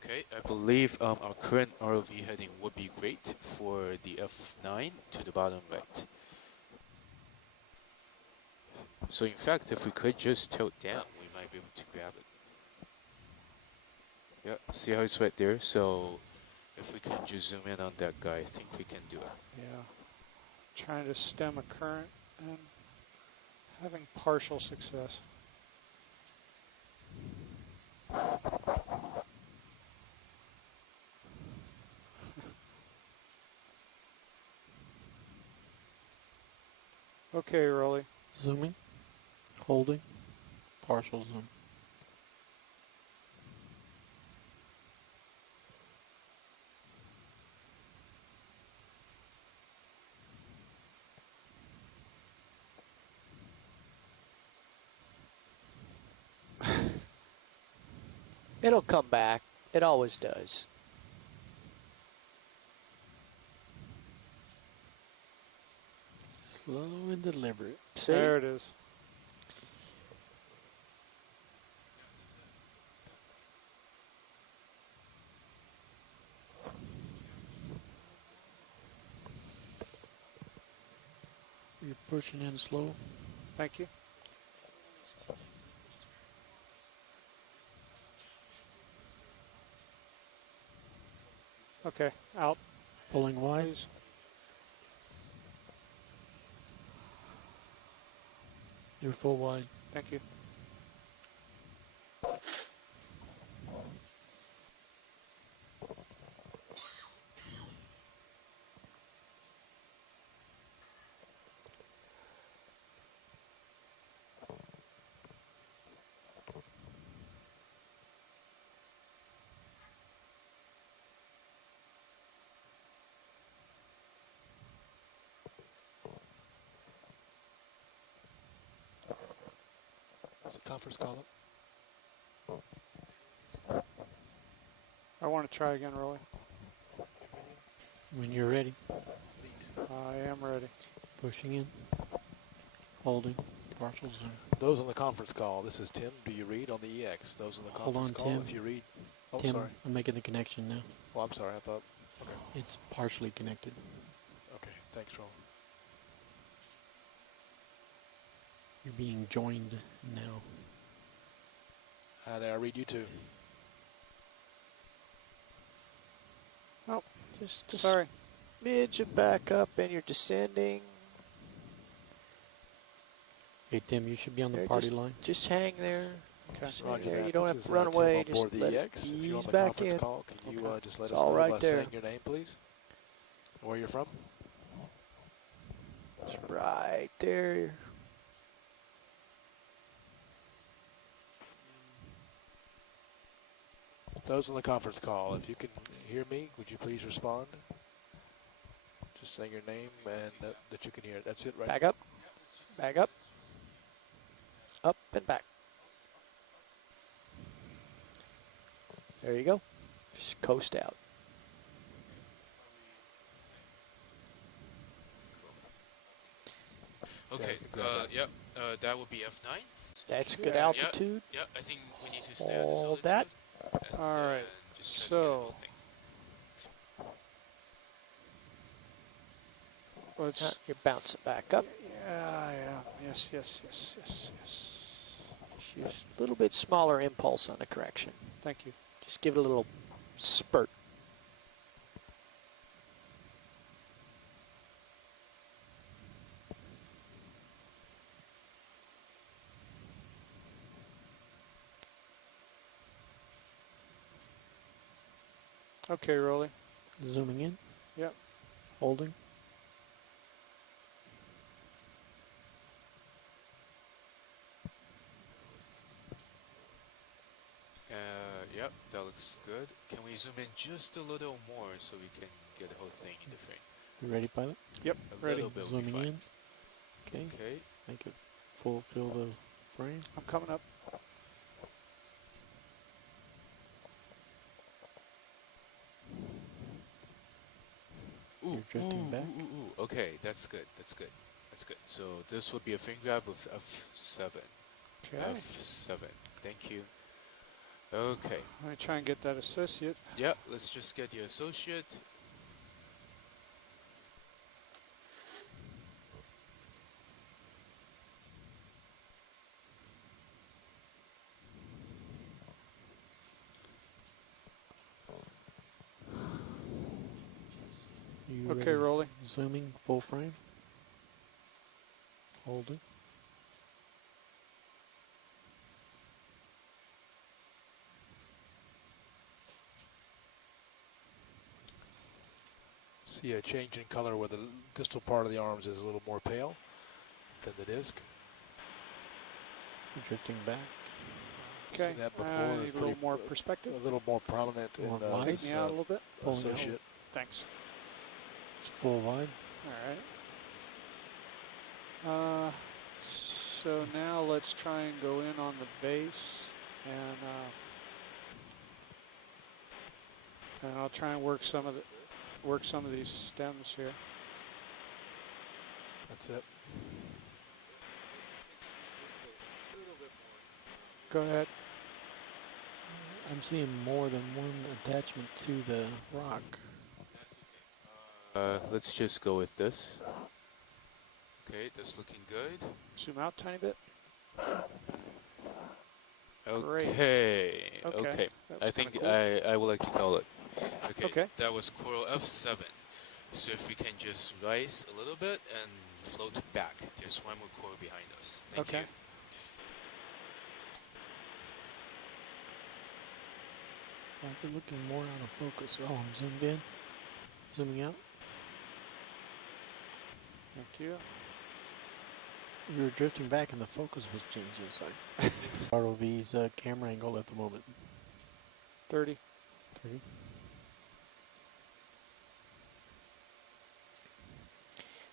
Okay, I believe our current ROV heading would be great for the F9 to the bottom right. So in fact, if we could just tilt down, we might be able to grab it. Yeah, see how it's right there? So if we can just zoom in on that guy, I think we can do it. Yeah. Trying to stem a current and having partial success. Okay, Rolly. Zooming, holding, partial zoom. It'll come back. It always does. Slow and deliberate. See? There it is. You're pushing in slow. Thank you. Okay, out. Pulling wide. Please. You're full wide. Thank you. Is the conference call up? I want to try again, Rolly. When you're ready. I am ready. Pushing in, holding, partial zoom. Those on the conference call, this is Tim. Do you read on the EX? Those on the Hold conference on, call, Tim. if you read. Oh, Tim, sorry. I'm making the connection now. Oh, I'm sorry. I thought. Okay. It's partially connected. Okay. Thanks, Roland. You're being joined now. Hi there. I read you too. Oh, Just sorry. Midge it back up and you're descending. Hey, Tim, you should be on the There, party just, line. Just hang there. Okay. Just hang Roger there. that. You don't This have is, to run Tim away. on Just board the let EX. it If you're ease on the back conference in. call, can you just let It's us all know right by there. saying your name, please? And where you're from? It's right there. Those on the conference call, if you can hear me, would you please respond? Just saying your name and that you can hear it. That's it, right? Back up. Back up. Up and back. There you go. Just coast out. Okay, yep, that would be F9. That's good altitude. Yeah, I think we need to stay at this Hold altitude. that. And, All right. just try to get the whole thing. Let's. You're bouncing back up. Yeah. Yes. Just a little bit smaller impulse on the correction. Thank you. Just give it a little spurt. Okay, Rolly. Zooming in. Yep. Holding. Yep, that looks good. Can we zoom in just a little more so we can get the whole thing in the frame? You ready, pilot? Yep, A ready. little bit will be Zooming fine. in. Okay. Okay. Make it fulfill the frame. I'm coming up. drifting back. Okay, that's good. That's good. That's good. So this would be a frame grab of F7. Okay. F7. Thank you. Okay. Let me try and get that associate. Yeah, let's just get the associate. You Okay, ready? rolling. Zooming full frame. Hold it. See a change in color where the distal part of the arms is a little more pale than the disc. Drifting back. Okay. Seen that before. I It's need a little pretty- more perspective. A little more prominent in More wide. Take his, me out a little bit. Pulling out. associate. Thanks. It's full wide. All right. So now let's try and go in on the base, and I'll try and work some of these stems here. That's it. Go ahead. I'm seeing more than one attachment to the rock. Let's just go with this. Okay, that's looking good. Zoom out a tiny bit. Okay. Okay, Okay. that's I think kinda I would like to call it. Okay. Okay. That was coral F7. So if we can just rise a little bit and float back. There's one more coral behind us. Thank Okay. you. Why is it looking more out of focus? Oh, I'm zoomed in. Zooming out. Thank you. You were drifting back and the focus was changing. Sorry. ROV's camera angle at the moment. 30. 30.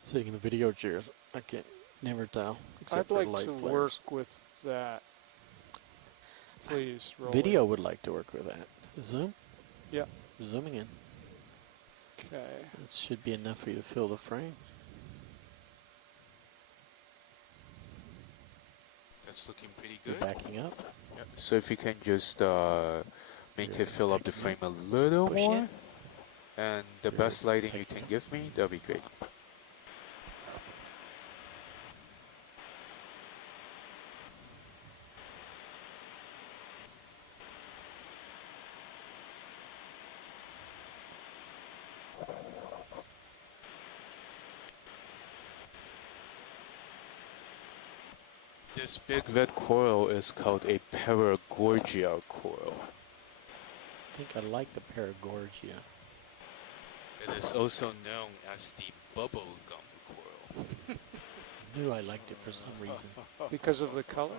Sitting in the video chairs, I can't never tell. Except I'd for like light to flares. work with that. Please roll. Video would like to work with that. Zoom? Yeah. Zooming in. Okay. It should be enough for you to fill the frame. That's looking pretty You're good. backing up. Yep. So if you can just make You're it fill up the backing frame up. a little Push more, in. and the You're best lighting you backing can up. give me, that'll be great. This big red coral is called a Paragorgia coral. I think I like the Paragorgia. It is also known as the bubble gum coral. Knew I liked it for some reason. Because of the color?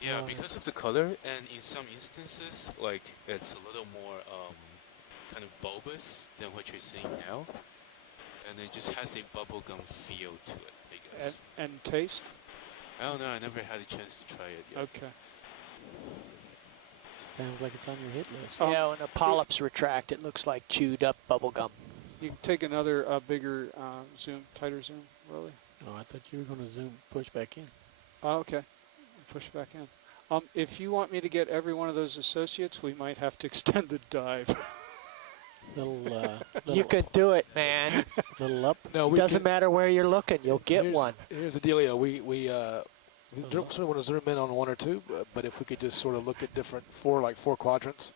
Yeah, because of the color, and in some instances, like it's a little more kind of bulbous than what you're seeing now, and it just has a bubblegum feel to it, I guess. And taste? I don't know. I never had a chance to try it yet. Okay. Sounds like it's on your hit list. Yeah, when the polyps retract, it looks like chewed up bubble gum. You can take another bigger zoom, tighter zoom, Rolly. Oh, I thought you were going to zoom, push back in. Oh, okay. Push back in. If you want me to get every one of those associates, we might have to extend the dive. You could do it, man. Little up. No, It doesn't matter where you're looking. You'll get one. Here's the dealio. We don't sort of want to zoom in on one or two, but if we could just sort of look at different four quadrants,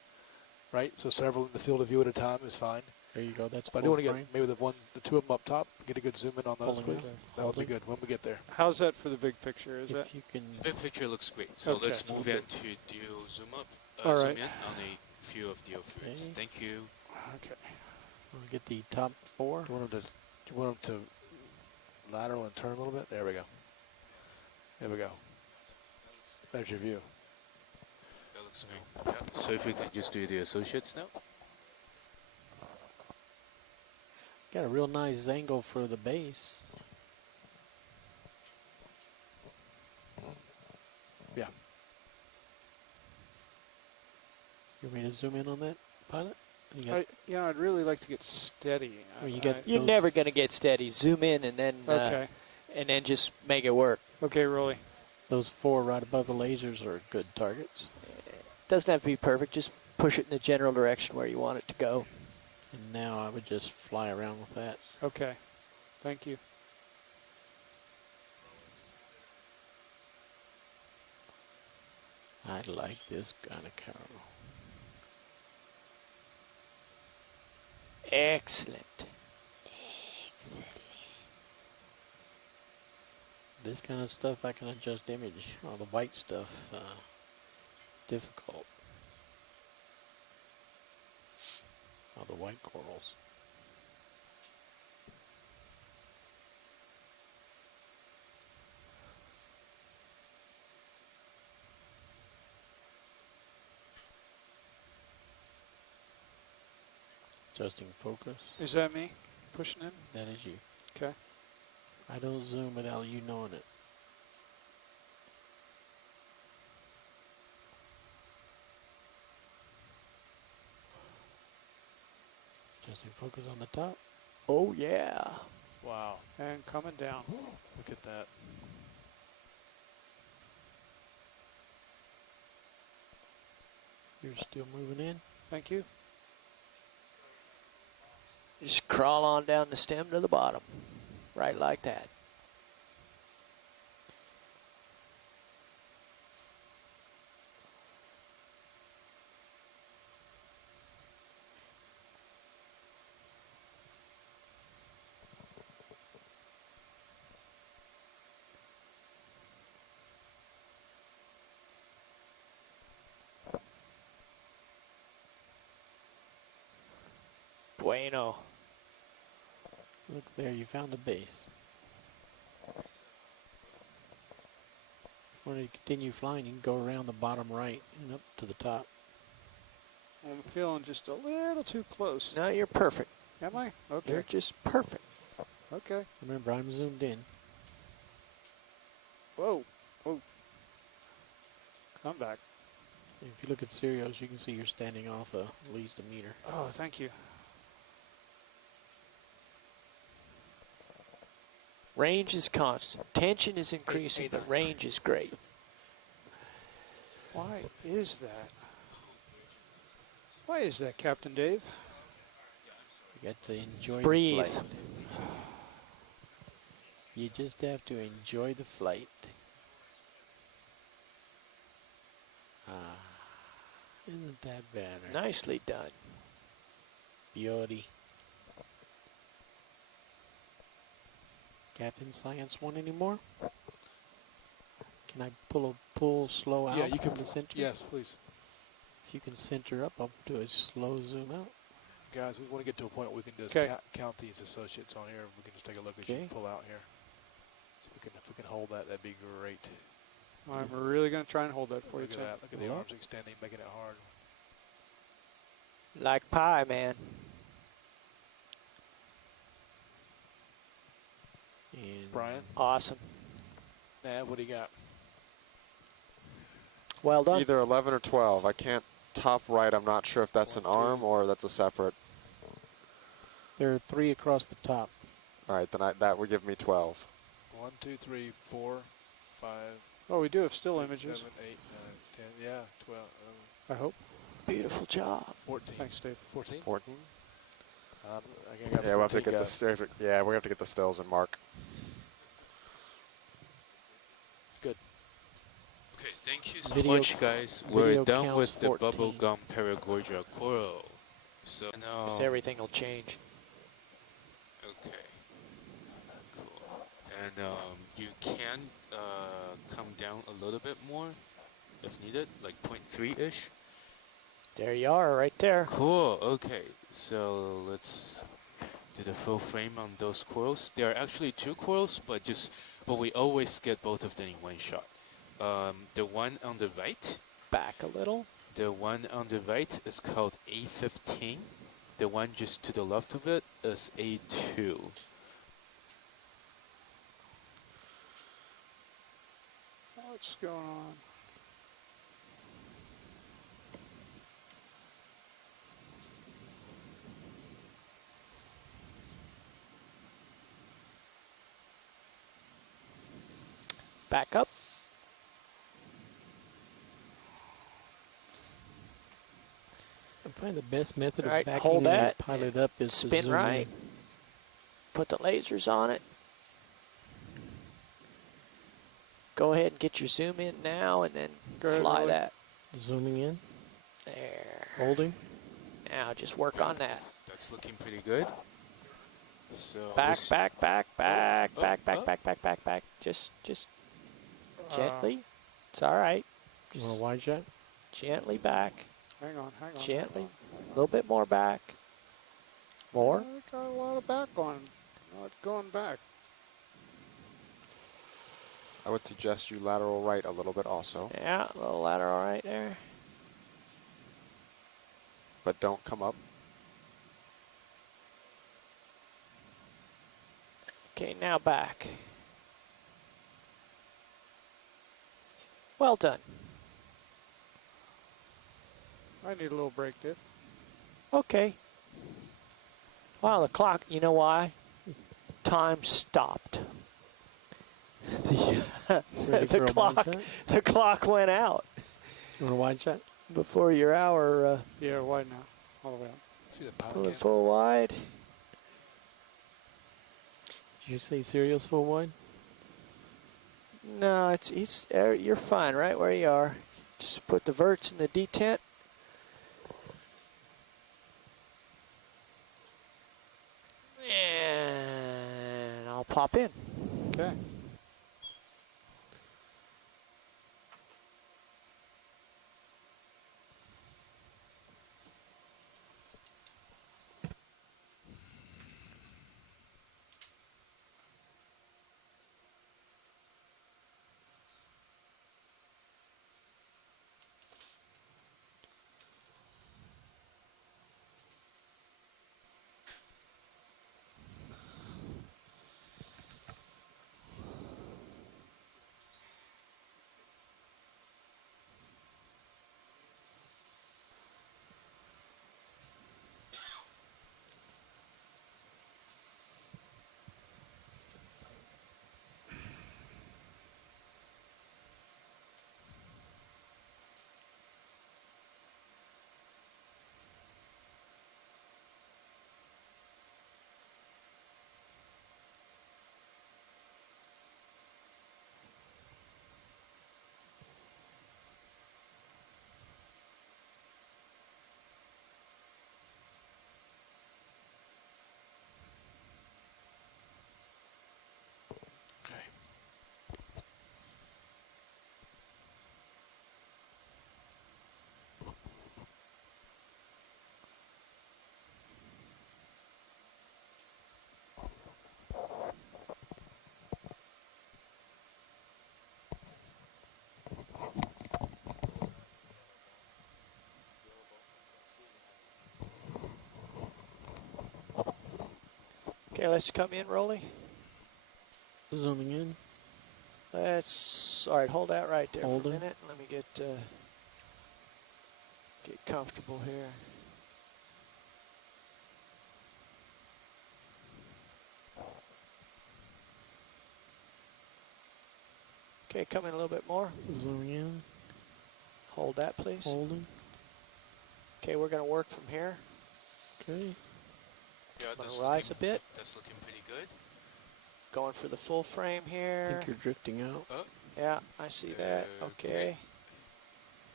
right? So several in the field of view at a time is fine. There you go. That's But I do full want to frame. get maybe the two of them up top. Get a good zoom in on those, Pulling please. out. That would be Holding. good when we get there. How's that for the big picture? Is that? You can Big picture looks great. So Okay. let's move in to do zoom up, All zoom right. in on a few of the fluids. Okay. Thank you. Okay. we'll get the top four. Do you want them to lateral and turn a little bit? There we go. There we go. There's your view. That looks great. Yeah. So if we can just do the associates now. Got a real nice angle for the base. Yeah. You want me to zoom in on that, pilot? I'd really like to get steady. You're never going to get steady. Zoom in and then just make it work. Okay, Rolly. Those 4 right above the lasers are good targets. Doesn't have to be perfect. Just push it in the general direction where you want it to go. And now I would just fly around with that. Okay. Thank you. I like this kind of car. Excellent. This kind of stuff I can adjust image. All the white stuff, difficult. All the white corals. Adjusting focus. Is that me pushing in? That is you. Okay. I don't zoom without you knowing it. Adjusting focus on the top. Oh, yeah. Wow. And coming down. Look at that. You're still moving in. Thank you. Just crawl on down the stem to the bottom. Right like that. Bueno. Look there, you found the base. When you continue flying, you can go around the bottom right and up to the top. I'm feeling just a little too close. No, you're perfect. Am I? Okay. You're just perfect. Okay. Remember, I'm zoomed in. Whoa. Whoa. Come back. If you look at serials, you can see you're standing off at least a meter. Oh, thank you. Range is constant. Tension is increasing, but range is great. Why is that? Why is that, Captain Dave? You got to enjoy Breathe. the flight. You just have to enjoy the flight. Isn't that better? Nicely done. Beauty. Captain Science 1 anymore? Can I pull slow out? Yeah, you can. from the center? Yes, please. If you can center up, I'll do a slow zoom out. Guys, we want to get to a point where we can just count these associates on here. We can just take a look as you pull out here. So if we can hold that, that'd be great. I'm really going to try and hold that for Look you, at Tim. that. Look at the arms extending, making it hard. Like pie, man. And Brian? Awesome. Nav, what do you got? Well done. Either 11 or 12. I can't top right. I'm not sure if that's an arm or that's a separate. There are 3 across the top. All right, then that would give me 12. 1, 2, 3, 4, 5. Oh, we do have still 6, images. 7, 8, 9, 10. Yeah, 12. I hope. Beautiful job. 14. Thanks, Dave. 14? 14? I got Yeah, we'll have to 14 get guys. yeah, we have to get the stills and mark. Good. Okay, thank you so Video- much, guys. video We're done counts with the 14. bubblegum Paragorgia coral. So now, Because everything will change. okay, cool. And you can come down a little bit more if needed, like 0.3-ish. There you are, right there. Cool. Okay, so let's do the full frame on those corals. There are actually 2 corals, but we always get both of them in one shot. The one on the right. Back a little. The one on the right is called A15. The one just to the left of it is A2. What's going on? Back up. I find the best method All of right, backing hold the that. pilot up is to Spin zoom right. in. Put the lasers on it. Go ahead and get your zoom in now and then fly that. Zooming in. There. Holding. Now just work on that. That's looking pretty good. So Back, this- back, back, back, oh, back, back, oh. back, back, back, back. Just gently. It's all right. You want a wide shot? Gently back. Hang on. Gently. A little bit more back. More. I got a lot of back on. Not going back. I would suggest you lateral right a little bit also, Yeah, a little lateral right there. but don't come up. Okay, now back. Well done. I need a little break, Dave. Okay. Wow, the clock, you know why? Time stopped. The clock went out You want a wide shot? before your hour. Yeah, wide now. All the way up. See the pilot Pull it cam? full wide. Did you say serials full wide? No, you're fine right where you are. Just put the verts in the detent. And I'll pop in. Okay. Okay, let's come in, Rolly. Zooming in. All right, hold that right there Holding. for a minute. Let me get comfortable here. Okay, come in a little bit more. Zooming in. Hold that, please. Holding. Okay, we're going to work from here. Okay. Yeah, I'm that's going to rise a looking- bit. That's looking pretty good. Going for the full frame I here. think you're drifting out. Oh, Yeah, I see that. Okay. Okay.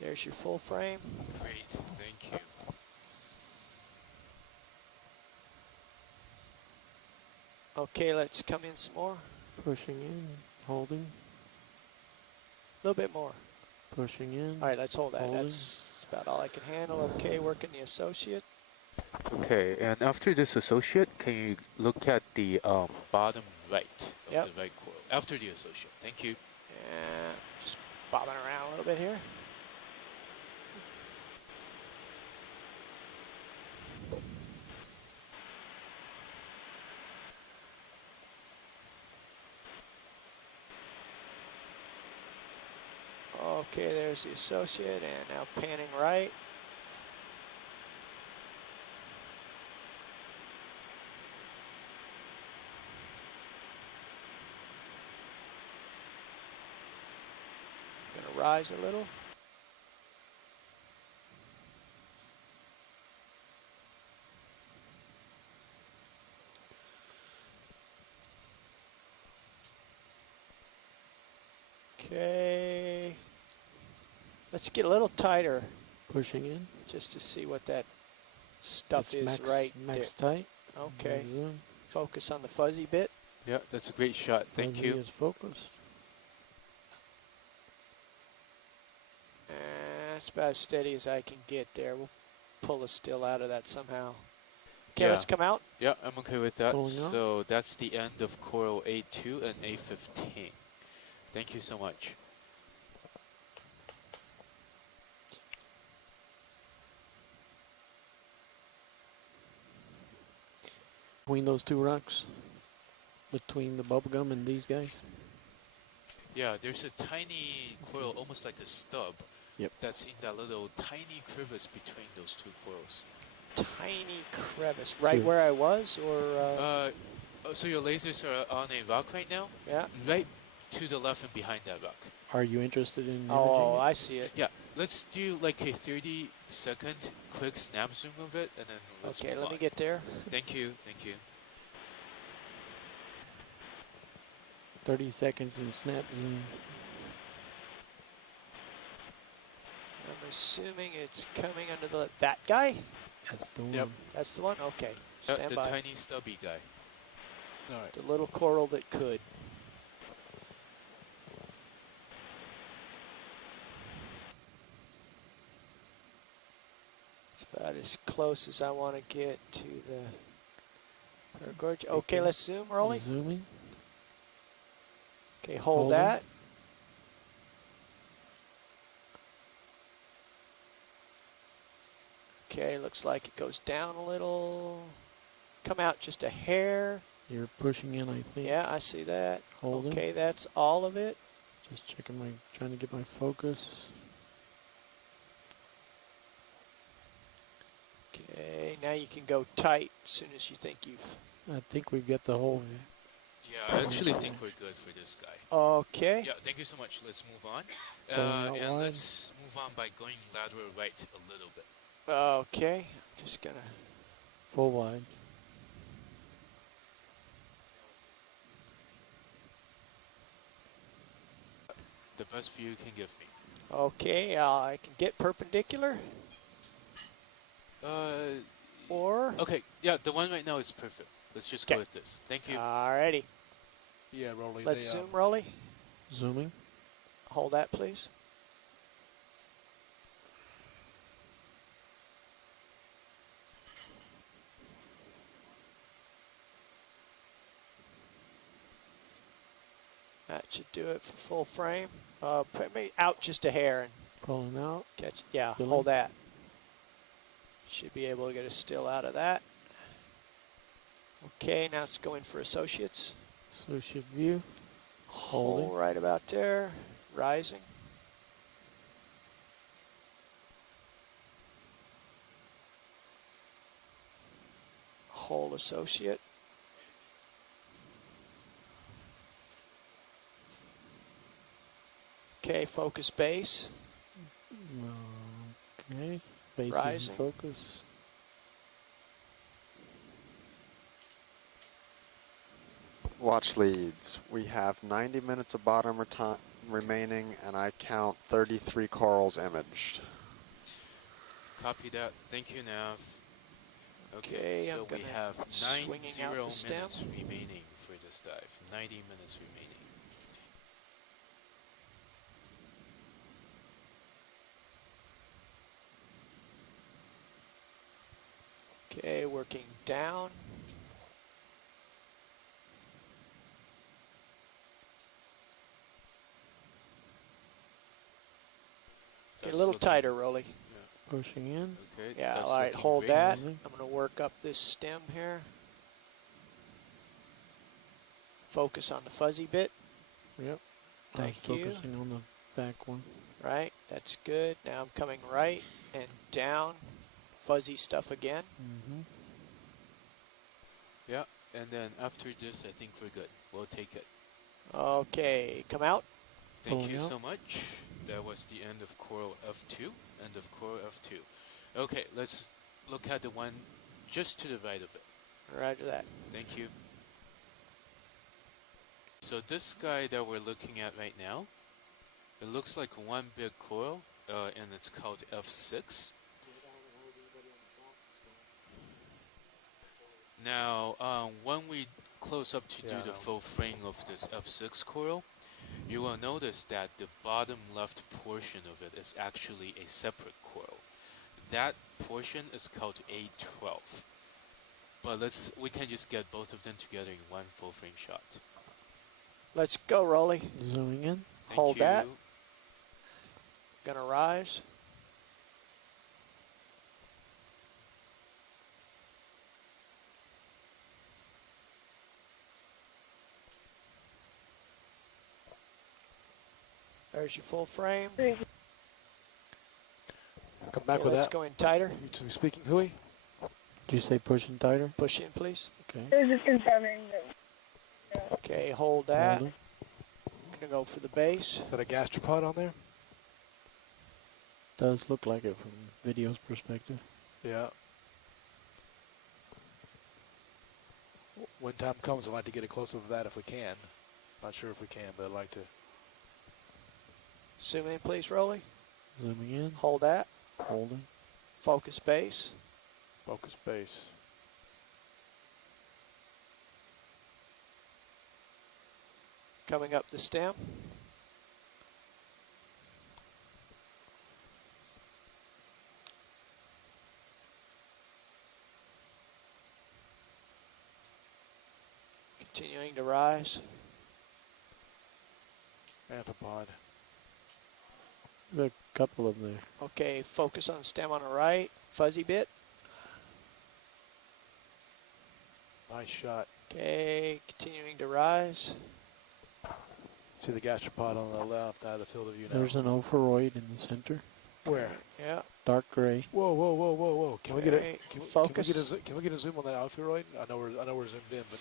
There's your full frame. great. Thank you. Okay, let's come in some more. Pushing in. Holding. A little bit more. Pushing in. All right, let's hold that. Holding. That's about all I can handle. Okay, working the associate. Okay, and after this associate, can you look at the bottom right of Yep. the right coil? After the associate. Thank you. And just bobbing around a little bit here. Okay, there's the associate, and now panning right. rise a little. Okay. Let's get a little tighter. Pushing in. Just to see what that stuff It's is right max there. tight. Okay. Zoom. Focus on the fuzzy bit. Yeah, that's a great shot. Thank Fuzzy you. is focused. That's about as steady as I can get there. We'll pull a still out of that somehow. Okay, Yeah. let's come out. Yeah, I'm okay with that. Pulling out. So that's the end of Coral A2 and A15. Thank you so much. Between those two rocks, between the bubblegum and these guys. Yeah, there's a tiny coral, almost like a stub. Yep. That's in that little tiny crevice between those two corals. Tiny crevice. Right Sure. where I was, or? So your lasers are on a rock right now? Yeah. Right to the left and behind that rock. Are you interested in Oh, imaging it? I see it. Yeah, let's do like a 30-second quick snap zoom of it, and then let's Okay, move let on. me get there. Thank you, thank you. 30 seconds and snap zoom. I'm assuming it's coming under that guy? That's the one. Yep. That's the one? Okay. Yeah, Stand the by. tiny stubby guy. All right. The little coral that could. It's about as close as I want to get to the gorge. Okay, let's zoom, Rolly. Zooming. Okay, hold Holding. that. Okay, looks like it goes down a little. Come out just a hair. You're pushing in, I think. Yeah, I see that. Holding. Okay, that's all of it. Just checking trying to get my focus. Okay, now you can go tight as soon as you think you've... I think we've got the whole. Yeah, I actually think we're good for this guy. Okay. Yeah, thank you so much. Let's move on. Going out And wide. let's move on by going lateral right a little bit. Okay, just gonna... Full wide. The best view you can give me. Okay, I can get perpendicular. Or... Okay, yeah, the one right now is perfect. Let's just go with this. Thank you. Alrighty. Yeah, Rolly. Let's zoom, Rolly. Zooming. Hold that, please. That should do it for full frame. Put me out just a hair and Pulling out. catch. Yeah, Filling. hold that. Should be able to get a still out of that. Okay, now it's going for associates. Associate view. Holding. Hold right about there. Rising. Hold associate. Okay, focus base. Okay. Base is Rising. in focus. Watch leads. We have 90 minutes of bottom remaining, and I count 33 corals imaged. Copy that. Thank you, Nav. Okay, so I'm we gonna have swinging out 90 the stem. minutes remaining for this dive. 90 minutes remaining. Okay, working down. Get a little tighter, Rolly. Pushing in. Okay. Yeah, that's all right, looking hold great. that. I'm going to work up this stem here. Focus on the fuzzy bit. Yep. Thank I was you. focusing on the back one. Right, that's good. Now I'm coming right and down. Fuzzy stuff again. Mm-hmm. Yeah, and then after this, I think we're good. We'll take it. Okay, come out. Thank Pulling you out. so much. That was the end of coral F2. End of coral F2. Okay, let's look at the one just to the right of it. Roger that. Thank you. So this guy that we're looking at right now, it looks like one big coral, and it's called F6. Now, when we close up to do the full frame of this F6 coral, you will notice that the bottom left portion of it is actually a separate coral. That portion is called A12. But we can just get both of them together in one full frame shot. Let's go, Rolly. Zooming in. Hold that. Gonna rise. There's your full frame. Come back with let's that. go in tighter. You two speaking Hui? Did you say pushing tighter? Push in, please. Okay. They're just confirming that. Okay, hold that. Hold it. Gonna go for the base. Is that a gastropod on there? Does look like it from video's perspective. Yeah. When time comes, I'd like to get a close-up of that if we can. Not sure if we can, but I'd like to. Zoom in, please, Rolly. Zooming in. Hold that. Holding. Focus base. Focus base. Coming up the stem. Continuing to rise. Amphipod. There's a couple of them there. Okay, focus on stem on the right. Fuzzy bit. Nice shot. Okay, continuing to rise. See the gastropod on the left out of the field of view now. There's an ophoroid in the center. Where? Yeah. Dark gray. Whoa, whoa, whoa, whoa, whoa! Can we get Okay, a focus. Can we get a zoom on that alpheroid? I know we're zoomed in, but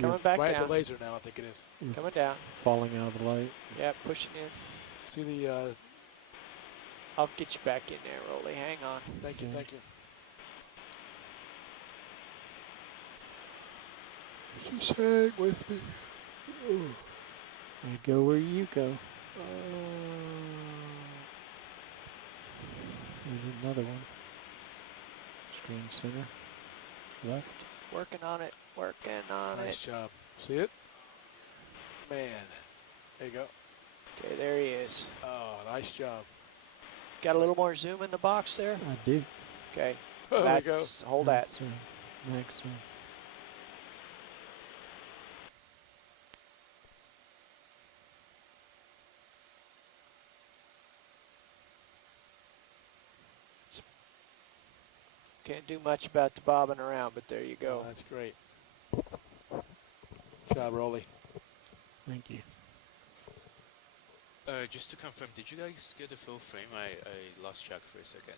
Coming back right down. at the laser now. I think it is. You're Coming down. Falling out of the light. Yeah, pushing in. See the. I'll get you back in there, Rolly. Hang on. Thank you, thank you. Just hang with me. I go where you go. There's another one. Screen center. Left. Working on it. Working on Nice it. job. See it? Man. There you go. Okay, there he is. Oh, nice job. Got a little more zoom in the box there? I do. Okay. Oh, there you go. That's, hold that. Max zoom. Can't do much about the bobbing around, but there you go. Oh, that's great. Job, Rolly. Thank you. Just to confirm, did you guys get a full frame? I lost track for a second.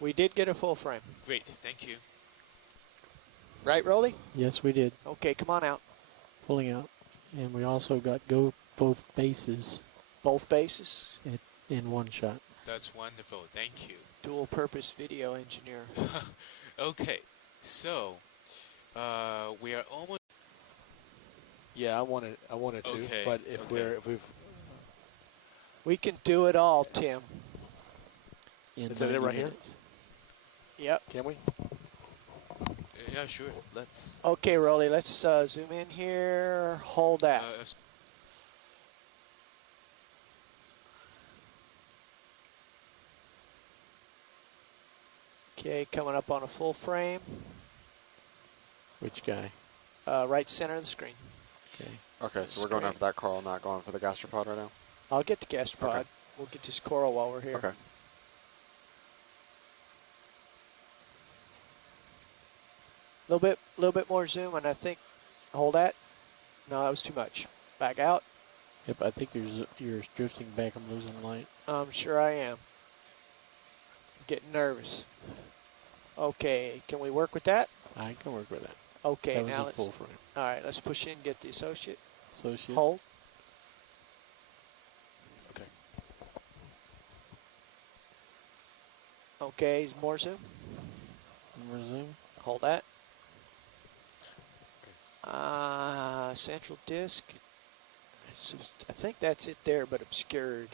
We did get a full frame. Great, thank you. Right, Rolly? Yes, we did. Okay, come on out. Pulling out. And we also got go both bases Both bases. in one shot. That's wonderful, thank you. Dual purpose video engineer. Okay, so we are almost. Yeah, I wanted to, Okay, but if okay. We can do it all, Tim. Is that it right here? Yep. Can we? Yeah, sure. Let's. Okay, Rolly, let's zoom in here. Hold that. Okay, coming up on a full frame. Which guy? Right center of the screen. Okay. Okay, so we're going after that coral, not going for the gastropod right now? I'll get the gastropod. Okay. We'll get this coral while we're here. Okay. Little bit more zoom, and I think. Hold that. No, that was too much. Back out. Yep, I think you're drifting back. I'm losing light. I'm sure I am. Getting nervous. Okay, can we work with that? I can work with that. Okay, that was now a let's. full frame. All right, let's push in, get the associate. Associate. Hold. Okay. Okay, more zoom. Resume. Hold that. Central disc. I think that's it there, but obscured.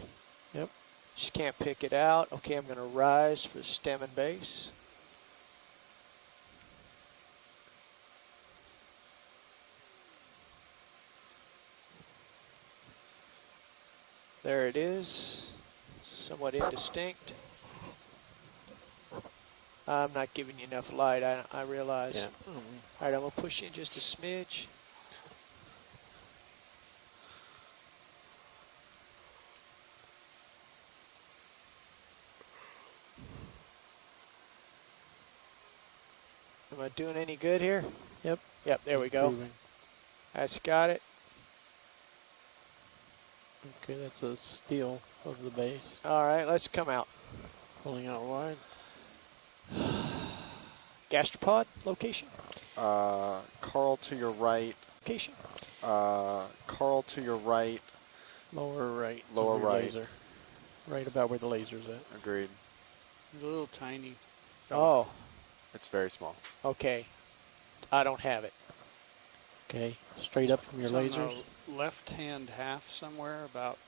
Yep. Just can't pick it out. Okay, I'm going to rise for stem and base. There it is. Somewhat indistinct. I'm not giving you enough light, I realize. Yeah. All right, I'm going to push in just a smidge. Am I doing any good here? Yep. Yep, there we go. Improving. That's got it. Okay, that's a steal of the base. All right, let's come out. Pulling out wide. Gastropod location. Carl to your right. Location. Carl to your right. Lower right. Lower of your right. Laser. Right about where the laser's at. Agreed. A little tiny. Oh, It's very small. okay. I don't have it. Okay, straight up from your It's on lasers. the left-hand half somewhere about.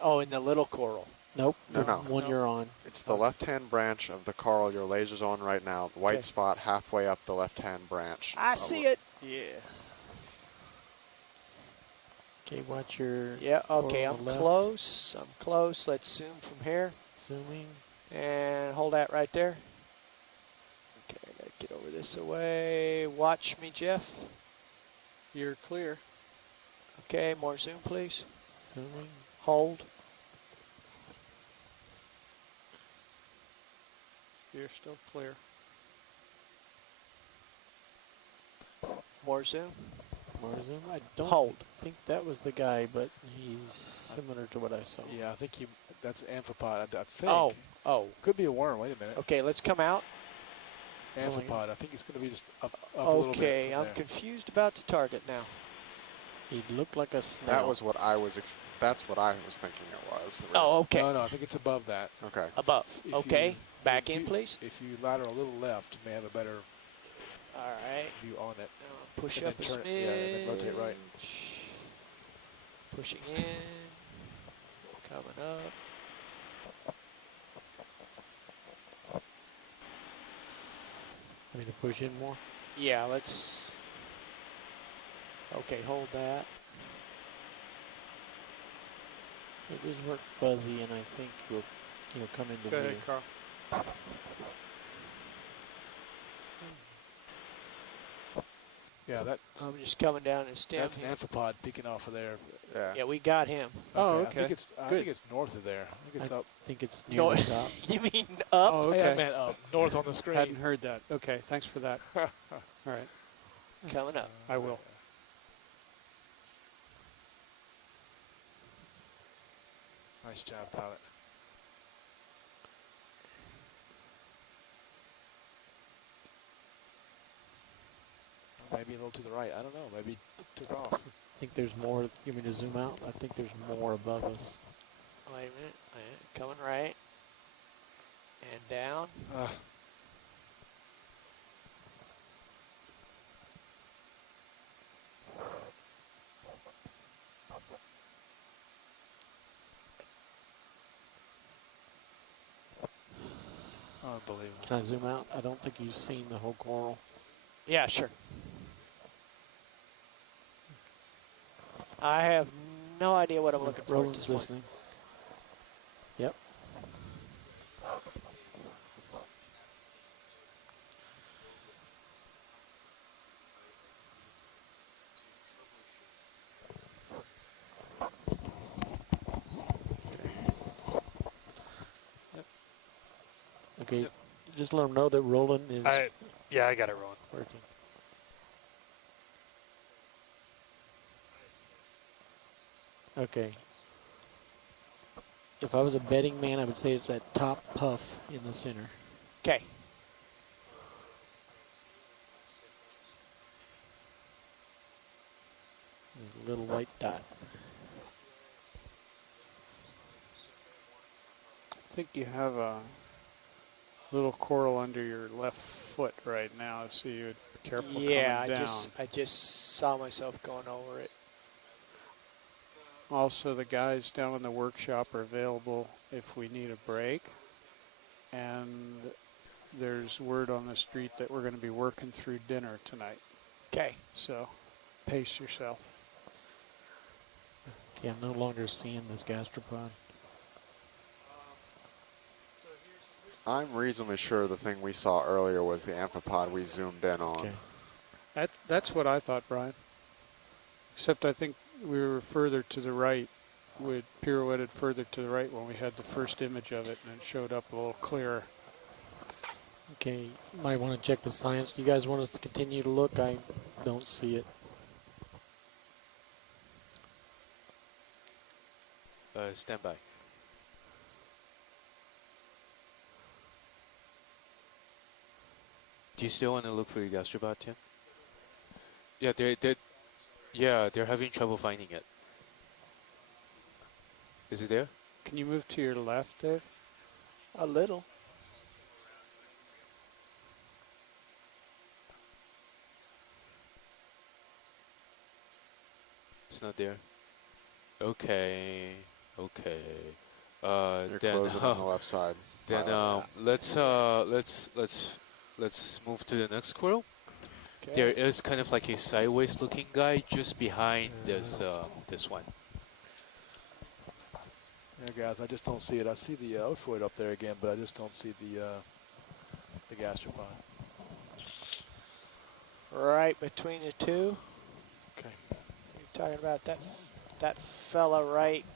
Oh, in the little coral. Nope. No, the no. one you're on. It's the left-hand branch of the Carl your laser's on right now. The white Okay. spot halfway up the left-hand branch. I see it. Yeah. Okay, watch your. Yeah, okay, coral on I'm the left. close. I'm close. Let's zoom from here. Zooming. And hold that right there. Okay, I gotta get over this away. Watch me, Jeff. You're clear. Okay, more zoom, please. Zooming. Hold. You're still clear. More zoom. More zoom. I don't Hold. think that was the guy, but he's similar to what I saw. Yeah, I think that's amphipod. I think. Oh. Could be a worm. Wait a minute. Okay, let's come out. Amphipod. I think it's going to be just up a little bit. Okay, from I'm there. confused about the target now. He looked like a snail. That was what I was. That's what I was thinking it was. Oh, okay. No, I think it's above that. Okay. Above. If Okay. you- Back if in, you- please. If you ladder a little left, you may have a better All right. view on it. Push And up a then turn smidge. it, yeah, and then rotate right. Pushing in. Coming up. I mean, to push in more. Yeah, let's. Okay, hold that. It does work fuzzy, and I think you'll come into Go view. ahead, Carl. Yeah, that. I'm just coming down and stem. That's an amphipod peeking off of there. Yeah. Yeah, we got him. I think it's north of there. I think it's I up. think it's near No, the top. you mean up? Oh, Hey, okay. I meant up north on the screen. Hadn't heard that. Okay, thanks for that. All right, Coming up. I will. Nice job, pilot. Maybe a little to the right. I don't know. Maybe it took off. I think there's more. You mean to zoom out? I think there's more above us. Wait a minute. Coming right. And down. Unbelievable. Can I zoom out? I don't think you've seen the whole coral. Yeah, sure. I have no idea what I'm looking for at Roland's this point. listening. Yep. Okay, just let them know that Roland is Yeah, I got it rolling. working. Okay. If I was a betting man, I would say it's that top puff in the center. Okay. There's a little white dot. I think you have a little coral under your left foot right now, so you would be careful Yeah, coming down. I just saw myself going over it. Also, the guys down in the workshop are available if we need a break. And there's word on the street that we're going to be working through dinner tonight. Okay. So pace yourself. Okay, I'm no longer seeing this gastropod. I'm reasonably sure the thing we saw earlier was the amphipod we zoomed in on. Okay. That's what I thought, Brian. Except I think we were further to the right. We'd pirouetted further to the right when we had the first image of it, and it showed up a little clearer. Okay, might want to check the science. Do you guys want us to continue to look? I don't see it. Stand by. Do you still want to look for your gastrobot, Tim? Yeah, they're having trouble finding it. Is it there? Can you move to your left, Dave? A little. It's not there. Okay. Okay. You're then closing on the left side. Then let's move to the next squirrel. Okay. There is kind of like a sideways looking guy just behind this this one. Yeah, guys, I just don't see it. I see the Ophioid up there again, but I just don't see the gastropod. Right between the two. Okay. You're talking about that fella right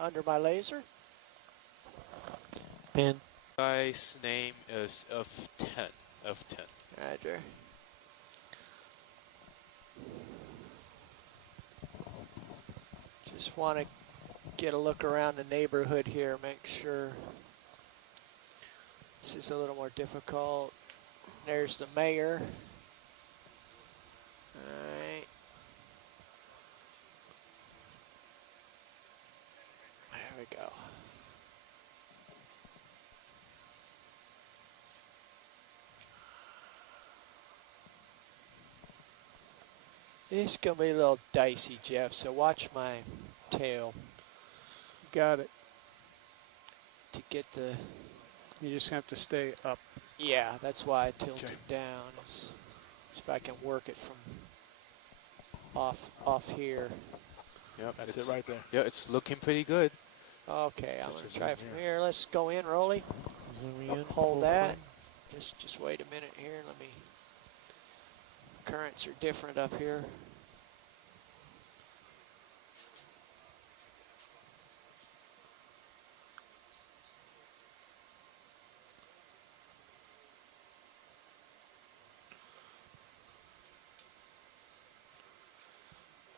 under my laser? Pin. Guy's name is F10. F10. Roger. Just want to get a look around the neighborhood here, make sure this is a little more difficult. There's the mayor. All right. There we go. It's going to be a little dicey, Jeff, so watch my tail. Got it. To get the... You just have to stay up. Yeah, that's why I tilted down. See if I can work it from off here. Yep, That's it right there. Yeah, it's looking pretty good. Okay, I'm going to try from here. Let's go in, Rolly. Zooming in. Hold that. Just wait a minute here. Let me... Currents are different up here.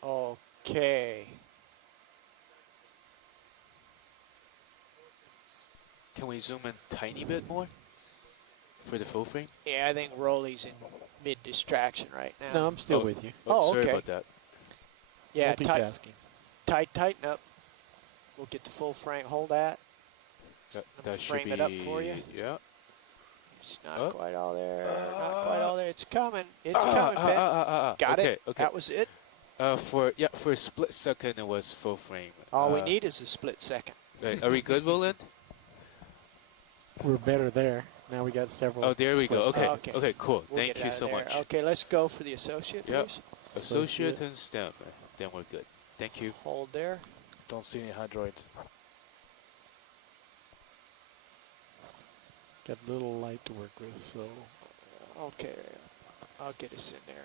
Okay. Can we zoom in tiny bit more for the full frame? Yeah, I think Rolly's in mid-distraction right now. No, I'm still with you. Oh, sorry okay. about that. Yeah, Multitasking. tighten up. We'll get the full frame. Hold that. That should frame be it up for you. Yeah. It's not quite all there. Not quite all there. It's coming. It's coming, Ben. Got okay, it. Okay. That was it. For a split second, it was full frame. All we need is a split second. Right. Are we good, Roland? We're better there. Now we got several. Oh, there we go. splits. Okay. Okay. Cool. We'll Thank get it you out of so there. much. Okay, let's go for the associate, Yep. please. Associate and STEM. Then we're good. Thank you. Hold there. Don't see any hydroids. Got a little light to work with, so. Okay, I'll get us in there.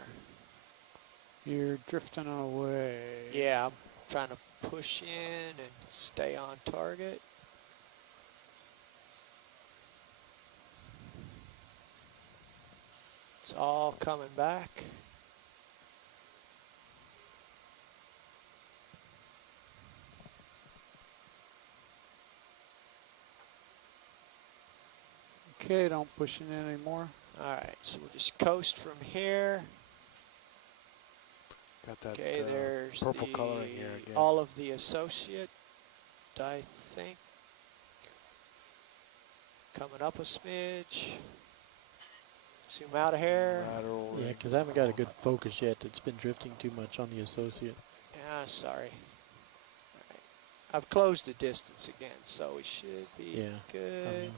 You're drifting away. Yeah, I'm trying to push in and stay on target. It's all coming back. Okay, don't push it in anymore. All right, so we'll just coast from here. Got that Okay, there's purple the coloring here again. all of the associate, I think. Coming up a smidge. Zoom out a hair. Lateral. Yeah, because I haven't got a good focus yet. It's been drifting too much on the associate. Yeah, sorry. All right. I've closed the distance again, so we should be good.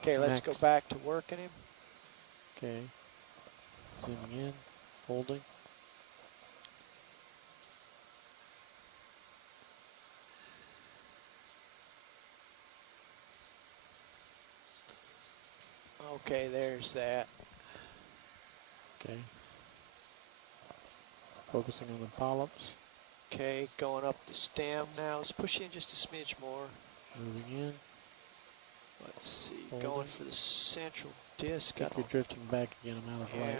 Okay, let's go back to working him. Okay. Zooming in, holding. Okay, there's that. Okay. Focusing on the polyps. Okay, going up the stem now. Let's push in just a smidge more. Moving in. Let's see, Holding. going for the central disc. I think you're drifting back again. I'm out of light.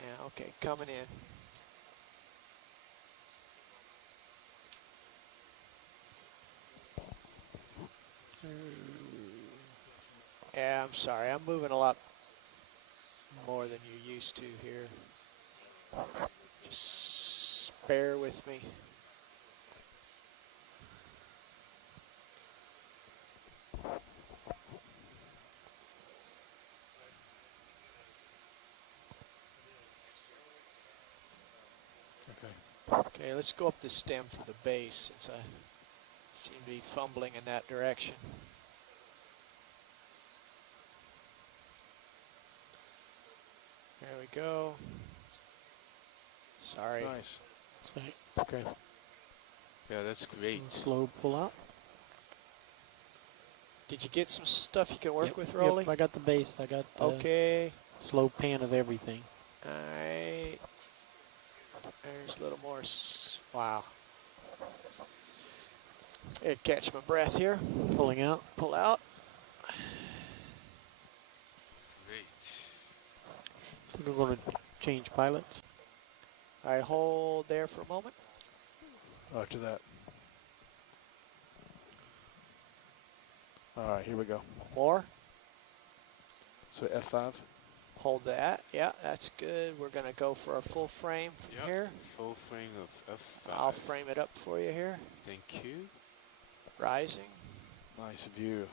Yeah, okay, coming in. Yeah, I'm sorry. I'm moving a lot more than you're used to here. Just bear with me. Okay, let's go up the stem for the base since I seem to be fumbling in that direction. There we go. Sorry. Nice. Right. Okay. Yeah, that's great. Slow pull out. Did you get some stuff you can work Yep, with, Rolly? Yep, I got the base. I got okay. Slow pan of everything. Alright. There's a little more. Wow. Hey, catch my breath here. Pulling out. Pull out. Great. I think we're going to change pilots. All right, hold there for a moment. After that. All right, here we go. More. So F5. Hold that. Yeah, that's good. We're going to go for a full frame from here. Full frame of F5. I'll frame it up for you here. Thank you. Rising. Nice view.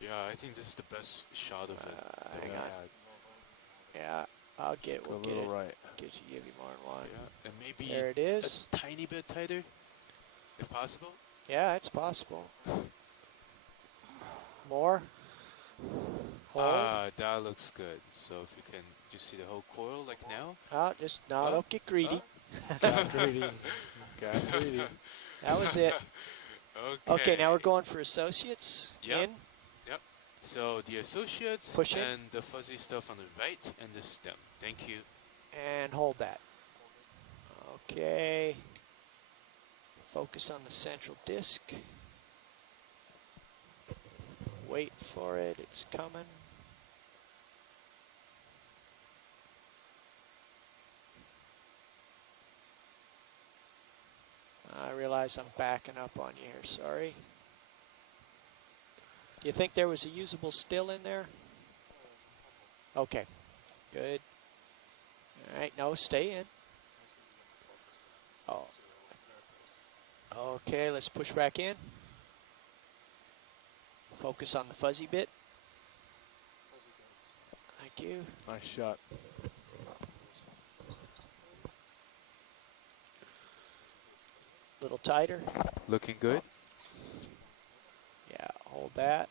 Yeah, I think this is the best shot of it. Hang on. Yeah, I'll get. Go We'll a get little it. right. Give you more than one. Yeah, and maybe There it is. a tiny bit tighter, if possible. Yeah, it's possible. More. Hold. That looks good. So if you can just see the whole coil like now. Just don't get greedy. Got greedy. Got greedy. That was it. Okay. Okay, now we're going for associates. Yep. In. Yep. So the associates Push in. and the fuzzy stuff on the right and the stem. Thank you. And hold that. Okay. Focus on the central disc. Wait for it. It's coming. I realize I'm backing up on you here. Sorry. Do you think there was a usable still in there? Okay. Good. All right. No, stay in. Oh. Okay, let's push back in. Focus on the fuzzy bit. Thank you. Nice shot. Little tighter. Looking good. Yeah, hold that.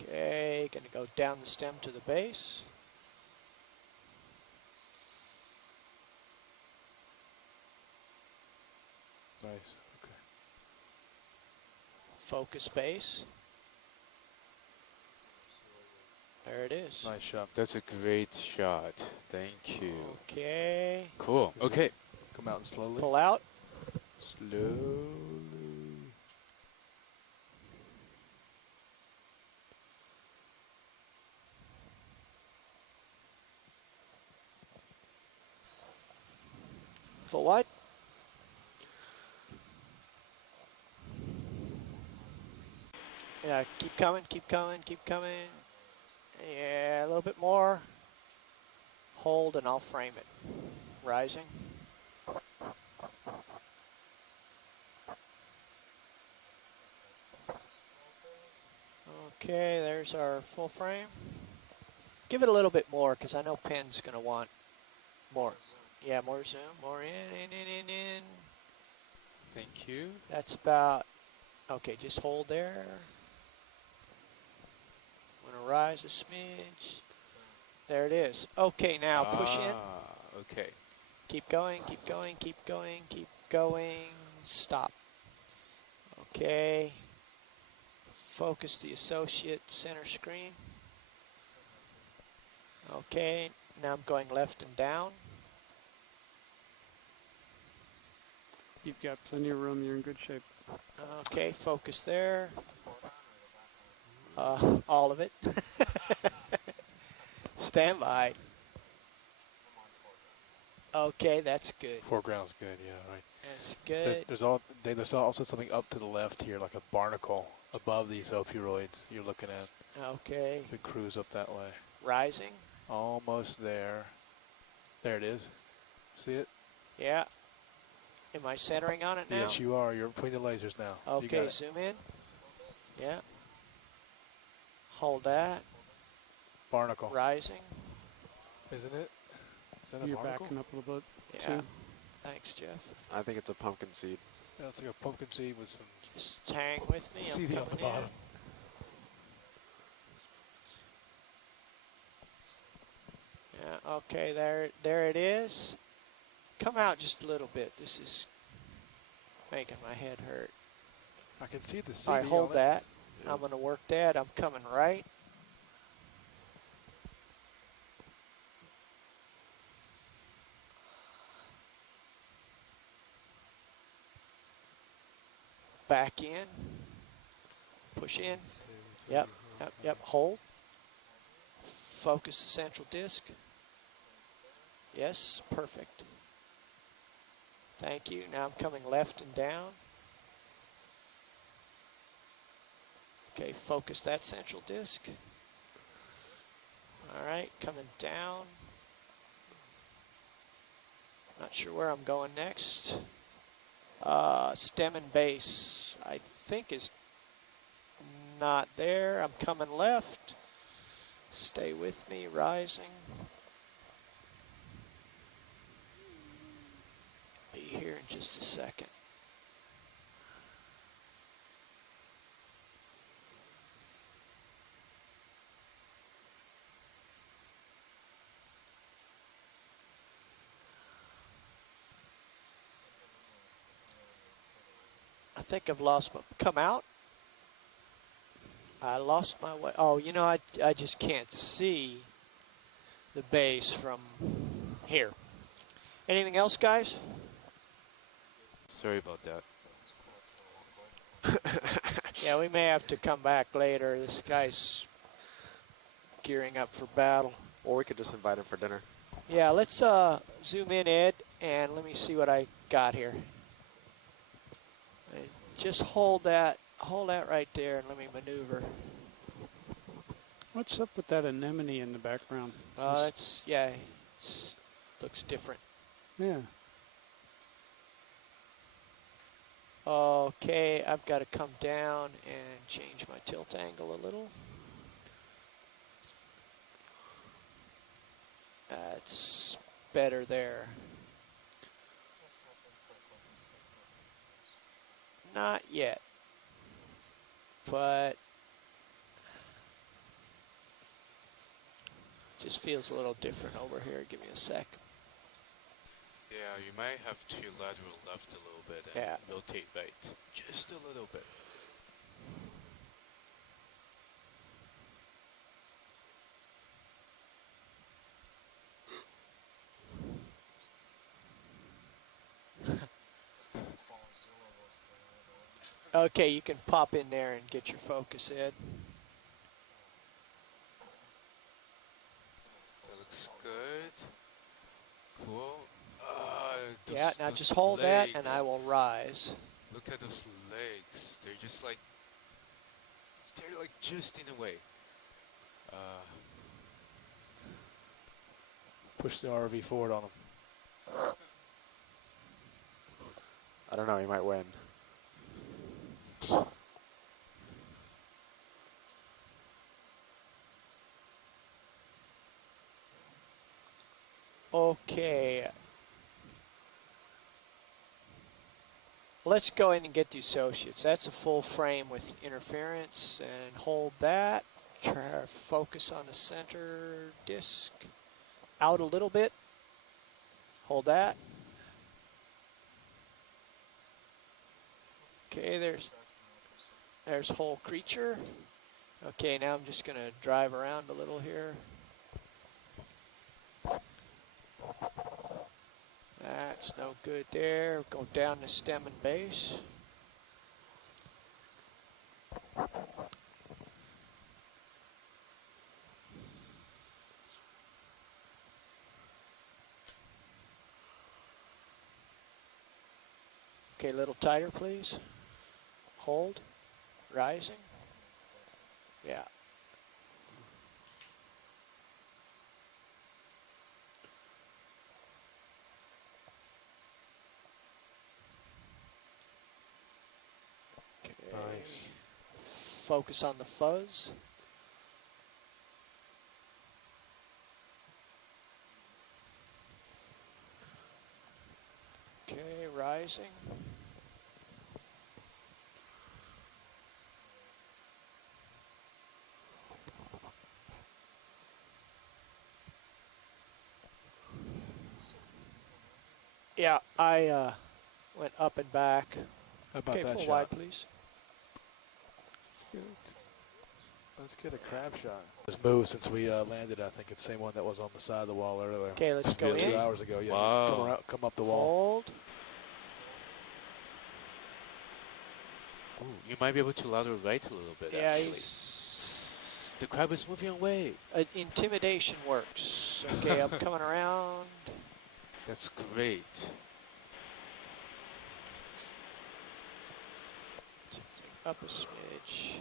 Okay, gonna go down the stem to the base. Nice. Okay. Focus base. There it is. Nice shot. That's a great shot. Thank you. Okay. Cool. Okay. Come out slowly. Pull out. Slowly. Full wide. Yeah, keep coming, keep coming, keep coming. Yeah, a little bit more. Hold and I'll frame it. Rising. Okay, there's our full frame. Give it a little bit more because I know Pen's going to want more. Yeah, more zoom, more in. Thank you. That's about, okay, just hold there. I'm going to rise a smidge. There it is. Okay, now push in. Okay. Keep going, keep going, keep going, keep going. Stop. Okay. Focus the associate center screen. Okay, now I'm going left and down. You've got plenty of room. You're in good shape. Okay, focus there. All of it. Stand by. Okay, that's good. Foreground's good, yeah, right. That's good. There's also something up to the left here, like a barnacle above these ophiuroids you're looking at. Okay. We cruise up that way. Rising. Almost there. There it is. See it? Yeah. Am I centering on it now? Yes, you are. You're putting the lasers now. Okay, zoom in. Yeah. Hold that. Barnacle. Rising. Isn't it? Is that a You're barnacle? backing up a little bit. Yeah. Too. Thanks, Jeff. I think it's a pumpkin seed. Yeah, it's like a pumpkin seed with some Just hang with me. I'm seed on the coming bottom. in. Yeah, okay, there it is. Come out just a little bit. This is making my head hurt. I can see the seed. All right, hold that. I'm going to work that. I'm coming right. Back in. Push in. Yep, yep, yep. Hold. Focus the central disc. Yes, perfect. Thank you. Now I'm coming left and down. Okay, focus that central disc. All right, coming down. Not sure where I'm going next. Stem and base, I think is not there. I'm coming left. Stay with me, rising. Be here in just a second. I think I've lost my, come out. I lost my way. Oh, you know, I just can't see the base from here. Anything else, guys? Sorry about that. Yeah, we may have to come back later. This guy's gearing up for battle. Or we could just invite him for dinner. Yeah, let's zoom in, Ed, and let me see what I got here. And just hold that right there, and let me maneuver. What's up with that anemone in the background? It's, yeah, looks different. Yeah. Okay, I've got to come down and change my tilt angle a little. That's better there. Not yet, but just feels a little different over here. Give me a sec. Yeah, you might have to lateral left a little bit and rotate right. Just a little bit. Okay, you can pop in there and get your focus, Ed. That looks good. Cool. Yeah, now just hold that and I will rise. Look at those legs. They're just like, just in a way. Push the RV forward on them. I don't know, he might win. Okay. Let's go in and get the associates. That's a full frame with interference, and hold that. Try to focus on the center disc. Out a little bit. Hold that. Okay, there's whole creature. Okay, now I'm just gonna drive around a little here. That's no good there. Go down to stem and base. Okay, a little tighter, please. Hold. Rising. Yeah. Okay. Nice. Focus on the fuzz. Okay, rising. Yeah, I went up and back. How about okay, that full shot? wide, please. Let's get a crab shot. This move since we landed, I think it's the same one that was on the side of the wall earlier. Okay, let's go in. 2 hours ago, yeah. Wow. Just come, around, come up the wall. Hold. Ooh, you might be able to ladder right a little bit. Yeah, actually. The crab is moving away. Intimidation works. Okay, I'm coming around. That's great. Up a smidge.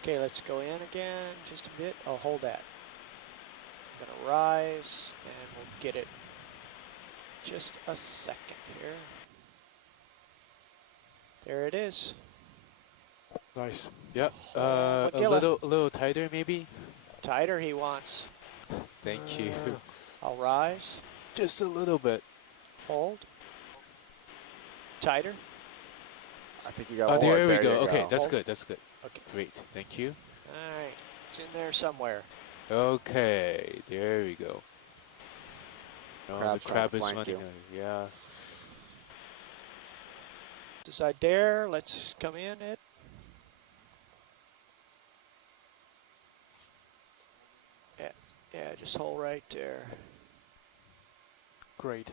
Okay, let's go in again just a bit. I'll hold that. I'm gonna rise and we'll get it just a second here. There it is. Nice. Yeah. Oh, A little tighter maybe. Tighter he wants. Thank you. I'll rise. Just a little bit. Hold. Tighter. I think you got. Oh, there we you go. Okay, that's Hold. good. That's good. Okay. Great. Thank you. All right. It's in there somewhere. Okay, there we go. Oh, Crab's the trying crab to is flank running. you. Yeah. Decide there. Let's come in it. Yeah, just hold right there. Great.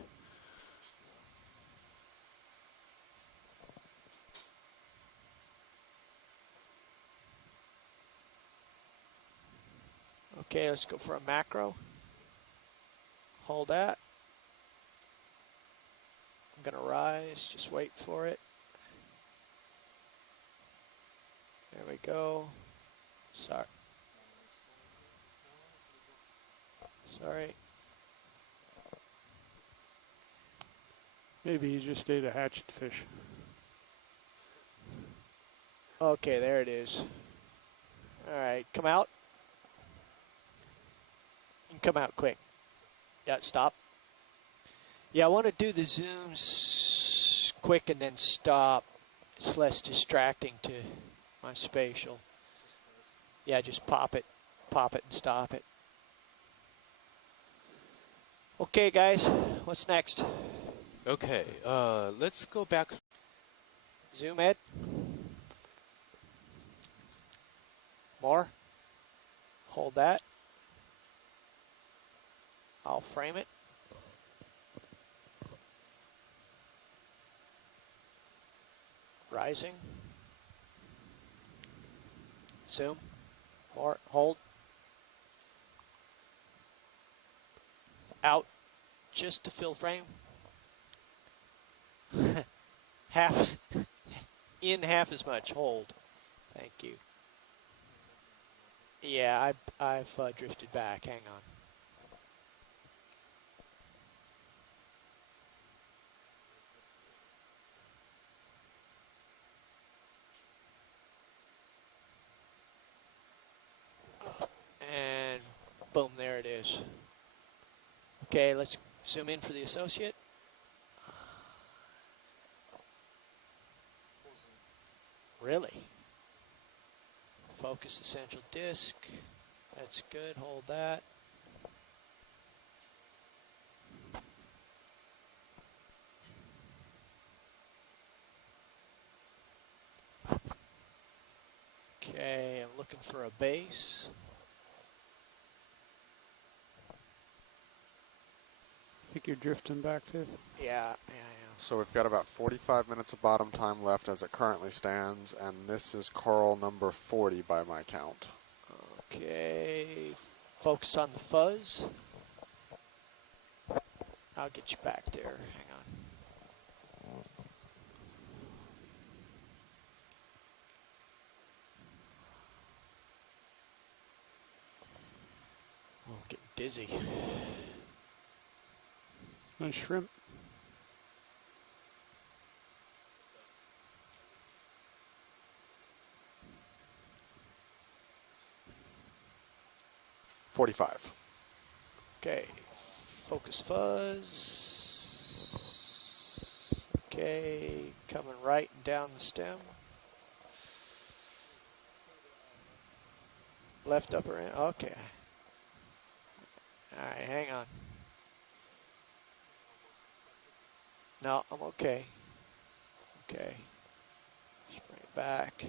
Okay, let's go for a macro. Hold that. I'm gonna rise, just wait for it. There we go. Sorry. Sorry. Maybe he just ate a hatchet fish. Okay, there it is. All right, come out. And come out quick. Yeah, stop. Yeah, I want to do the zooms quick and then stop. It's less distracting to my spatial. Yeah, just pop it and stop it. Okay, guys, what's next? Okay. Let's go back. Zoom Ed. More. Hold that. I'll frame it. Rising. Zoom. More. Hold. Out. Just to fill frame. Half. In half as much. Hold. Thank you. Yeah, I've drifted back. Hang on. Boom, there it is. Okay, let's zoom in for the associate. Really? Focus the central disc. That's good, hold that. Okay, I'm looking for a base. I think you're drifting back, Tiff. Yeah, I am. So we've got about 45 minutes of bottom time left as it currently stands, and this is coral number 40 by my count. Okay, focus on the fuzz. I'll get you back there, hang on. Oh, getting dizzy. Nice shrimp. $45. Okay, focus fuzz. Okay, coming right and down the stem. Left upper end, okay. All right, hang on. No, I'm okay. Okay. Just bring it back.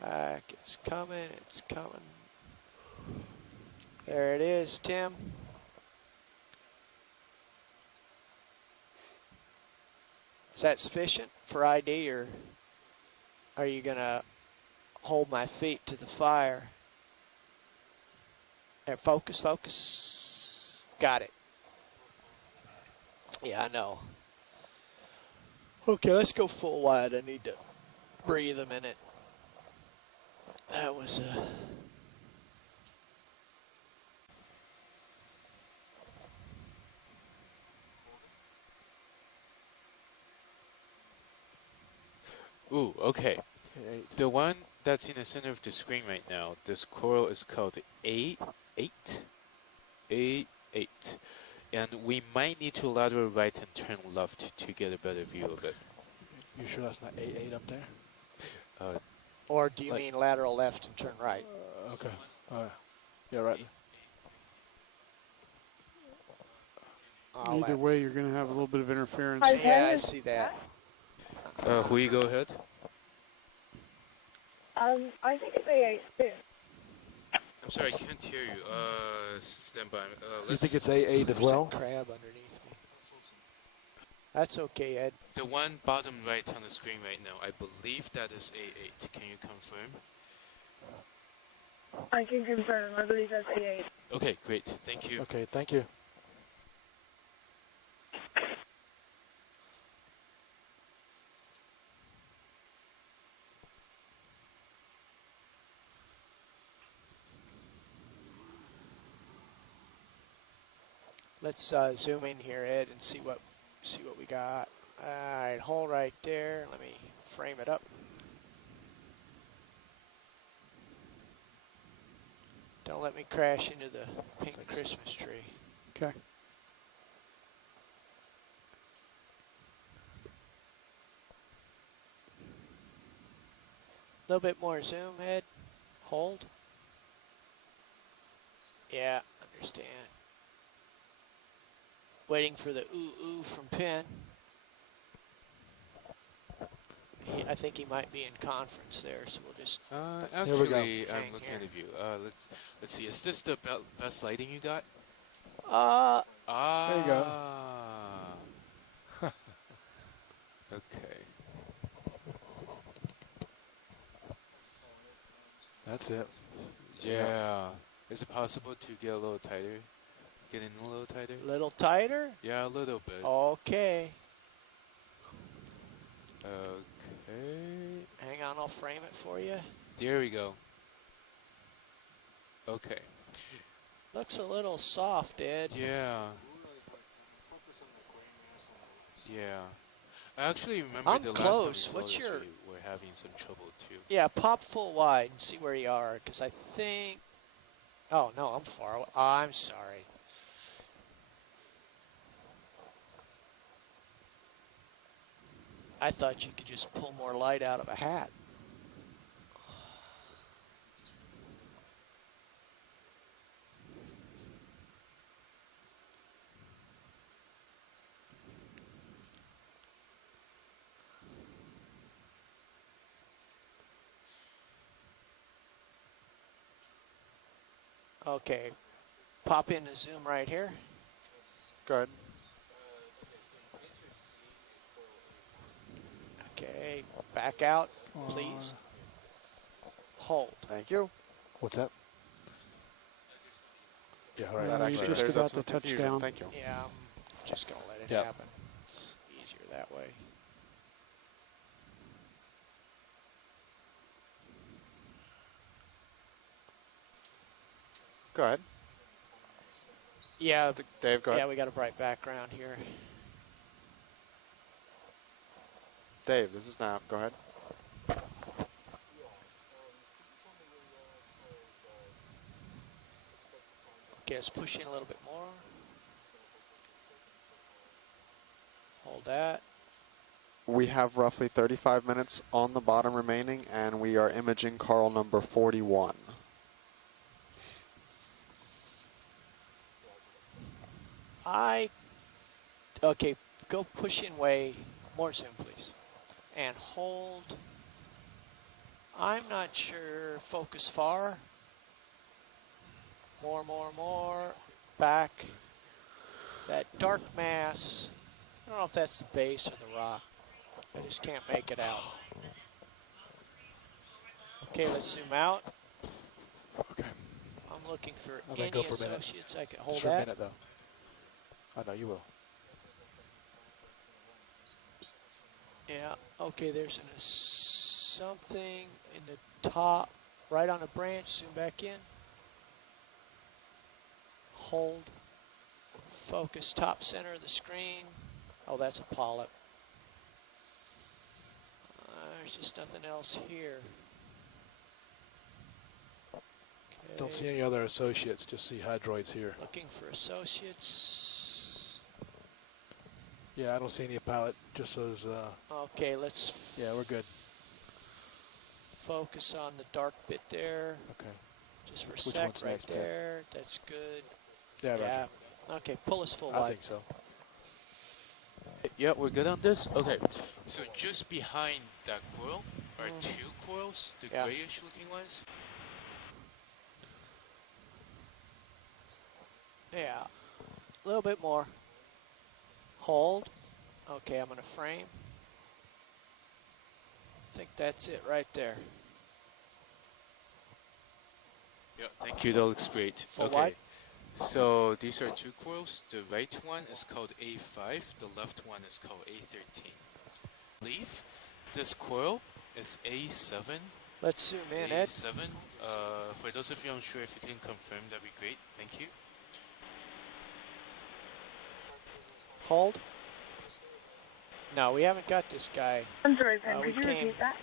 Back, it's coming, it's coming. There it is, Tim. Is that sufficient for ID, or are you gonna hold my feet to the fire? There, focus, focus. Got it. Yeah, I know. Okay, let's go full wide. I need to breathe a minute. That was Ooh, okay. The one that's in the center of the screen right now, this coral is called A8. A8. And we might need to lateral right and turn left to get a better view of it. You sure that's not A8 up there? or do you mean lateral left and turn right? Okay. Yeah, right. Either way, you're going to have a little bit of interference. Yeah, I see that. Who you go ahead? I think it's A8 too. I'm sorry, I can't hear you. Stand by. You think it's A8 as well? Crab underneath me. That's okay, Ed. The one bottom right on the screen right now, I believe that is A8. Can you confirm? I can confirm. I believe that's A8. Okay, great. Thank you. Okay, thank you. Let's zoom in here, Ed, and see what we got. All right, hold right there. Let me frame it up. Don't let me crash into the pink Christmas tree. Okay. A little bit more zoom, Ed. Hold. Yeah, understand. Waiting for the ooh from Penn. I think he might be in conference there, so we'll just. Actually, I'm looking at the view. Let's see. Is this the best lighting you got? There you go. Okay. That's it. Yeah. Is it possible to get a little tighter? Get in a little tighter? Little tighter? Yeah, a little bit. Okay. Okay. Hang on, I'll frame it for you. There we go. Okay. Looks a little soft, Ed. Yeah. Yeah. I actually remember I'm the close. last time we saw What's this, your... we were having some trouble too. Yeah, pop full wide and see where you are, because I think Oh, no, I'm far away. I'm sorry. I thought you could just pull more light out of a hat. Okay, pop in the zoom right here. Good. Okay, back out, please. Hold. Thank you. What's that? Yeah, all right. That actually just clears about up some to touch confusion. down. Thank you. Yeah, I'm just going to let it Yep. happen. It's easier that way. Go ahead. Yeah, Dave, go ahead. yeah, we got a bright background here. Dave, this is Nav. Go ahead. Okay, let's push in a little bit more. Hold that. We have roughly 35 minutes on the bottom remaining, and we are imaging Carl number 41. Okay, go push in way more zoom, please. And hold. I'm not sure. Focus far. More. Back. That dark mass. I don't know if that's the base or the rock. I just can't make it out. Okay, let's zoom out. Okay. I'm looking for I'm gonna any go for a minute. associates I can hold Just for a that. minute, though. I know you will. Yeah, okay, there's something in the top, right on a branch, zoom back in. Hold. Focus top center of the screen. Oh, that's a polyp. There's just nothing else here. Don't see Okay, any other associates, just see hydroids here. looking for associates. Yeah, I don't see any palette, just those, Okay, let's yeah, we're good. focus on the dark bit there. Okay. Just for a Which sec, one's right next, Pat? there. That's good. Yeah, Roger. Yeah. Okay, pull us full I wide. think so. Yeah, we're good on this? Okay. So just behind that coil are two coils, the Yeah. grayish looking ones. Yeah, a little bit more. Hold. Okay, I'm going to frame. I think that's it right there. Yeah, thank you. That looks great. Full Okay. wide? So these are two coils. The right one is called A5. The left one is called A13. I believe this coil is A7. Let's zoom in, Ed. A7. For those of you unsure, if you can confirm, that'd be great. Thank you. Hold. No, we haven't got this guy. I'm sorry, Pen, we could you came. repeat that?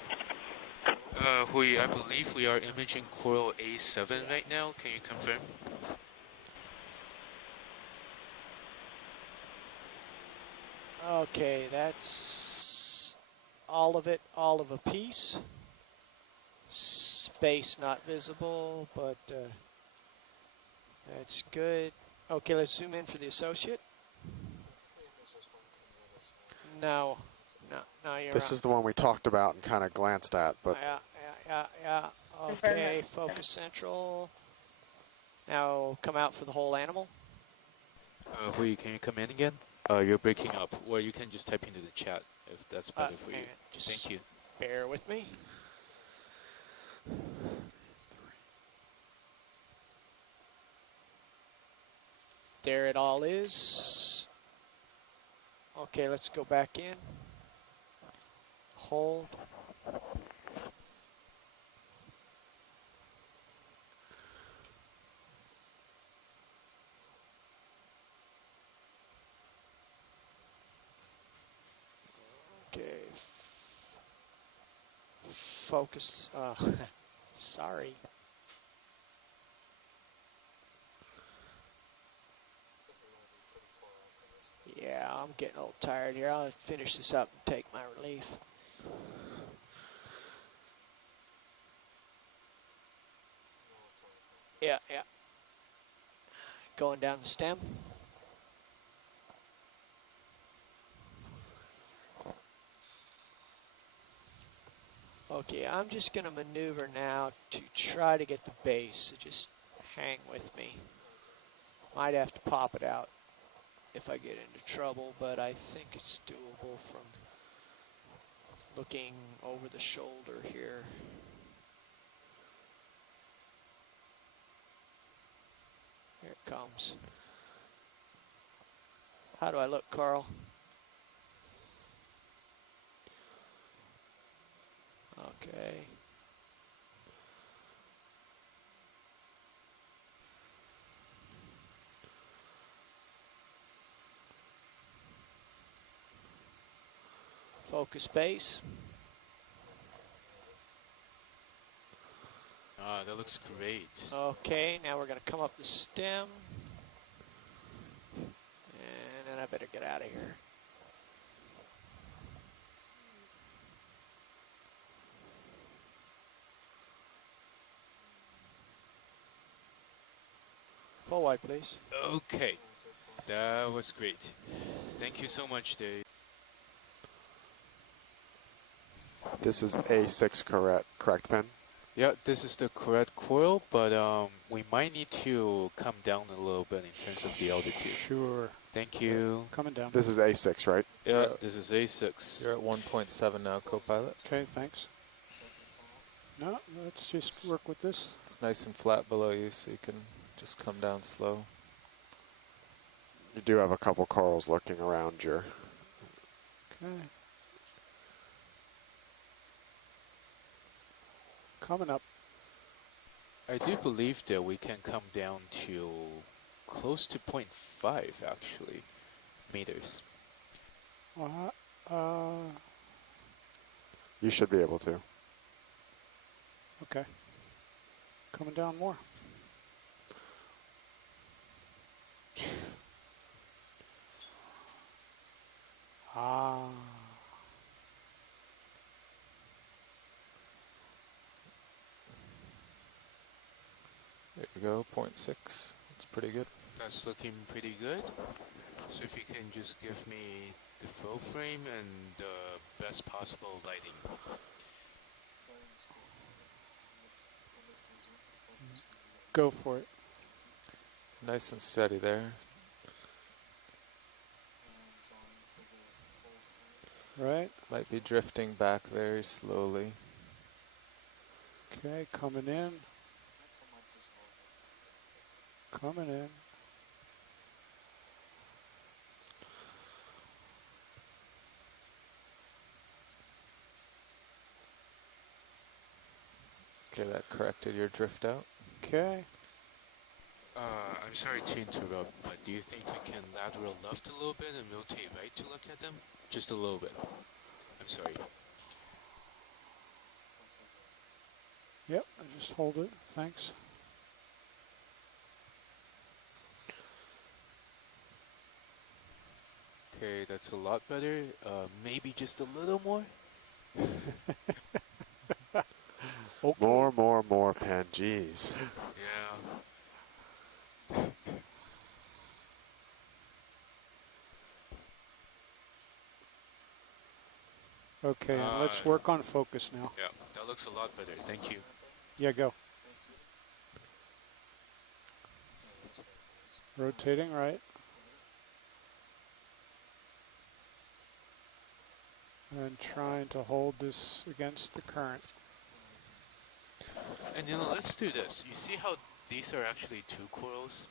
I believe we are imaging coil A7 right now. Can you confirm? Okay, that's all of it, all of a piece. Space not visible, but that's good. Okay, let's zoom in for the associate. No, you're This is the one we talked about and kind of glanced at, but Yeah. Okay, focus central. Now come out for the whole animal. Hui, can you come in again? You're breaking up, or you can just type into the chat if that's better for you. Thank you. Bear with me. There it all is. Okay, let's go back in. Hold. Okay. Focus. Sorry. Yeah, I'm getting a little tired here. I'll finish this up and take my relief. Yeah, yeah. Going down the stem. Okay, I'm just going to maneuver now to try to get the base. So just hang with me. Might have to pop it out if I get into trouble, but I think it's doable from looking over the shoulder here. Here it comes. How do I look, Carl? Okay. Focus base. Ah, that looks great. Okay, now we're going to come up the stem. And then I better get out of here. Full wide, please. Okay, that was great. Thank you so much, Dave. This is A6 correct, Ben? Yeah, this is the correct coil, but we might need to come down a little bit in terms of the altitude. Sure. Thank you. Coming down. This is A6, right? Yeah, this is A6. You're at 1.7 now, co-pilot. Okay, thanks. No, let's just work with this. It's nice and flat below you, so you can just come down slow. You do have a couple corals looking around your... Okay. Coming up. I do believe that we can come down to close to 0.5 actually meters. You should be able to. Okay. Coming down more. Ah. There you go, 0.6. That's pretty good. That's looking pretty good. So if you can just give me the full frame and the best possible lighting. Go for it. Nice and steady there. Right. Might be drifting back very slowly. Okay, coming in. Coming in. Okay, that corrected your drift out. Okay. I'm sorry to interrupt, but do you think we can lateral left a little bit and rotate right to look at them? Just a little bit. I'm sorry. Yep, I just hold it. Thanks. Okay, that's a lot better. Maybe just a little more? Okay. More, Pen. Jeez. Yeah. Okay, and let's work on focus now. Yeah, that looks a lot better. Thank you. Yeah, go. Rotating right. And trying to hold this against the current. And let's do this. You see how these are actually two coils?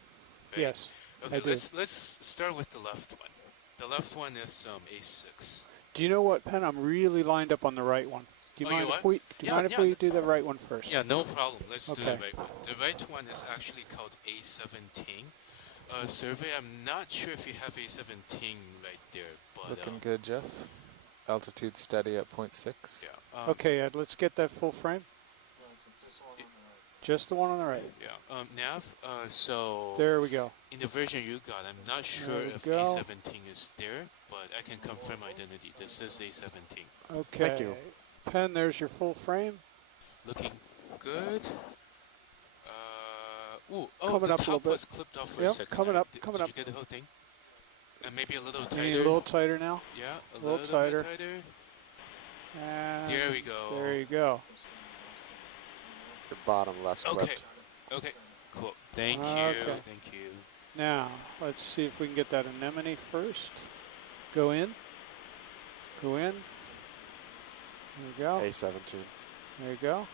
Right? Yes. Okay, I do. let's start with the left one. The left one is A6. Do you know what, Pen? I'm really lined up on the right one. Do you mind if we if we do the right one first? Yeah, no problem. Let's do the Okay. right one. The right one is actually called A17. Survey, I'm not sure if you have A17 right there, but Looking good, Jeff. Altitude steady at 0.6. Yeah. Okay, let's get that full frame. Just the one on the right. Yeah. Nav. So. There we go. In the version you got, I'm not sure if go. A17 is there, but I can confirm identity. This is A17. Okay. Thank you. Pen, there's your full frame. Looking good. Oh, Coming the up a little top was clipped off for a second. Coming up, Did coming you up. get the whole thing? And maybe a little tighter. Maybe a little tighter now. Yeah, a little tighter. bit tighter. And There we go. There you go. Your bottom left's Okay. clipped. Okay. Cool. Thank you. Okay. Thank you. Now, let's see if we can get that anemone first. Go in. Go in. There we go. A17. There you go.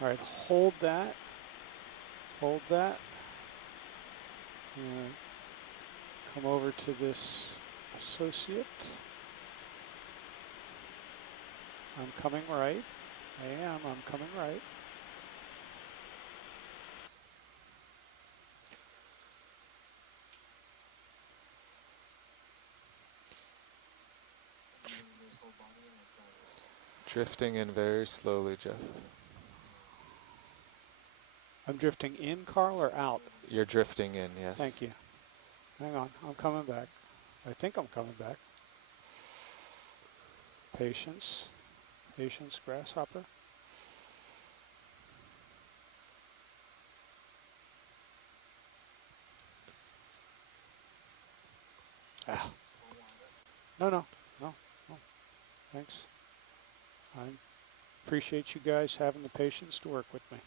All right, hold that. Hold that. And come over to this associate. I'm coming right. I am. I'm coming right. Drifting in very slowly, Jeff. I'm drifting in, Carl, or out? You're drifting in, yes. Thank you. Hang on. I'm coming back. I think I'm coming back. Patience. Patience, grasshopper. Ah. No. Thanks. I appreciate you guys having the patience to work with me.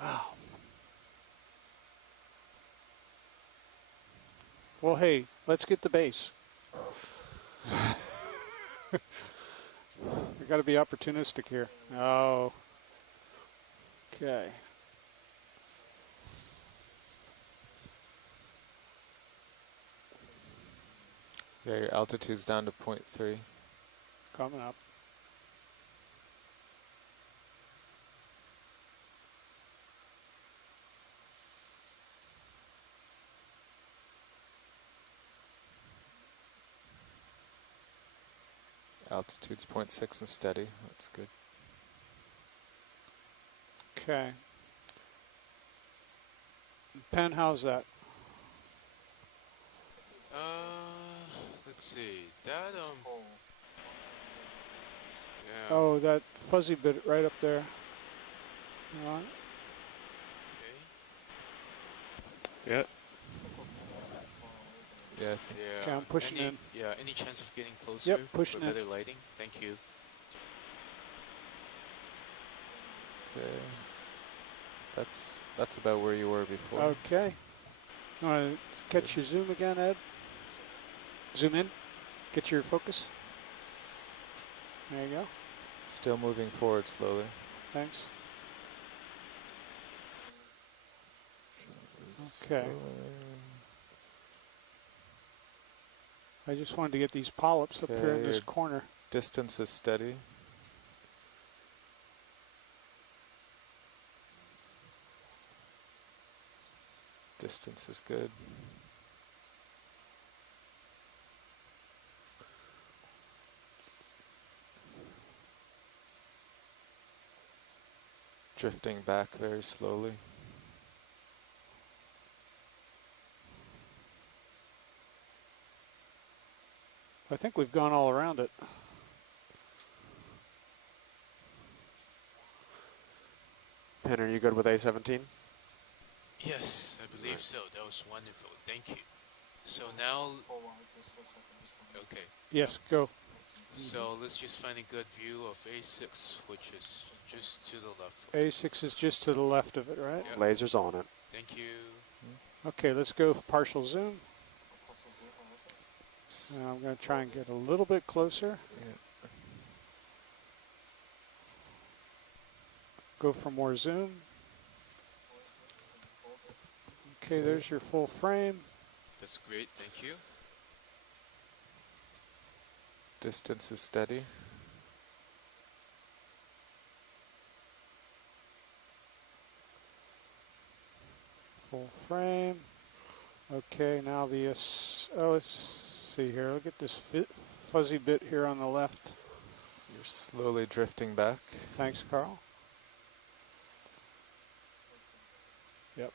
Wow. Well, hey, let's get the base. We got to be opportunistic here. Oh. Okay. Yeah, your altitude's down to 0.3. Coming up. Altitude's 0.6 and steady. That's good. Okay. Pen, how's that? Let's see. That yeah. Oh, that fuzzy bit right up there. All right. Okay. Yeah. Yeah. Yeah. Okay, I'm pushing in. Yeah. Any chance of getting closer? Yep, pushing for in. better lighting? Thank you. Okay. That's about where you were before. Okay. You want to catch your zoom again, Ed? Zoom in. Get your focus. There you go. Still moving forward slowly. Thanks. Okay. I just wanted to get these polyps up here in this your corner. Distance is steady. Distance is good. Drifting back very slowly. I think we've gone all around it. Pen, are you good with A17? Yes, I believe so. That was wonderful. Thank you. So now, okay. Yes, go. So let's just find a good view of A6, which is just to the left. A6 is just to the left of it, right? Yep. Laser's on it. Thank you. Okay, let's go for partial zoom. Now I'm going to try and get a little bit closer. Yeah. Go for more zoom. Okay, there's your full frame. That's great. Thank you. Distance is steady. Full frame. Okay, now the, let's see here. Look at this fuzzy bit here on the left. You're slowly drifting back. Thanks, Carl. Yep.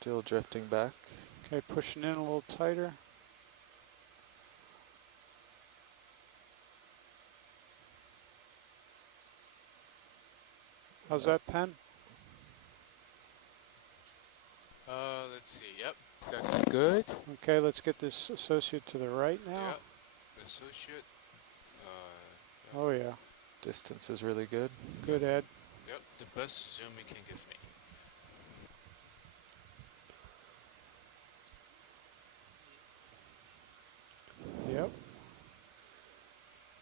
Still drifting back. Okay, pushing in a little tighter. How's that, Penn? Let's see. Yep, that's good. Okay, let's get this associate to the right now. Yep, associate. Oh yeah. Distance is really good. Good, Ed. Yep, the best zoom you can give me. Yep.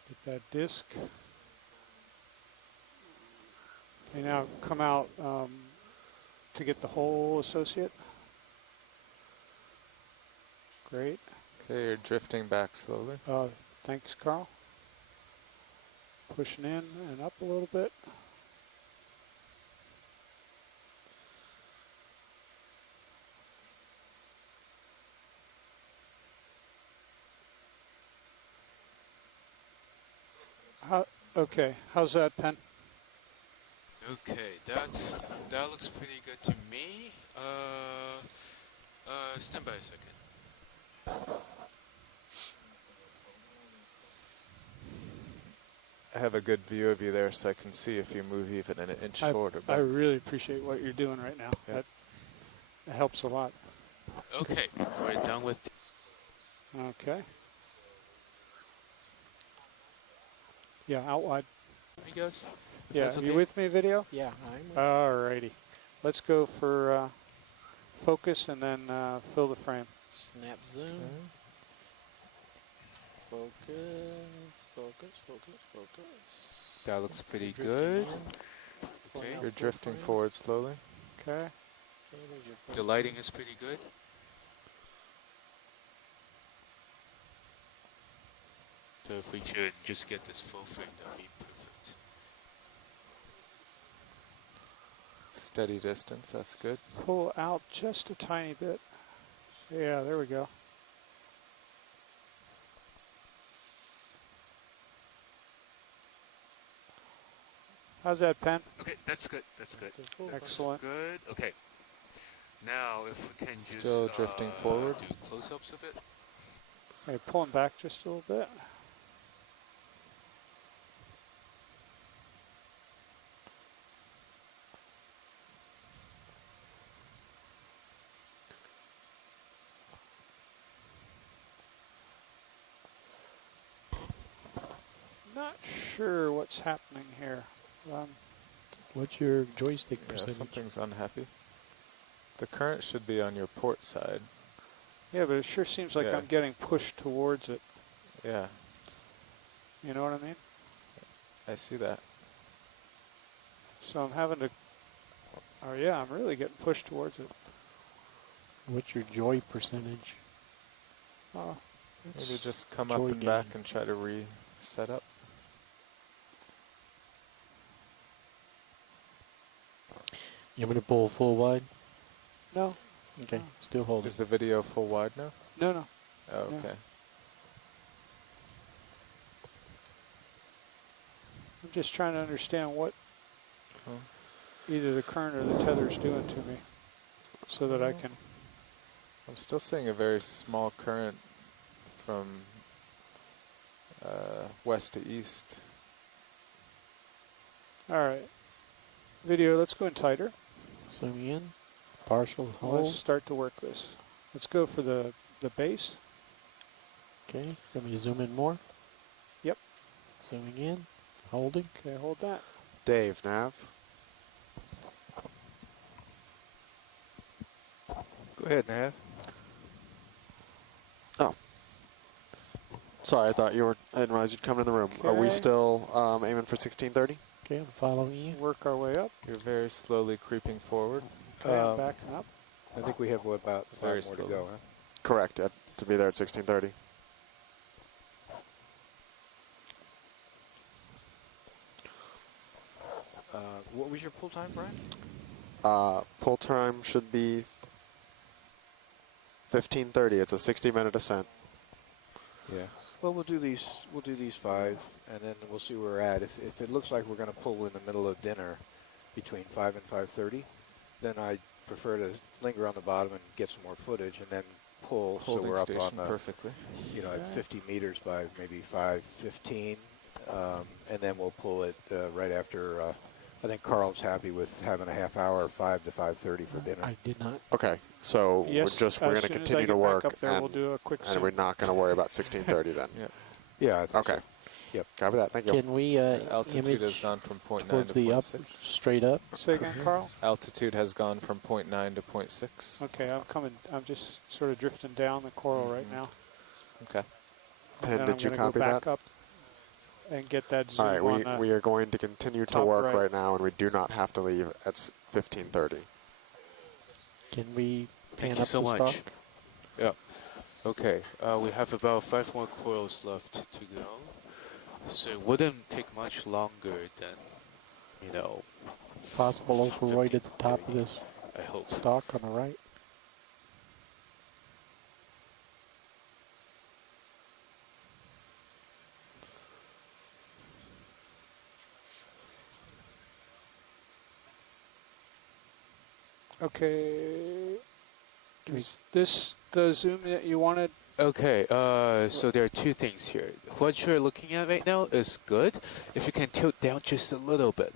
Get that disc. Okay, now come out to get the whole associate. Great. Okay, you're drifting back slowly. Thanks, Carl. Pushing in and up a little bit. Okay, how's that, Penn? Okay, that looks pretty good to me. Stand by a second. I have a good view of you there, so I can see if you move even an inch forward or back. I really appreciate what you're doing right now. Yeah. That helps a lot. Okay, we're done with this. Okay. Yeah, out wide. I guess. Yeah, that's okay. you with me, video? Yeah, I'm Alrighty. Let's go for focus and then fill the frame. snap zoom. Focus, focus, focus, focus. That looks pretty Drifting good. in. Okay. You're drifting forward slowly. Okay. The lighting is pretty good. So if we could just get this full frame, that'd be perfect. Steady distance, that's good. Pull out just a tiny bit. Yeah, there we go. How's that, Penn? Okay, that's good. That's good. Excellent. That's good. Okay. Now, if we can Still just drifting forward. do close-ups of it. Okay, pulling back just a little bit. Not sure what's happening here. What's your joystick Yeah, percentage? something's unhappy. The current should be on your port side. Yeah, but it sure seems like Yeah. I'm getting pushed towards it. Yeah, You know what I mean? I see that. So I'm having to. Oh yeah, I'm really getting pushed towards it. What's your joy percentage? Oh, Maybe it's just come up joy and back gain. and try to reset up. You want me to pull full wide? no, Okay, No. still hold Is it. the video full wide now? no. Oh, Yeah. okay. I'm just trying to understand what Huh. either the current or the tether's doing to me, so that I can. I'm still seeing a very small current from west to east. All right, video. Let's go in tighter. Zooming in. Partial Let's hold. start to work this. Let's go for the base. Okay, want me to zoom in more? Yep. Zooming in. Holding. Okay, hold that. Dave, Nav. Go ahead, Nav. Oh. Sorry, I thought you were. I didn't realize you'd come in the room. Are we Okay. still aiming for 1630? Okay, I'm following you. Work our way up. You're very slowly creeping forward. Okay, I'm backing up. I think we have about Very 5 more to slowly. go, huh? Correct. To be there at 1630. is your pull time, Brian? Pull time should be 15:30. It's a 60-minute ascent. Yeah. Well, we'll do these 5, and then we'll see where we're at. If it looks like we're going to pull in the middle of dinner between 5 and 5:30, then I prefer to linger on the bottom and get some more footage, and then pull so Holding we're up station on the, perfectly. you know, at 50 meters by maybe 5:15, and then we'll pull it right after. I think Carl's happy with having a half hour, 5 to 5:30 for dinner. I did not. Okay, so Yes, we're going to continue to work, up there, we'll do a quick and we're not going to worry about 16:30 then. Yeah. I think Okay. so. Yep. Copy that. Thank you. Can we Altitude has image gone from 0.9 towards to the up, 0.6. straight up? Say again, Carl? Altitude has gone from 0.9 to 0.6. Okay, I'm coming. I'm just sort of drifting down the coral right now. Okay. Penn, And did you I'm copy go back that? up and get that zoom All right, on we are going to continue to top work right. right now, and we do not have to leave at 15:30. Can we Thank pan you up so the much. stock? Yeah. Okay. We have about 5 more corals left to go. So it wouldn't take much longer than, you know. Possible overroid at the top of 15:30, this I hope. stock on the right. Okay. Is this the zoom that you wanted? Okay, so there are 2 things here. What you're looking at right now is good. If you can tilt down just a little bit.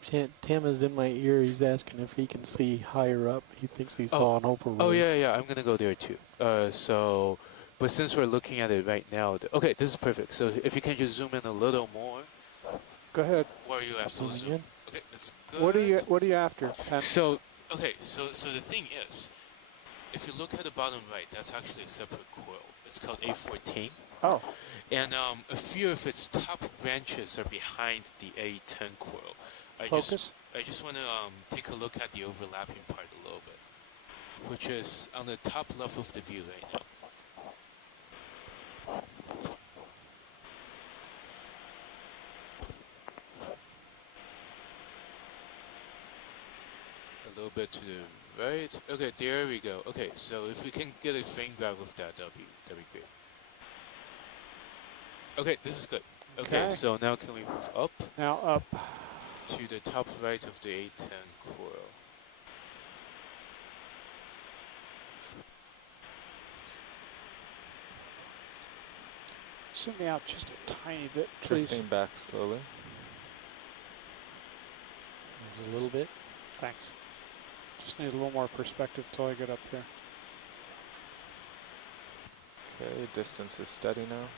Tim is in my ear. He's asking if he can see higher up. He thinks he saw an overroid. Oh, yeah, I'm going to go there too. But since we're looking at it right now, okay, this is perfect. So if you can just zoom in a little more. Go ahead. Where are you at full zoom? Okay, that's good. What are you after, Penn? So the thing is, if you look at the bottom right, that's actually a separate coil. It's called A14. Oh. And a few of its top branches are behind the A10 coil. I just want to take a look at the overlapping part a little bit, which is on the top left of the view right now. A little bit to the right. Okay, there we go. Okay, so if we can get a frame grab of that, that'd be great. Okay, this is good. Okay, so now can we move up? Now up. To the top right of the A10 coil. Zoom me out just a tiny bit, please. Drifting back slowly. Just a little bit. Thanks. Just need a little more perspective till I get up here. Okay, distance is steady now.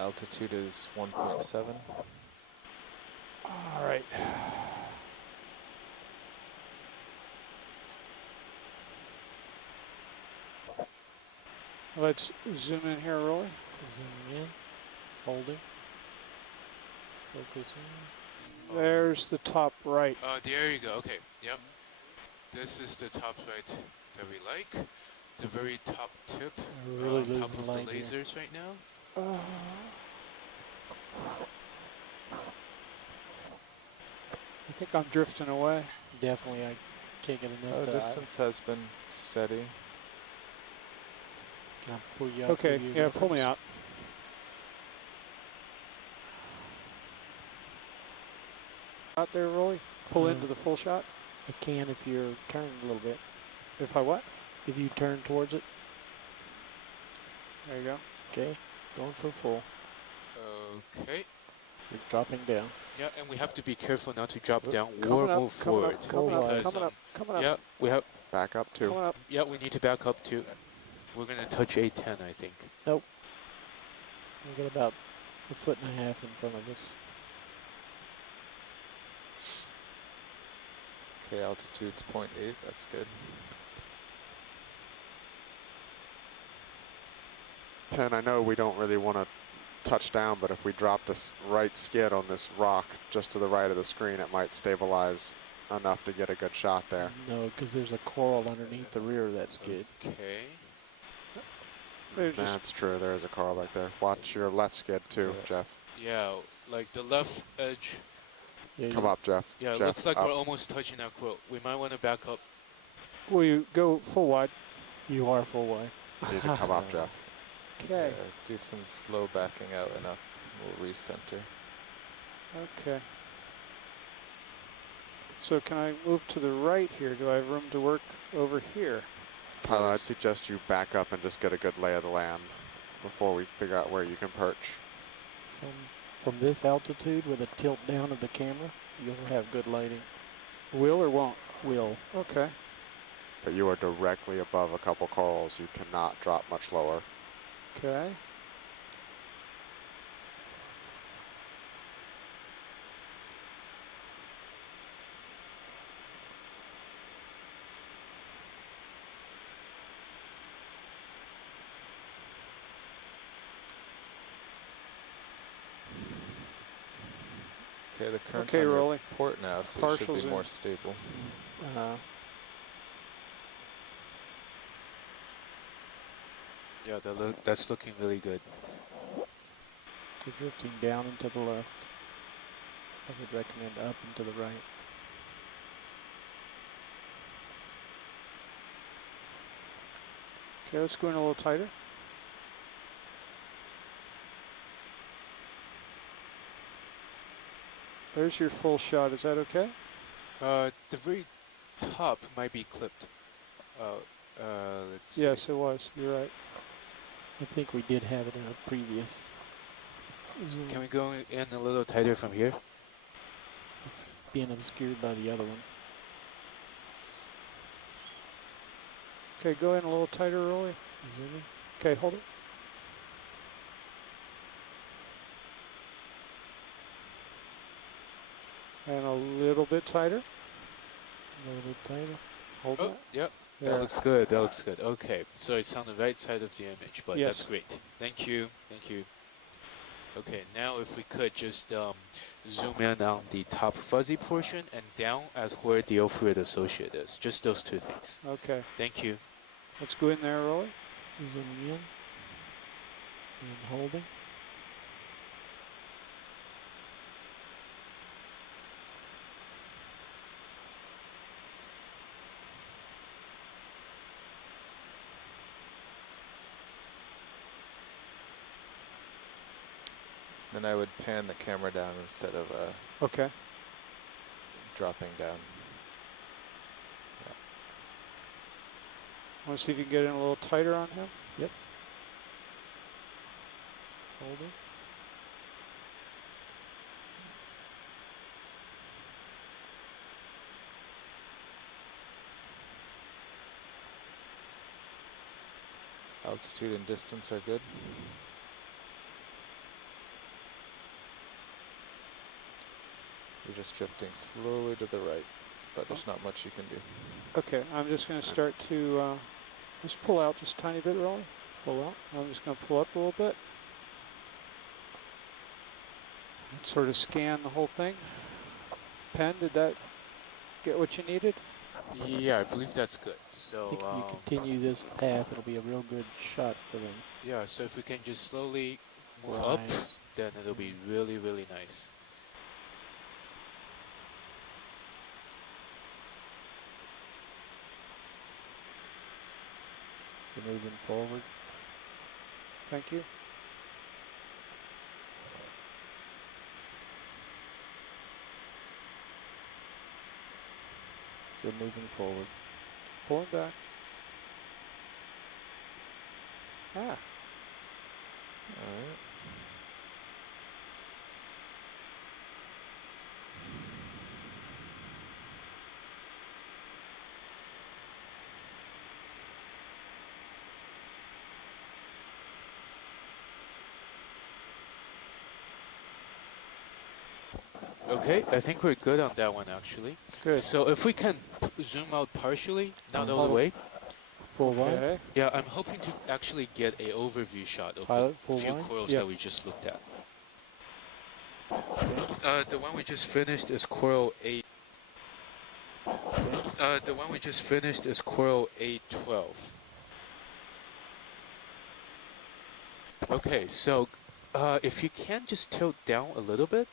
Altitude is 1.7. All right. Let's zoom in here, Roy. Zoom in. Holding. Focusing. There's the top right. There you go. Okay, yep. This is the top right that we like. The very top tip Really on top losing of the line here. lasers right now. I think I'm drifting away. Definitely, I can't get enough. To Distance has been steady. Can I pull you out? Okay, yeah, pull me out. Out there, Roy. Pull into the full shot. I can if you're turning a little bit. If I what? If you turn towards it. There you go. Okay, going for full. Okay. You're dropping down. Yeah, and we have to be careful not to drop down Coming or up, move coming forward. up, coming up, because, coming up, coming up. Yeah, we have back up too. Coming up. Yeah, we need to back up too. We're gonna touch A10, I think. Nope. We've got about 1.5 feet in front of us. Okay, altitude's 0.8. That's good. Penn, I know we don't really want to touch down, but if we dropped a right skid on this rock just to the right of the screen, it might stabilize enough to get a good shot there. No, because there's a coral underneath the rear of that skid. Okay. That's true. There is a coral back there. Watch your left skid too, Jeff. Yeah, like the left edge. Yeah, Come up, Jeff. Yeah, it Jeff, looks like up. we're almost touching that quote. We might want to back up. Will you go full wide? You are full wide. You need to come up, Jeff. Okay. Do some slow backing out and up. We'll recenter. Okay. So can I move to the right here? Do I have room to work over here? Pilot, I'd suggest you back up and just get a good lay of the land before we figure out where you can perch. From this altitude with a tilt down of the camera, you'll have good lighting. Will or won't? Will. Okay. But you are directly above a couple corals. You cannot drop much lower. Okay. Okay, the current's Okay, on your Rolly. port now, so it should Partials be more in. stable. Yeah, that's looking really good. You're drifting down and to the left. I would recommend up and to the right. Okay, let's go in a little tighter. There's your full shot. Is that okay? The very top might be clipped. Let's see. Yes, it was. You're right. I think we did have it in a previous zoom. Can we go in a little tighter from here? It's being obscured by the other one. Okay, go in a little tighter, Rolly. Zooming. Okay, hold it. And a little bit tighter. A little bit tighter. Hold Oh, it. yep. Yeah. That looks good. That looks good. Okay, so it's on the right side of the image, but Yes. that's great. Thank you. Thank you. Okay, now if we could just zoom in on the top fuzzy portion and down at where the Ophirid associate is. Just those two things. Okay. Thank you. Let's go in there, Rolly. Zooming in. And holding. Then I would pan the camera down instead of Okay. dropping down. Want to see if you can get in a little tighter on him? Yep. Holding. Altitude and distance are good. You're just drifting slowly to the right, but there's not much you can do. Okay, I'm just going to start to just pull out just a tiny bit, Rolly. Pull out. I'm just going to pull up a little bit. Sort of scan the whole thing. Pen, did that get what you needed? Yeah, I believe that's good. I So think if you continue this path, it'll be a real good shot for them. yeah, so if we can just slowly move up, Rise. then it'll be really, really nice. You're moving forward. Thank you. Still moving forward. Pulling back. Ah. Alright. Okay, I think we're good on that one actually. Good. So if we can zoom out partially, not all the way. Full wide. Okay. Yeah, I'm hoping to actually get a overview shot of Pilot, the full few wide? corals Yeah. that we just looked at. The one we just finished is coral 8. The one we just finished is coil A12. Okay, so if you can just tilt down a little bit.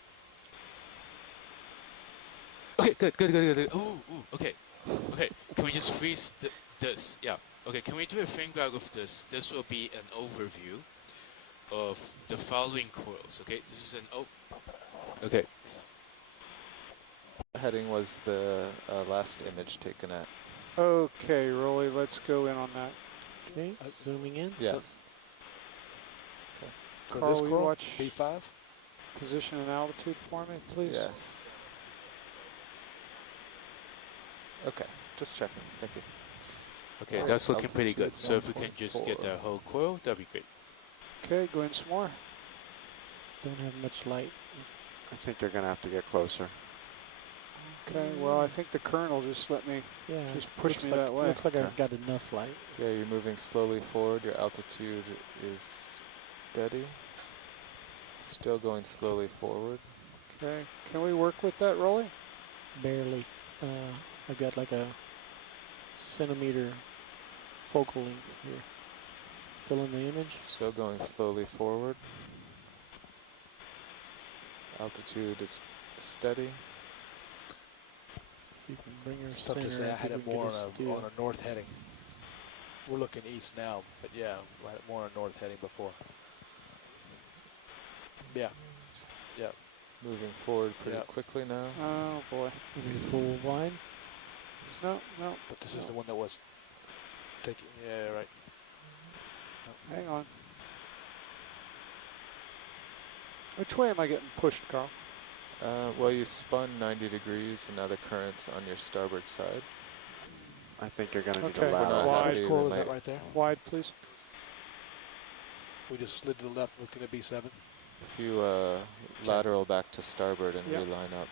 Okay, good. Ooh, okay. Okay, can we just freeze this? Yeah. Okay, can we do a frame grab of this? This will be an overview of the following coils. Okay, this is an okay. Heading was the last image taken at. Okay, Rolly, let's go in on that. Okay, zooming in. Yes. So Carl, this will you coil, watch B5? position and altitude for me, please? Yes. Okay, just checking. Thank you. Okay, that's looking pretty good. So if we can just get that whole coil, that'd be great. Okay, go in some more. Don't have much light. I think they're going to have to get closer. Okay, well, I think the Colonel just let me, just push looks me like, that way. Looks like I've got enough light. Yeah, you're moving slowly forward. Your altitude is steady. Still going slowly forward. Okay, can we work with that, Rolly? Barely. I've got like a centimeter focal length here. Fill in the image. Still going slowly forward. Altitude is steady. You can bring her It's tough to say. I had it more on a north heading. We're looking east now, but yeah, I had it more on a north heading before. Yeah. Yeah. Moving forward pretty quickly now. Oh boy. Full line. No. But this is the one that was taking. Yeah, right. No. Hang on. Which way am I getting pushed, Carl? Well, you spun 90 degrees, and now the current's on your starboard side. I think you're going to need Okay, a ladder. wide. Which coil is that right there? Wide, please. We just slid to the left, looking at B7. If you lateral back to starboard and Yep. reline up.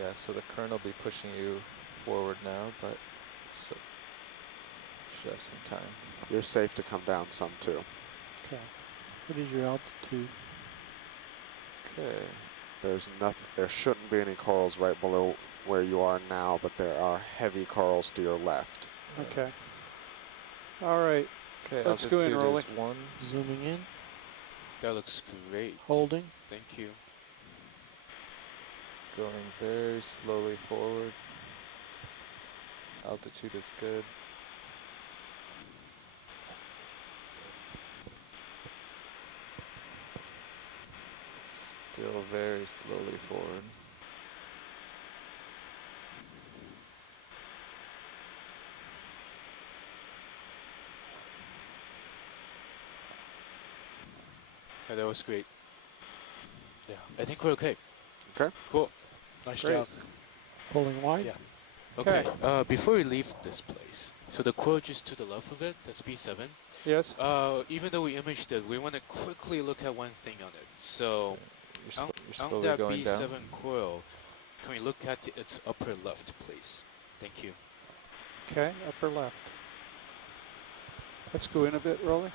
Yeah, so the current will be pushing you forward now, but it's, should have some time. You're safe to come down some too. Okay. What is your altitude? Okay. There shouldn't be any corals right below where you are now, but there are heavy corals to your left. Okay. All right. Okay, Let's go in, altitude Rolly. is 1. Zooming in. That looks great. Holding. Thank you. Going very slowly forward. Altitude is good. Still very slowly forward. Yeah, that was great. Yeah. I think we're okay. Okay. Cool. Nice Great. job. Pulling wide. Yeah. Okay. Before we leave this place, so the coil just to the left of it, that's B7. Yes. Even though we imaged it, we want to quickly look at one thing on it. So, You're on slowly that going B7 down. coil, can we look at its upper left, please? Thank you. Okay, upper left. Let's go in a bit, Rolly.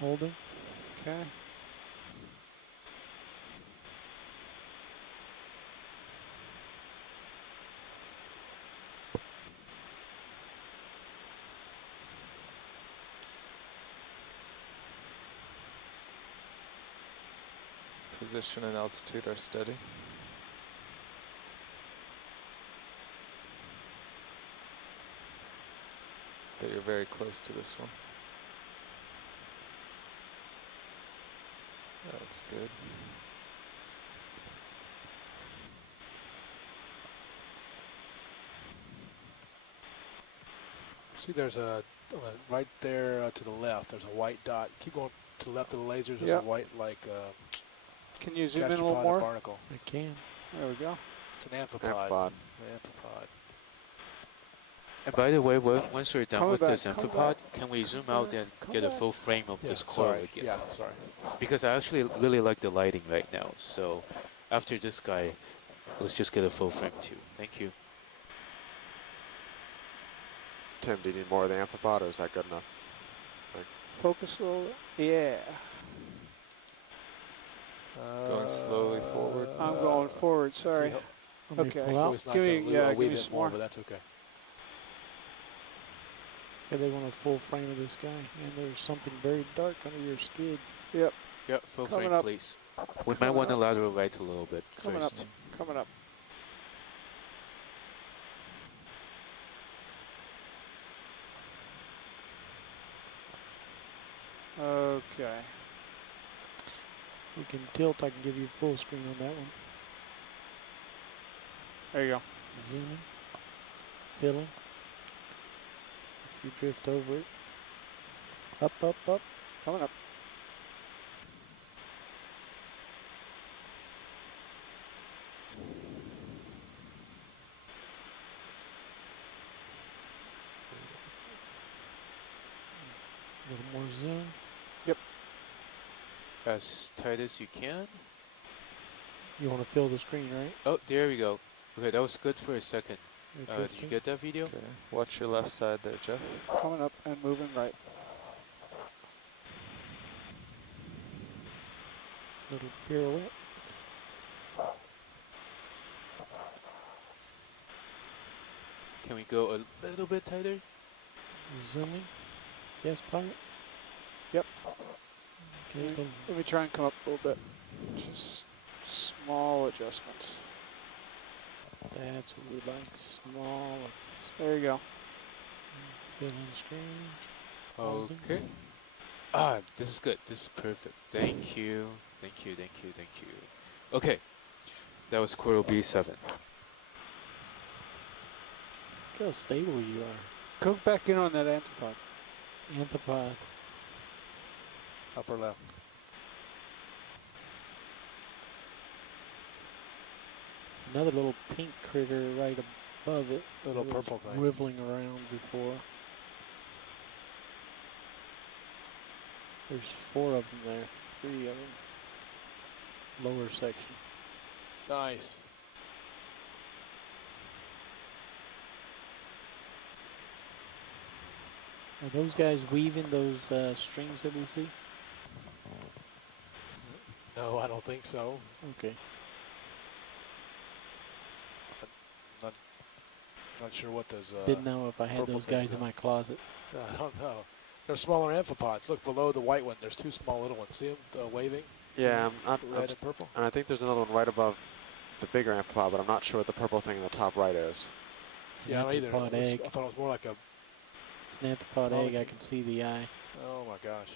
Holding. Okay. Position and altitude are steady. But you're very close to this one. That's good. See, there's a right there to the left. There's a white dot. Keep going To the left of the lasers, there's Yep. a white, like, Can you zoom in a gastropod little or more? barnacle. I can. There we go. It's an amphipod. Amphipod. An amphipod. And by the way, once we're done Coming with back, this coming amphipod, back. can we zoom out and Come get a back. full frame of Yeah, this coral sorry. again? Yeah, sorry. Because I actually really like the lighting right now. So after this guy, let's just get a full frame too. Thank you. Tim, do you need more of the amphipod, or is that good enough? Focus a little. Yeah. Going slowly forward. I'm going forward. Sorry. Want me to Okay. pull It's out? always nice Give to me- have yeah, a give wee me bit some more, more. but that's okay. Yeah, they want a full frame of this guy, and there's something very dark under your skid. Yep. Yeah, full Coming frame, up. please. We might Coming want to up. lateral right a little bit Coming first. up. Coming up. Okay. You can tilt. I can give you full screen on that one. There you go. Zooming, filling. If you drift over it, up, up, up. Coming up. A little more zoom. As tight as you can. You want to fill the screen, right? Oh, there we go. Okay, that was good for a second. You're Did you drifting. get that video? Okay. Watch your left side there, Jeff. Coming up and moving right. Little pirouette. Can we go a little bit tighter? Zooming. Yes, pilot. Yep. Okay, go. Let me try and come up a little bit. Just small adjustments. That's what we like. Small. There you go. Filling screen. Okay. Ah, this is good. This is perfect. Thank you. Thank you, thank you, thank you. Okay. That was Coral B7. Look how stable you are. Go back in on that anthropod. Anthropod. Upper left. Another little pink critter right above it. Little that was purple thing. Wiggling around before. There's 4 of them there. 3 of them. Lower section. Nice. Are those guys weaving those strings that we see? No, I don't think so. Okay. Not sure what those. Didn't know if I had purple those guys things in are. my closet. I don't know. They're smaller amphipods. Look below the white one. There's 2 small little ones. See them waving? Yeah, Red and purple. and I think there's another one right above the bigger amphipod, but I'm not sure what the purple thing in the top right is. Yeah, I don't either. Anthropod egg. I thought it was more like a. It's an anthropod egg. I can see the eye. Oh my gosh.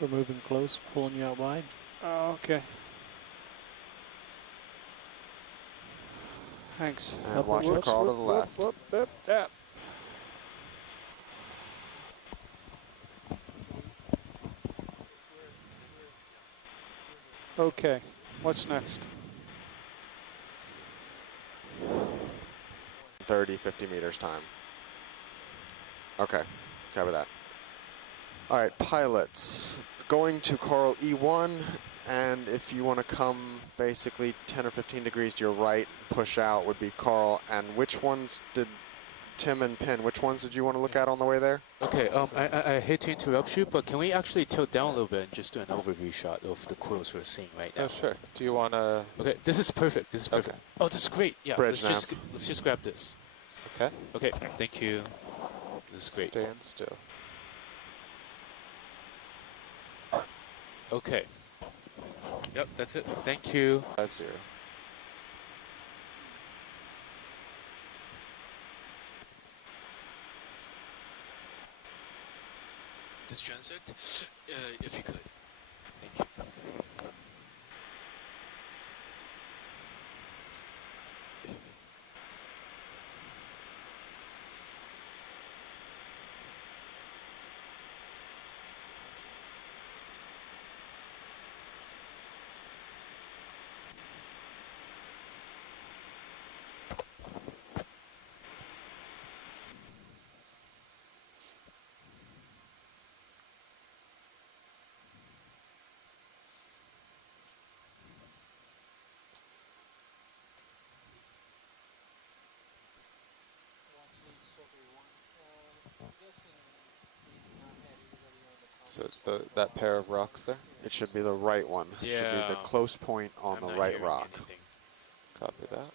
We're moving close, pulling you out wide. Oh, okay. Thanks. And watch the crawl to the left. Whoop, whoop, yeah. Okay, what's next? 30, 50 meters time. Okay, cover that. All right, pilots. Going to Coral E1, and if you want to come basically 10 or 15 degrees to your right, push out would be Coral. And which ones did Tim and Pin, which ones did you want to look at on the way there? Okay, I hate to interrupt you, but can we actually tilt down a little bit and just do an overview shot of the corals we're seeing right now? Oh, sure. Do you want to? Okay, this is perfect. This is perfect. Okay. Oh, this is great. Yeah, Bridge let's just grab this. Okay. Okay, thank you. This is great. Stand still. Okay. Yep, that's it. Thank you. 50. This transect, if you could. Thank you. So it's that pair of rocks there? It should be the right one. It should be the Yeah. close point on I'm the not right hearing rock. anything. Copy that.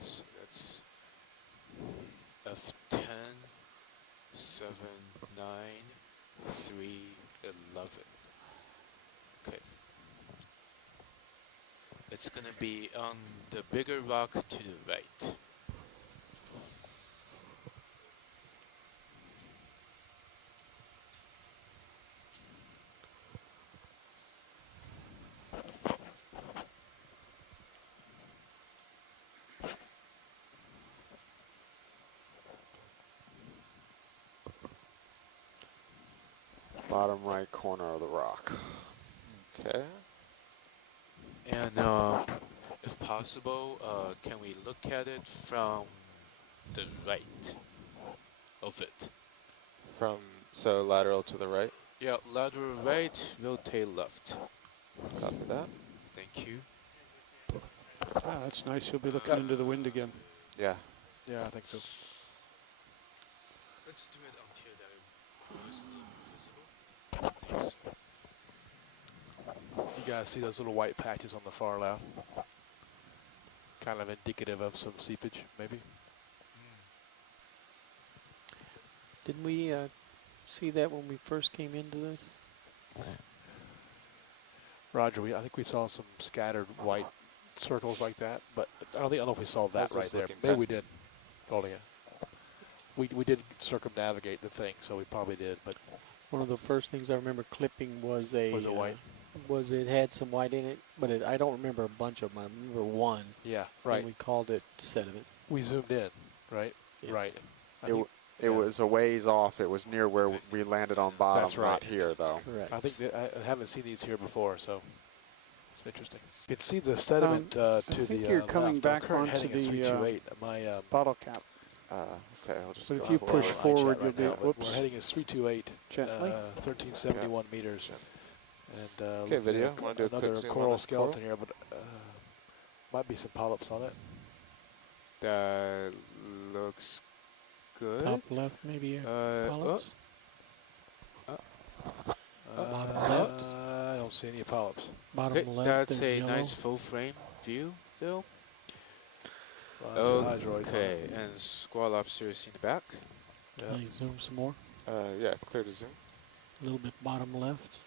So that's F10, 7, 9, 3, 11. Okay. It's gonna be on the bigger rock to the right. Bottom right corner of the rock. Okay. And if possible, can we look at it from the right of it? So lateral to the right? Yeah, lateral right, rotate left. Copy that. Thank you. Ah, that's nice. You'll be looking into the wind again. Yeah. Yeah, I think so. Let's do it until the crew is a little more visible. Thanks. You guys see those little white patches on the far left? Kind of indicative of some seepage, maybe? Didn't we see that when we first came into this? Roger, I think we saw some scattered white circles like that, but I don't know if we saw that How's right this there. looking, Maybe Ken? we did. Holding it. We did circumnavigate the thing, so we probably did, but One of the first things I remember clipping was Was it white? Was it had some white in it, but I don't remember a bunch of them. I remember one. yeah, And right. we called it sediment. We zoomed in, right? Yeah. Right. I It, think- it was a ways off. It was near where we landed on bottom, That's right. not here, though. Correct. I think that I haven't seen these here before, so it's interesting. You can see the sediment to think the you're coming left. Our back current onto heading is the, 328. My Bottle cap. Okay, I'll just But go if you forward. push we're on forward, iChat you'll be. now, but Whoops. We're heading is 328, Gently. 1371 meters. And Okay, looking video. at Wanna do a quick another zoom on coral this skeleton here, but might be some polyps on it. That looks good. Top left, maybe polyps. Bottom left. I don't see any polyps. Bottom Okay, left. that's there's a yellow. nice full frame view, though. Lots of hydroids on Okay, it. and squall lobsters in the back. Yeah. Can you zoom some more? Yeah, clear to zoom. A little bit bottom left.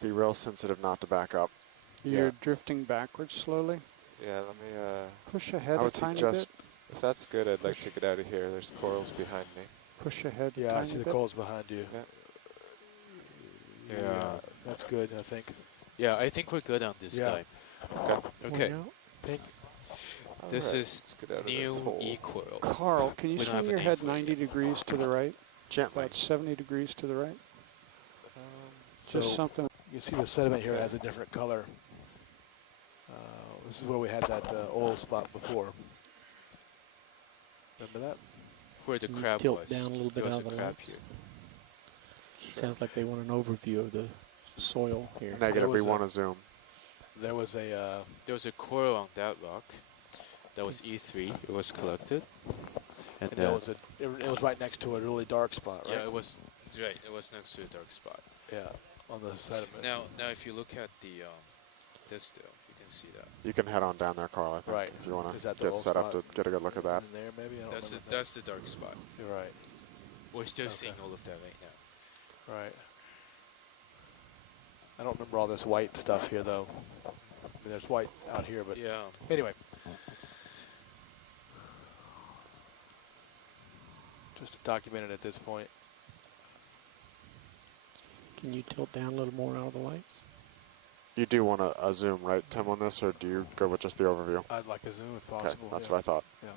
Be real sensitive not to back up. You're Yeah. drifting backwards slowly. Yeah, let me, Push ahead I a would tiny suggest bit. if that's good, I'd like to get out of here. There's corals behind me. Push ahead a Yeah, I tiny see the bit. corals behind you. Yeah. Yeah. That's good, I think. Yeah, I think we're good on this Yeah. guy. Okay. Okay, Pink. this Alright, is let's get out of this new hole. equal. Carl, can you We don't have swing a your name head for it 90 yet. degrees to the right? Gently. About 70 degrees to the right? Just So something. you see the sediment here has a different color. This is where we had that oil spot before. Remember that? Where the Can you crab tilt was. down a little There bit was out a of the crab lights? here. Sounds like they want an overview of the soil here. Negative, we was a- want to zoom. There was a There was a coral on that rock. That was E3. It was collected. And and there was it was right next to a really dark spot, right? yeah, it was right. It was next to a dark spot. Yeah, on the sediment. Now, if you look at the this though, you can see that. You can head on down there, Carl, I think, Right. if you want Is to that the get old set up spot? to get a good look at that. In there, maybe. I don't That's remember that's the dark spot. that. You're right. We're still Okay. seeing all of that right now. Right. I don't remember all this white stuff here, though. I mean, there's white out here, but Yeah. anyway. Just to document it at this point. Can you tilt down a little more out of the lights? You do want a zoom, right, Tim, on this, or do you go with just the overview? I'd like a zoom if Okay, possible. that's yeah. what I thought. Yeah.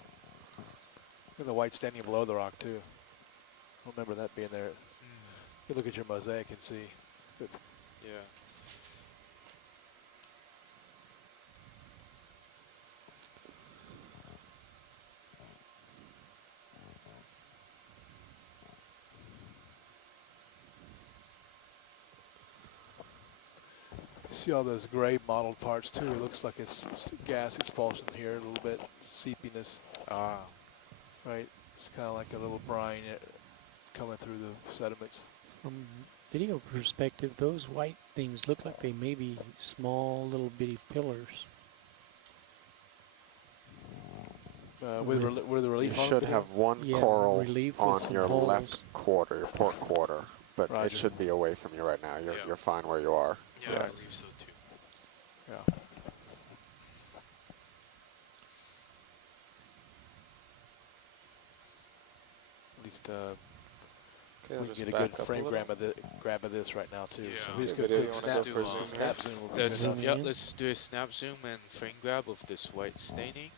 Look at the white standing below the rock, too. I don't remember that being there. You look at your mosaic and see. Good. Yeah. See all those gray mottled parts too. It looks like it's gas expulsion here, a little bit seepiness. Ah. Right. It's kind of like a little brine coming through the sediments. From video perspective, those white things look like they may be small little bitty pillars. With the relief you on should video? have one Yeah, coral relief with on some your holes. left quarter, your port quarter, but Roger. it should be away from you right now. You're fine where you are. Yeah, I believe so too. Yeah. At least Okay, we I'll can just get a good back up frame little. grab of this right now too. Yeah. So we just Okay, get a video, quick you wanna go snap, for a snap zoom. Will be Let's, good enough. yeah, let's do a snap zoom and frame grab of this white staining.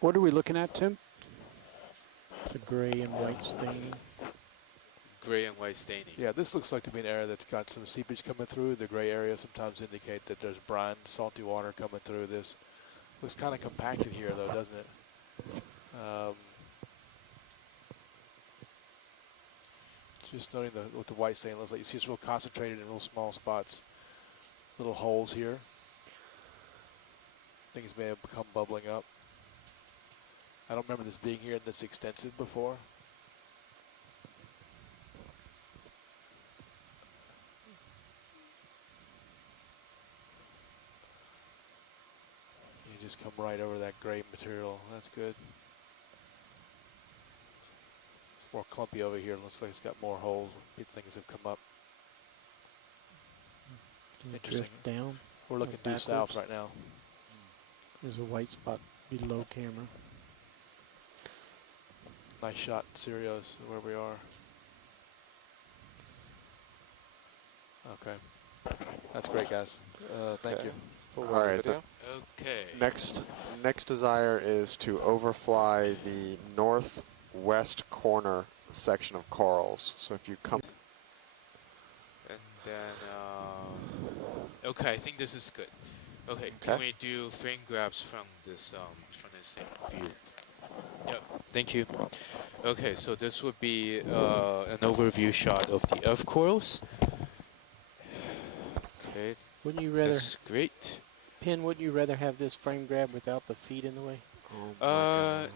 What are we looking at, Tim? The gray and white staining. Gray and white staining. Yeah, this looks like to be an area that's got some seepage coming through. The gray areas sometimes indicate that there's brine, salty water coming through this. Looks kind of compacted here though, doesn't it? Just noting with the white stain, looks like you see it's real concentrated in real small spots. Little holes here. Things may have become bubbling up. I don't remember this being here this extensive before. You just come right over that gray material. That's good. It's more clumpy over here. Looks like it's got more holes. Things have come up. Interesting. Drift down. We're looking due backwards. south right now. There's a white spot below camera. Nice shot, Sirius, where we are. Okay. That's great, guys. Thank Okay. you. Full All right. video. Okay. Next desire is to overfly the northwest corner section of corals. So if you come. And then, okay, I think this is good. Okay, can we do frame grabs from this same view? Yep, thank you. Okay, so this would be an overview shot of the earth corals. Okay. Wouldn't you rather? That's great. Pin, wouldn't you rather have this frame grab without the feet in the way?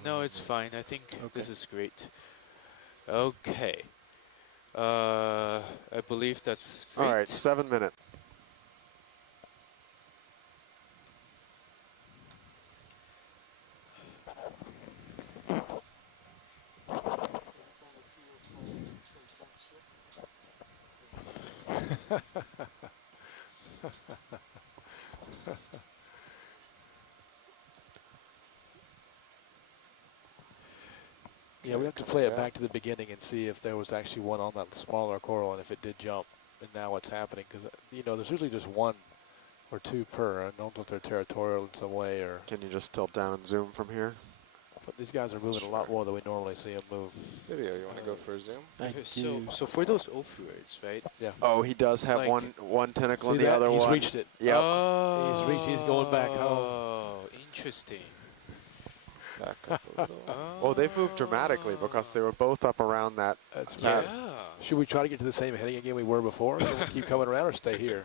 No, it's fine. I think this is great. Okay. I believe that's great. All right, 7 minutes. Yeah, we have to play it back to the beginning and see if there was actually one on that smaller coral and if it did jump. And now what's happening, because, you know, there's usually just one or two per. I don't know if they're territorial in some way or... Can you just tilt down and zoom from here? But these guys are moving a lot more than we normally see them move. Video, you want to go for a zoom? Okay, so for those ophiurids, right? Yeah. Oh, he does have Like- one tentacle in See the that? other He's one. reached it. Yep. Oh, He's going back home. Oh, interesting. Back up a little. Well, they've moved dramatically because they were both up around that. Yeah. Should we try to get to the same heading again we were before? Or we'll keep coming around or stay here?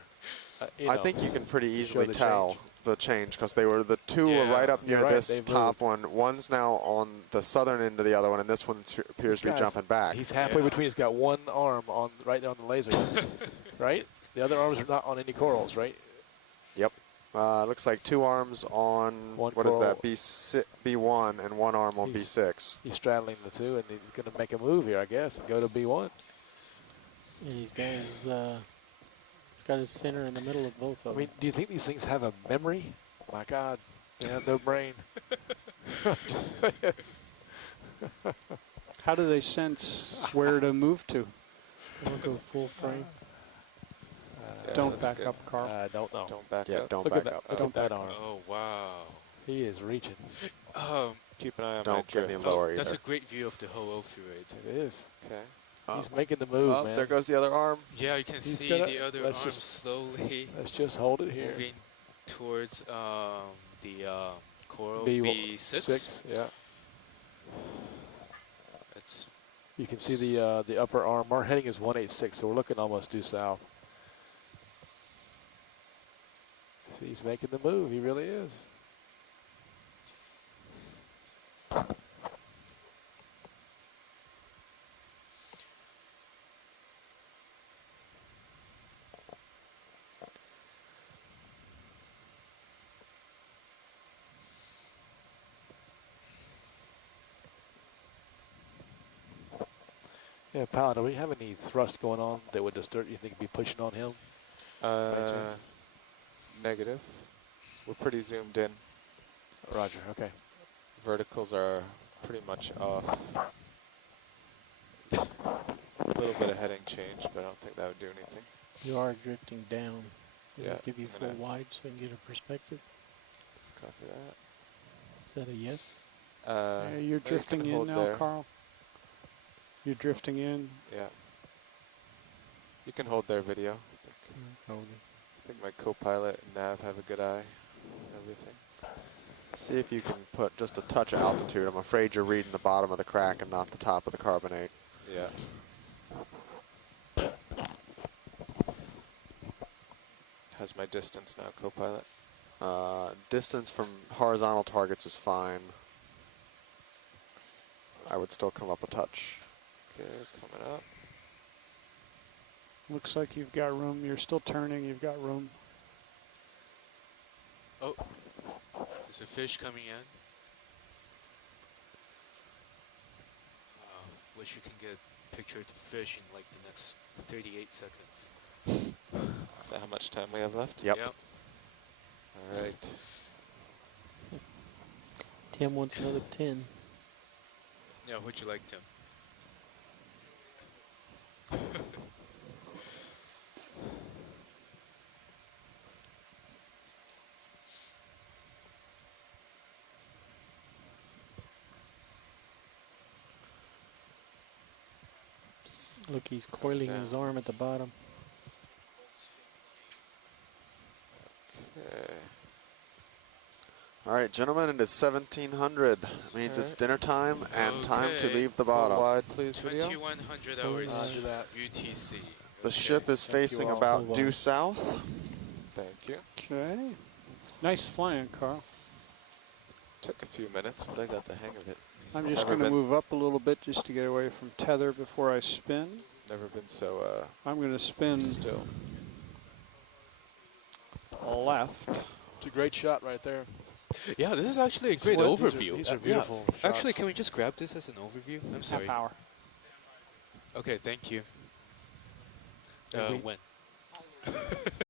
I think you can pretty easily the tell change. the change because the two were right up You're near right, this they've top one. One's now on the southern end of the other one, and this one appears to be guy's- jumping back. He's halfway between. He's got one arm on right there on the laser, right? The other arms are not on any corals, right? Yep. Looks like two arms on, One what is coral. that, B1, and one arm on B6. He's straddling the two, and he's going to make a move here, I guess, and go to B1. And he's got his center in the middle of both of them. I mean, do you think these things have a memory? My God, they have no brain. How do they sense where to move to? We'll go full frame. Don't back up, Carl. I don't know. Don't back Yeah, up. don't Look back at up. that. Look at that arm. Oh, wow. He is reaching. Keep an eye on my Don't get any drift. lower That's either. a great view of the whole ophiurid. It is. Okay. He's making the move, Oh, man. there goes the other arm. Yeah, you can He's see gonna- the other let's arm just- slowly Let's just hold it here. moving towards the coral B6. B6. Yeah. It's You can see the upper arm. Our heading is 186, so we're looking almost due south. He's making the move. He really is. Yeah, Paladin, do we have any thrust going on that would disturb you think be pushing on him? Negative. We're pretty zoomed in. Roger, okay. Verticals are pretty much off. A little bit of heading change, but I don't think that would do anything. You are drifting down. Did Yeah, it give you I'm full gonna wide so I can get a perspective? Copy that. Is that a yes? Yeah, you're you can drifting in hold now, there. Carl. You're drifting in. Yeah. You can hold their video. I think my co-pilot and nav have a good eye and everything. See if you can put just a touch of altitude. I'm afraid you're reading the bottom of the crack and not the top of the carbonate. Yeah. How's my distance now, co-pilot? Distance from horizontal targets is fine. I would still come up a touch. Okay, coming up. Looks like you've got room. You're still turning. You've got room. Oh, there's a fish coming in. Wish you can get a picture of the fish in like the next 38 seconds. Is that how much time we have left? Yep. All right. Tim wants another 10. Yeah, what'd you like, Tim? Look, he's coiling his arm at the bottom. Okay. All right, gentlemen, it is 1700. It means it's dinner time and time to leave the bottom. Wide, please, video. 2100 hours UTC. The ship is facing about due south. Thank you. Okay. Nice flying, Carl. Took a few minutes, but I got the hang of it. I'm just going to move up a little bit just to get away from tether before I spin. Never been so I'm going to spin still. Left. It's a great shot right there. Yeah, this is actually a great These overview. These are beautiful shots. Actually, can we just grab this as an overview? I'm sorry. Half hour. Okay, thank you. When?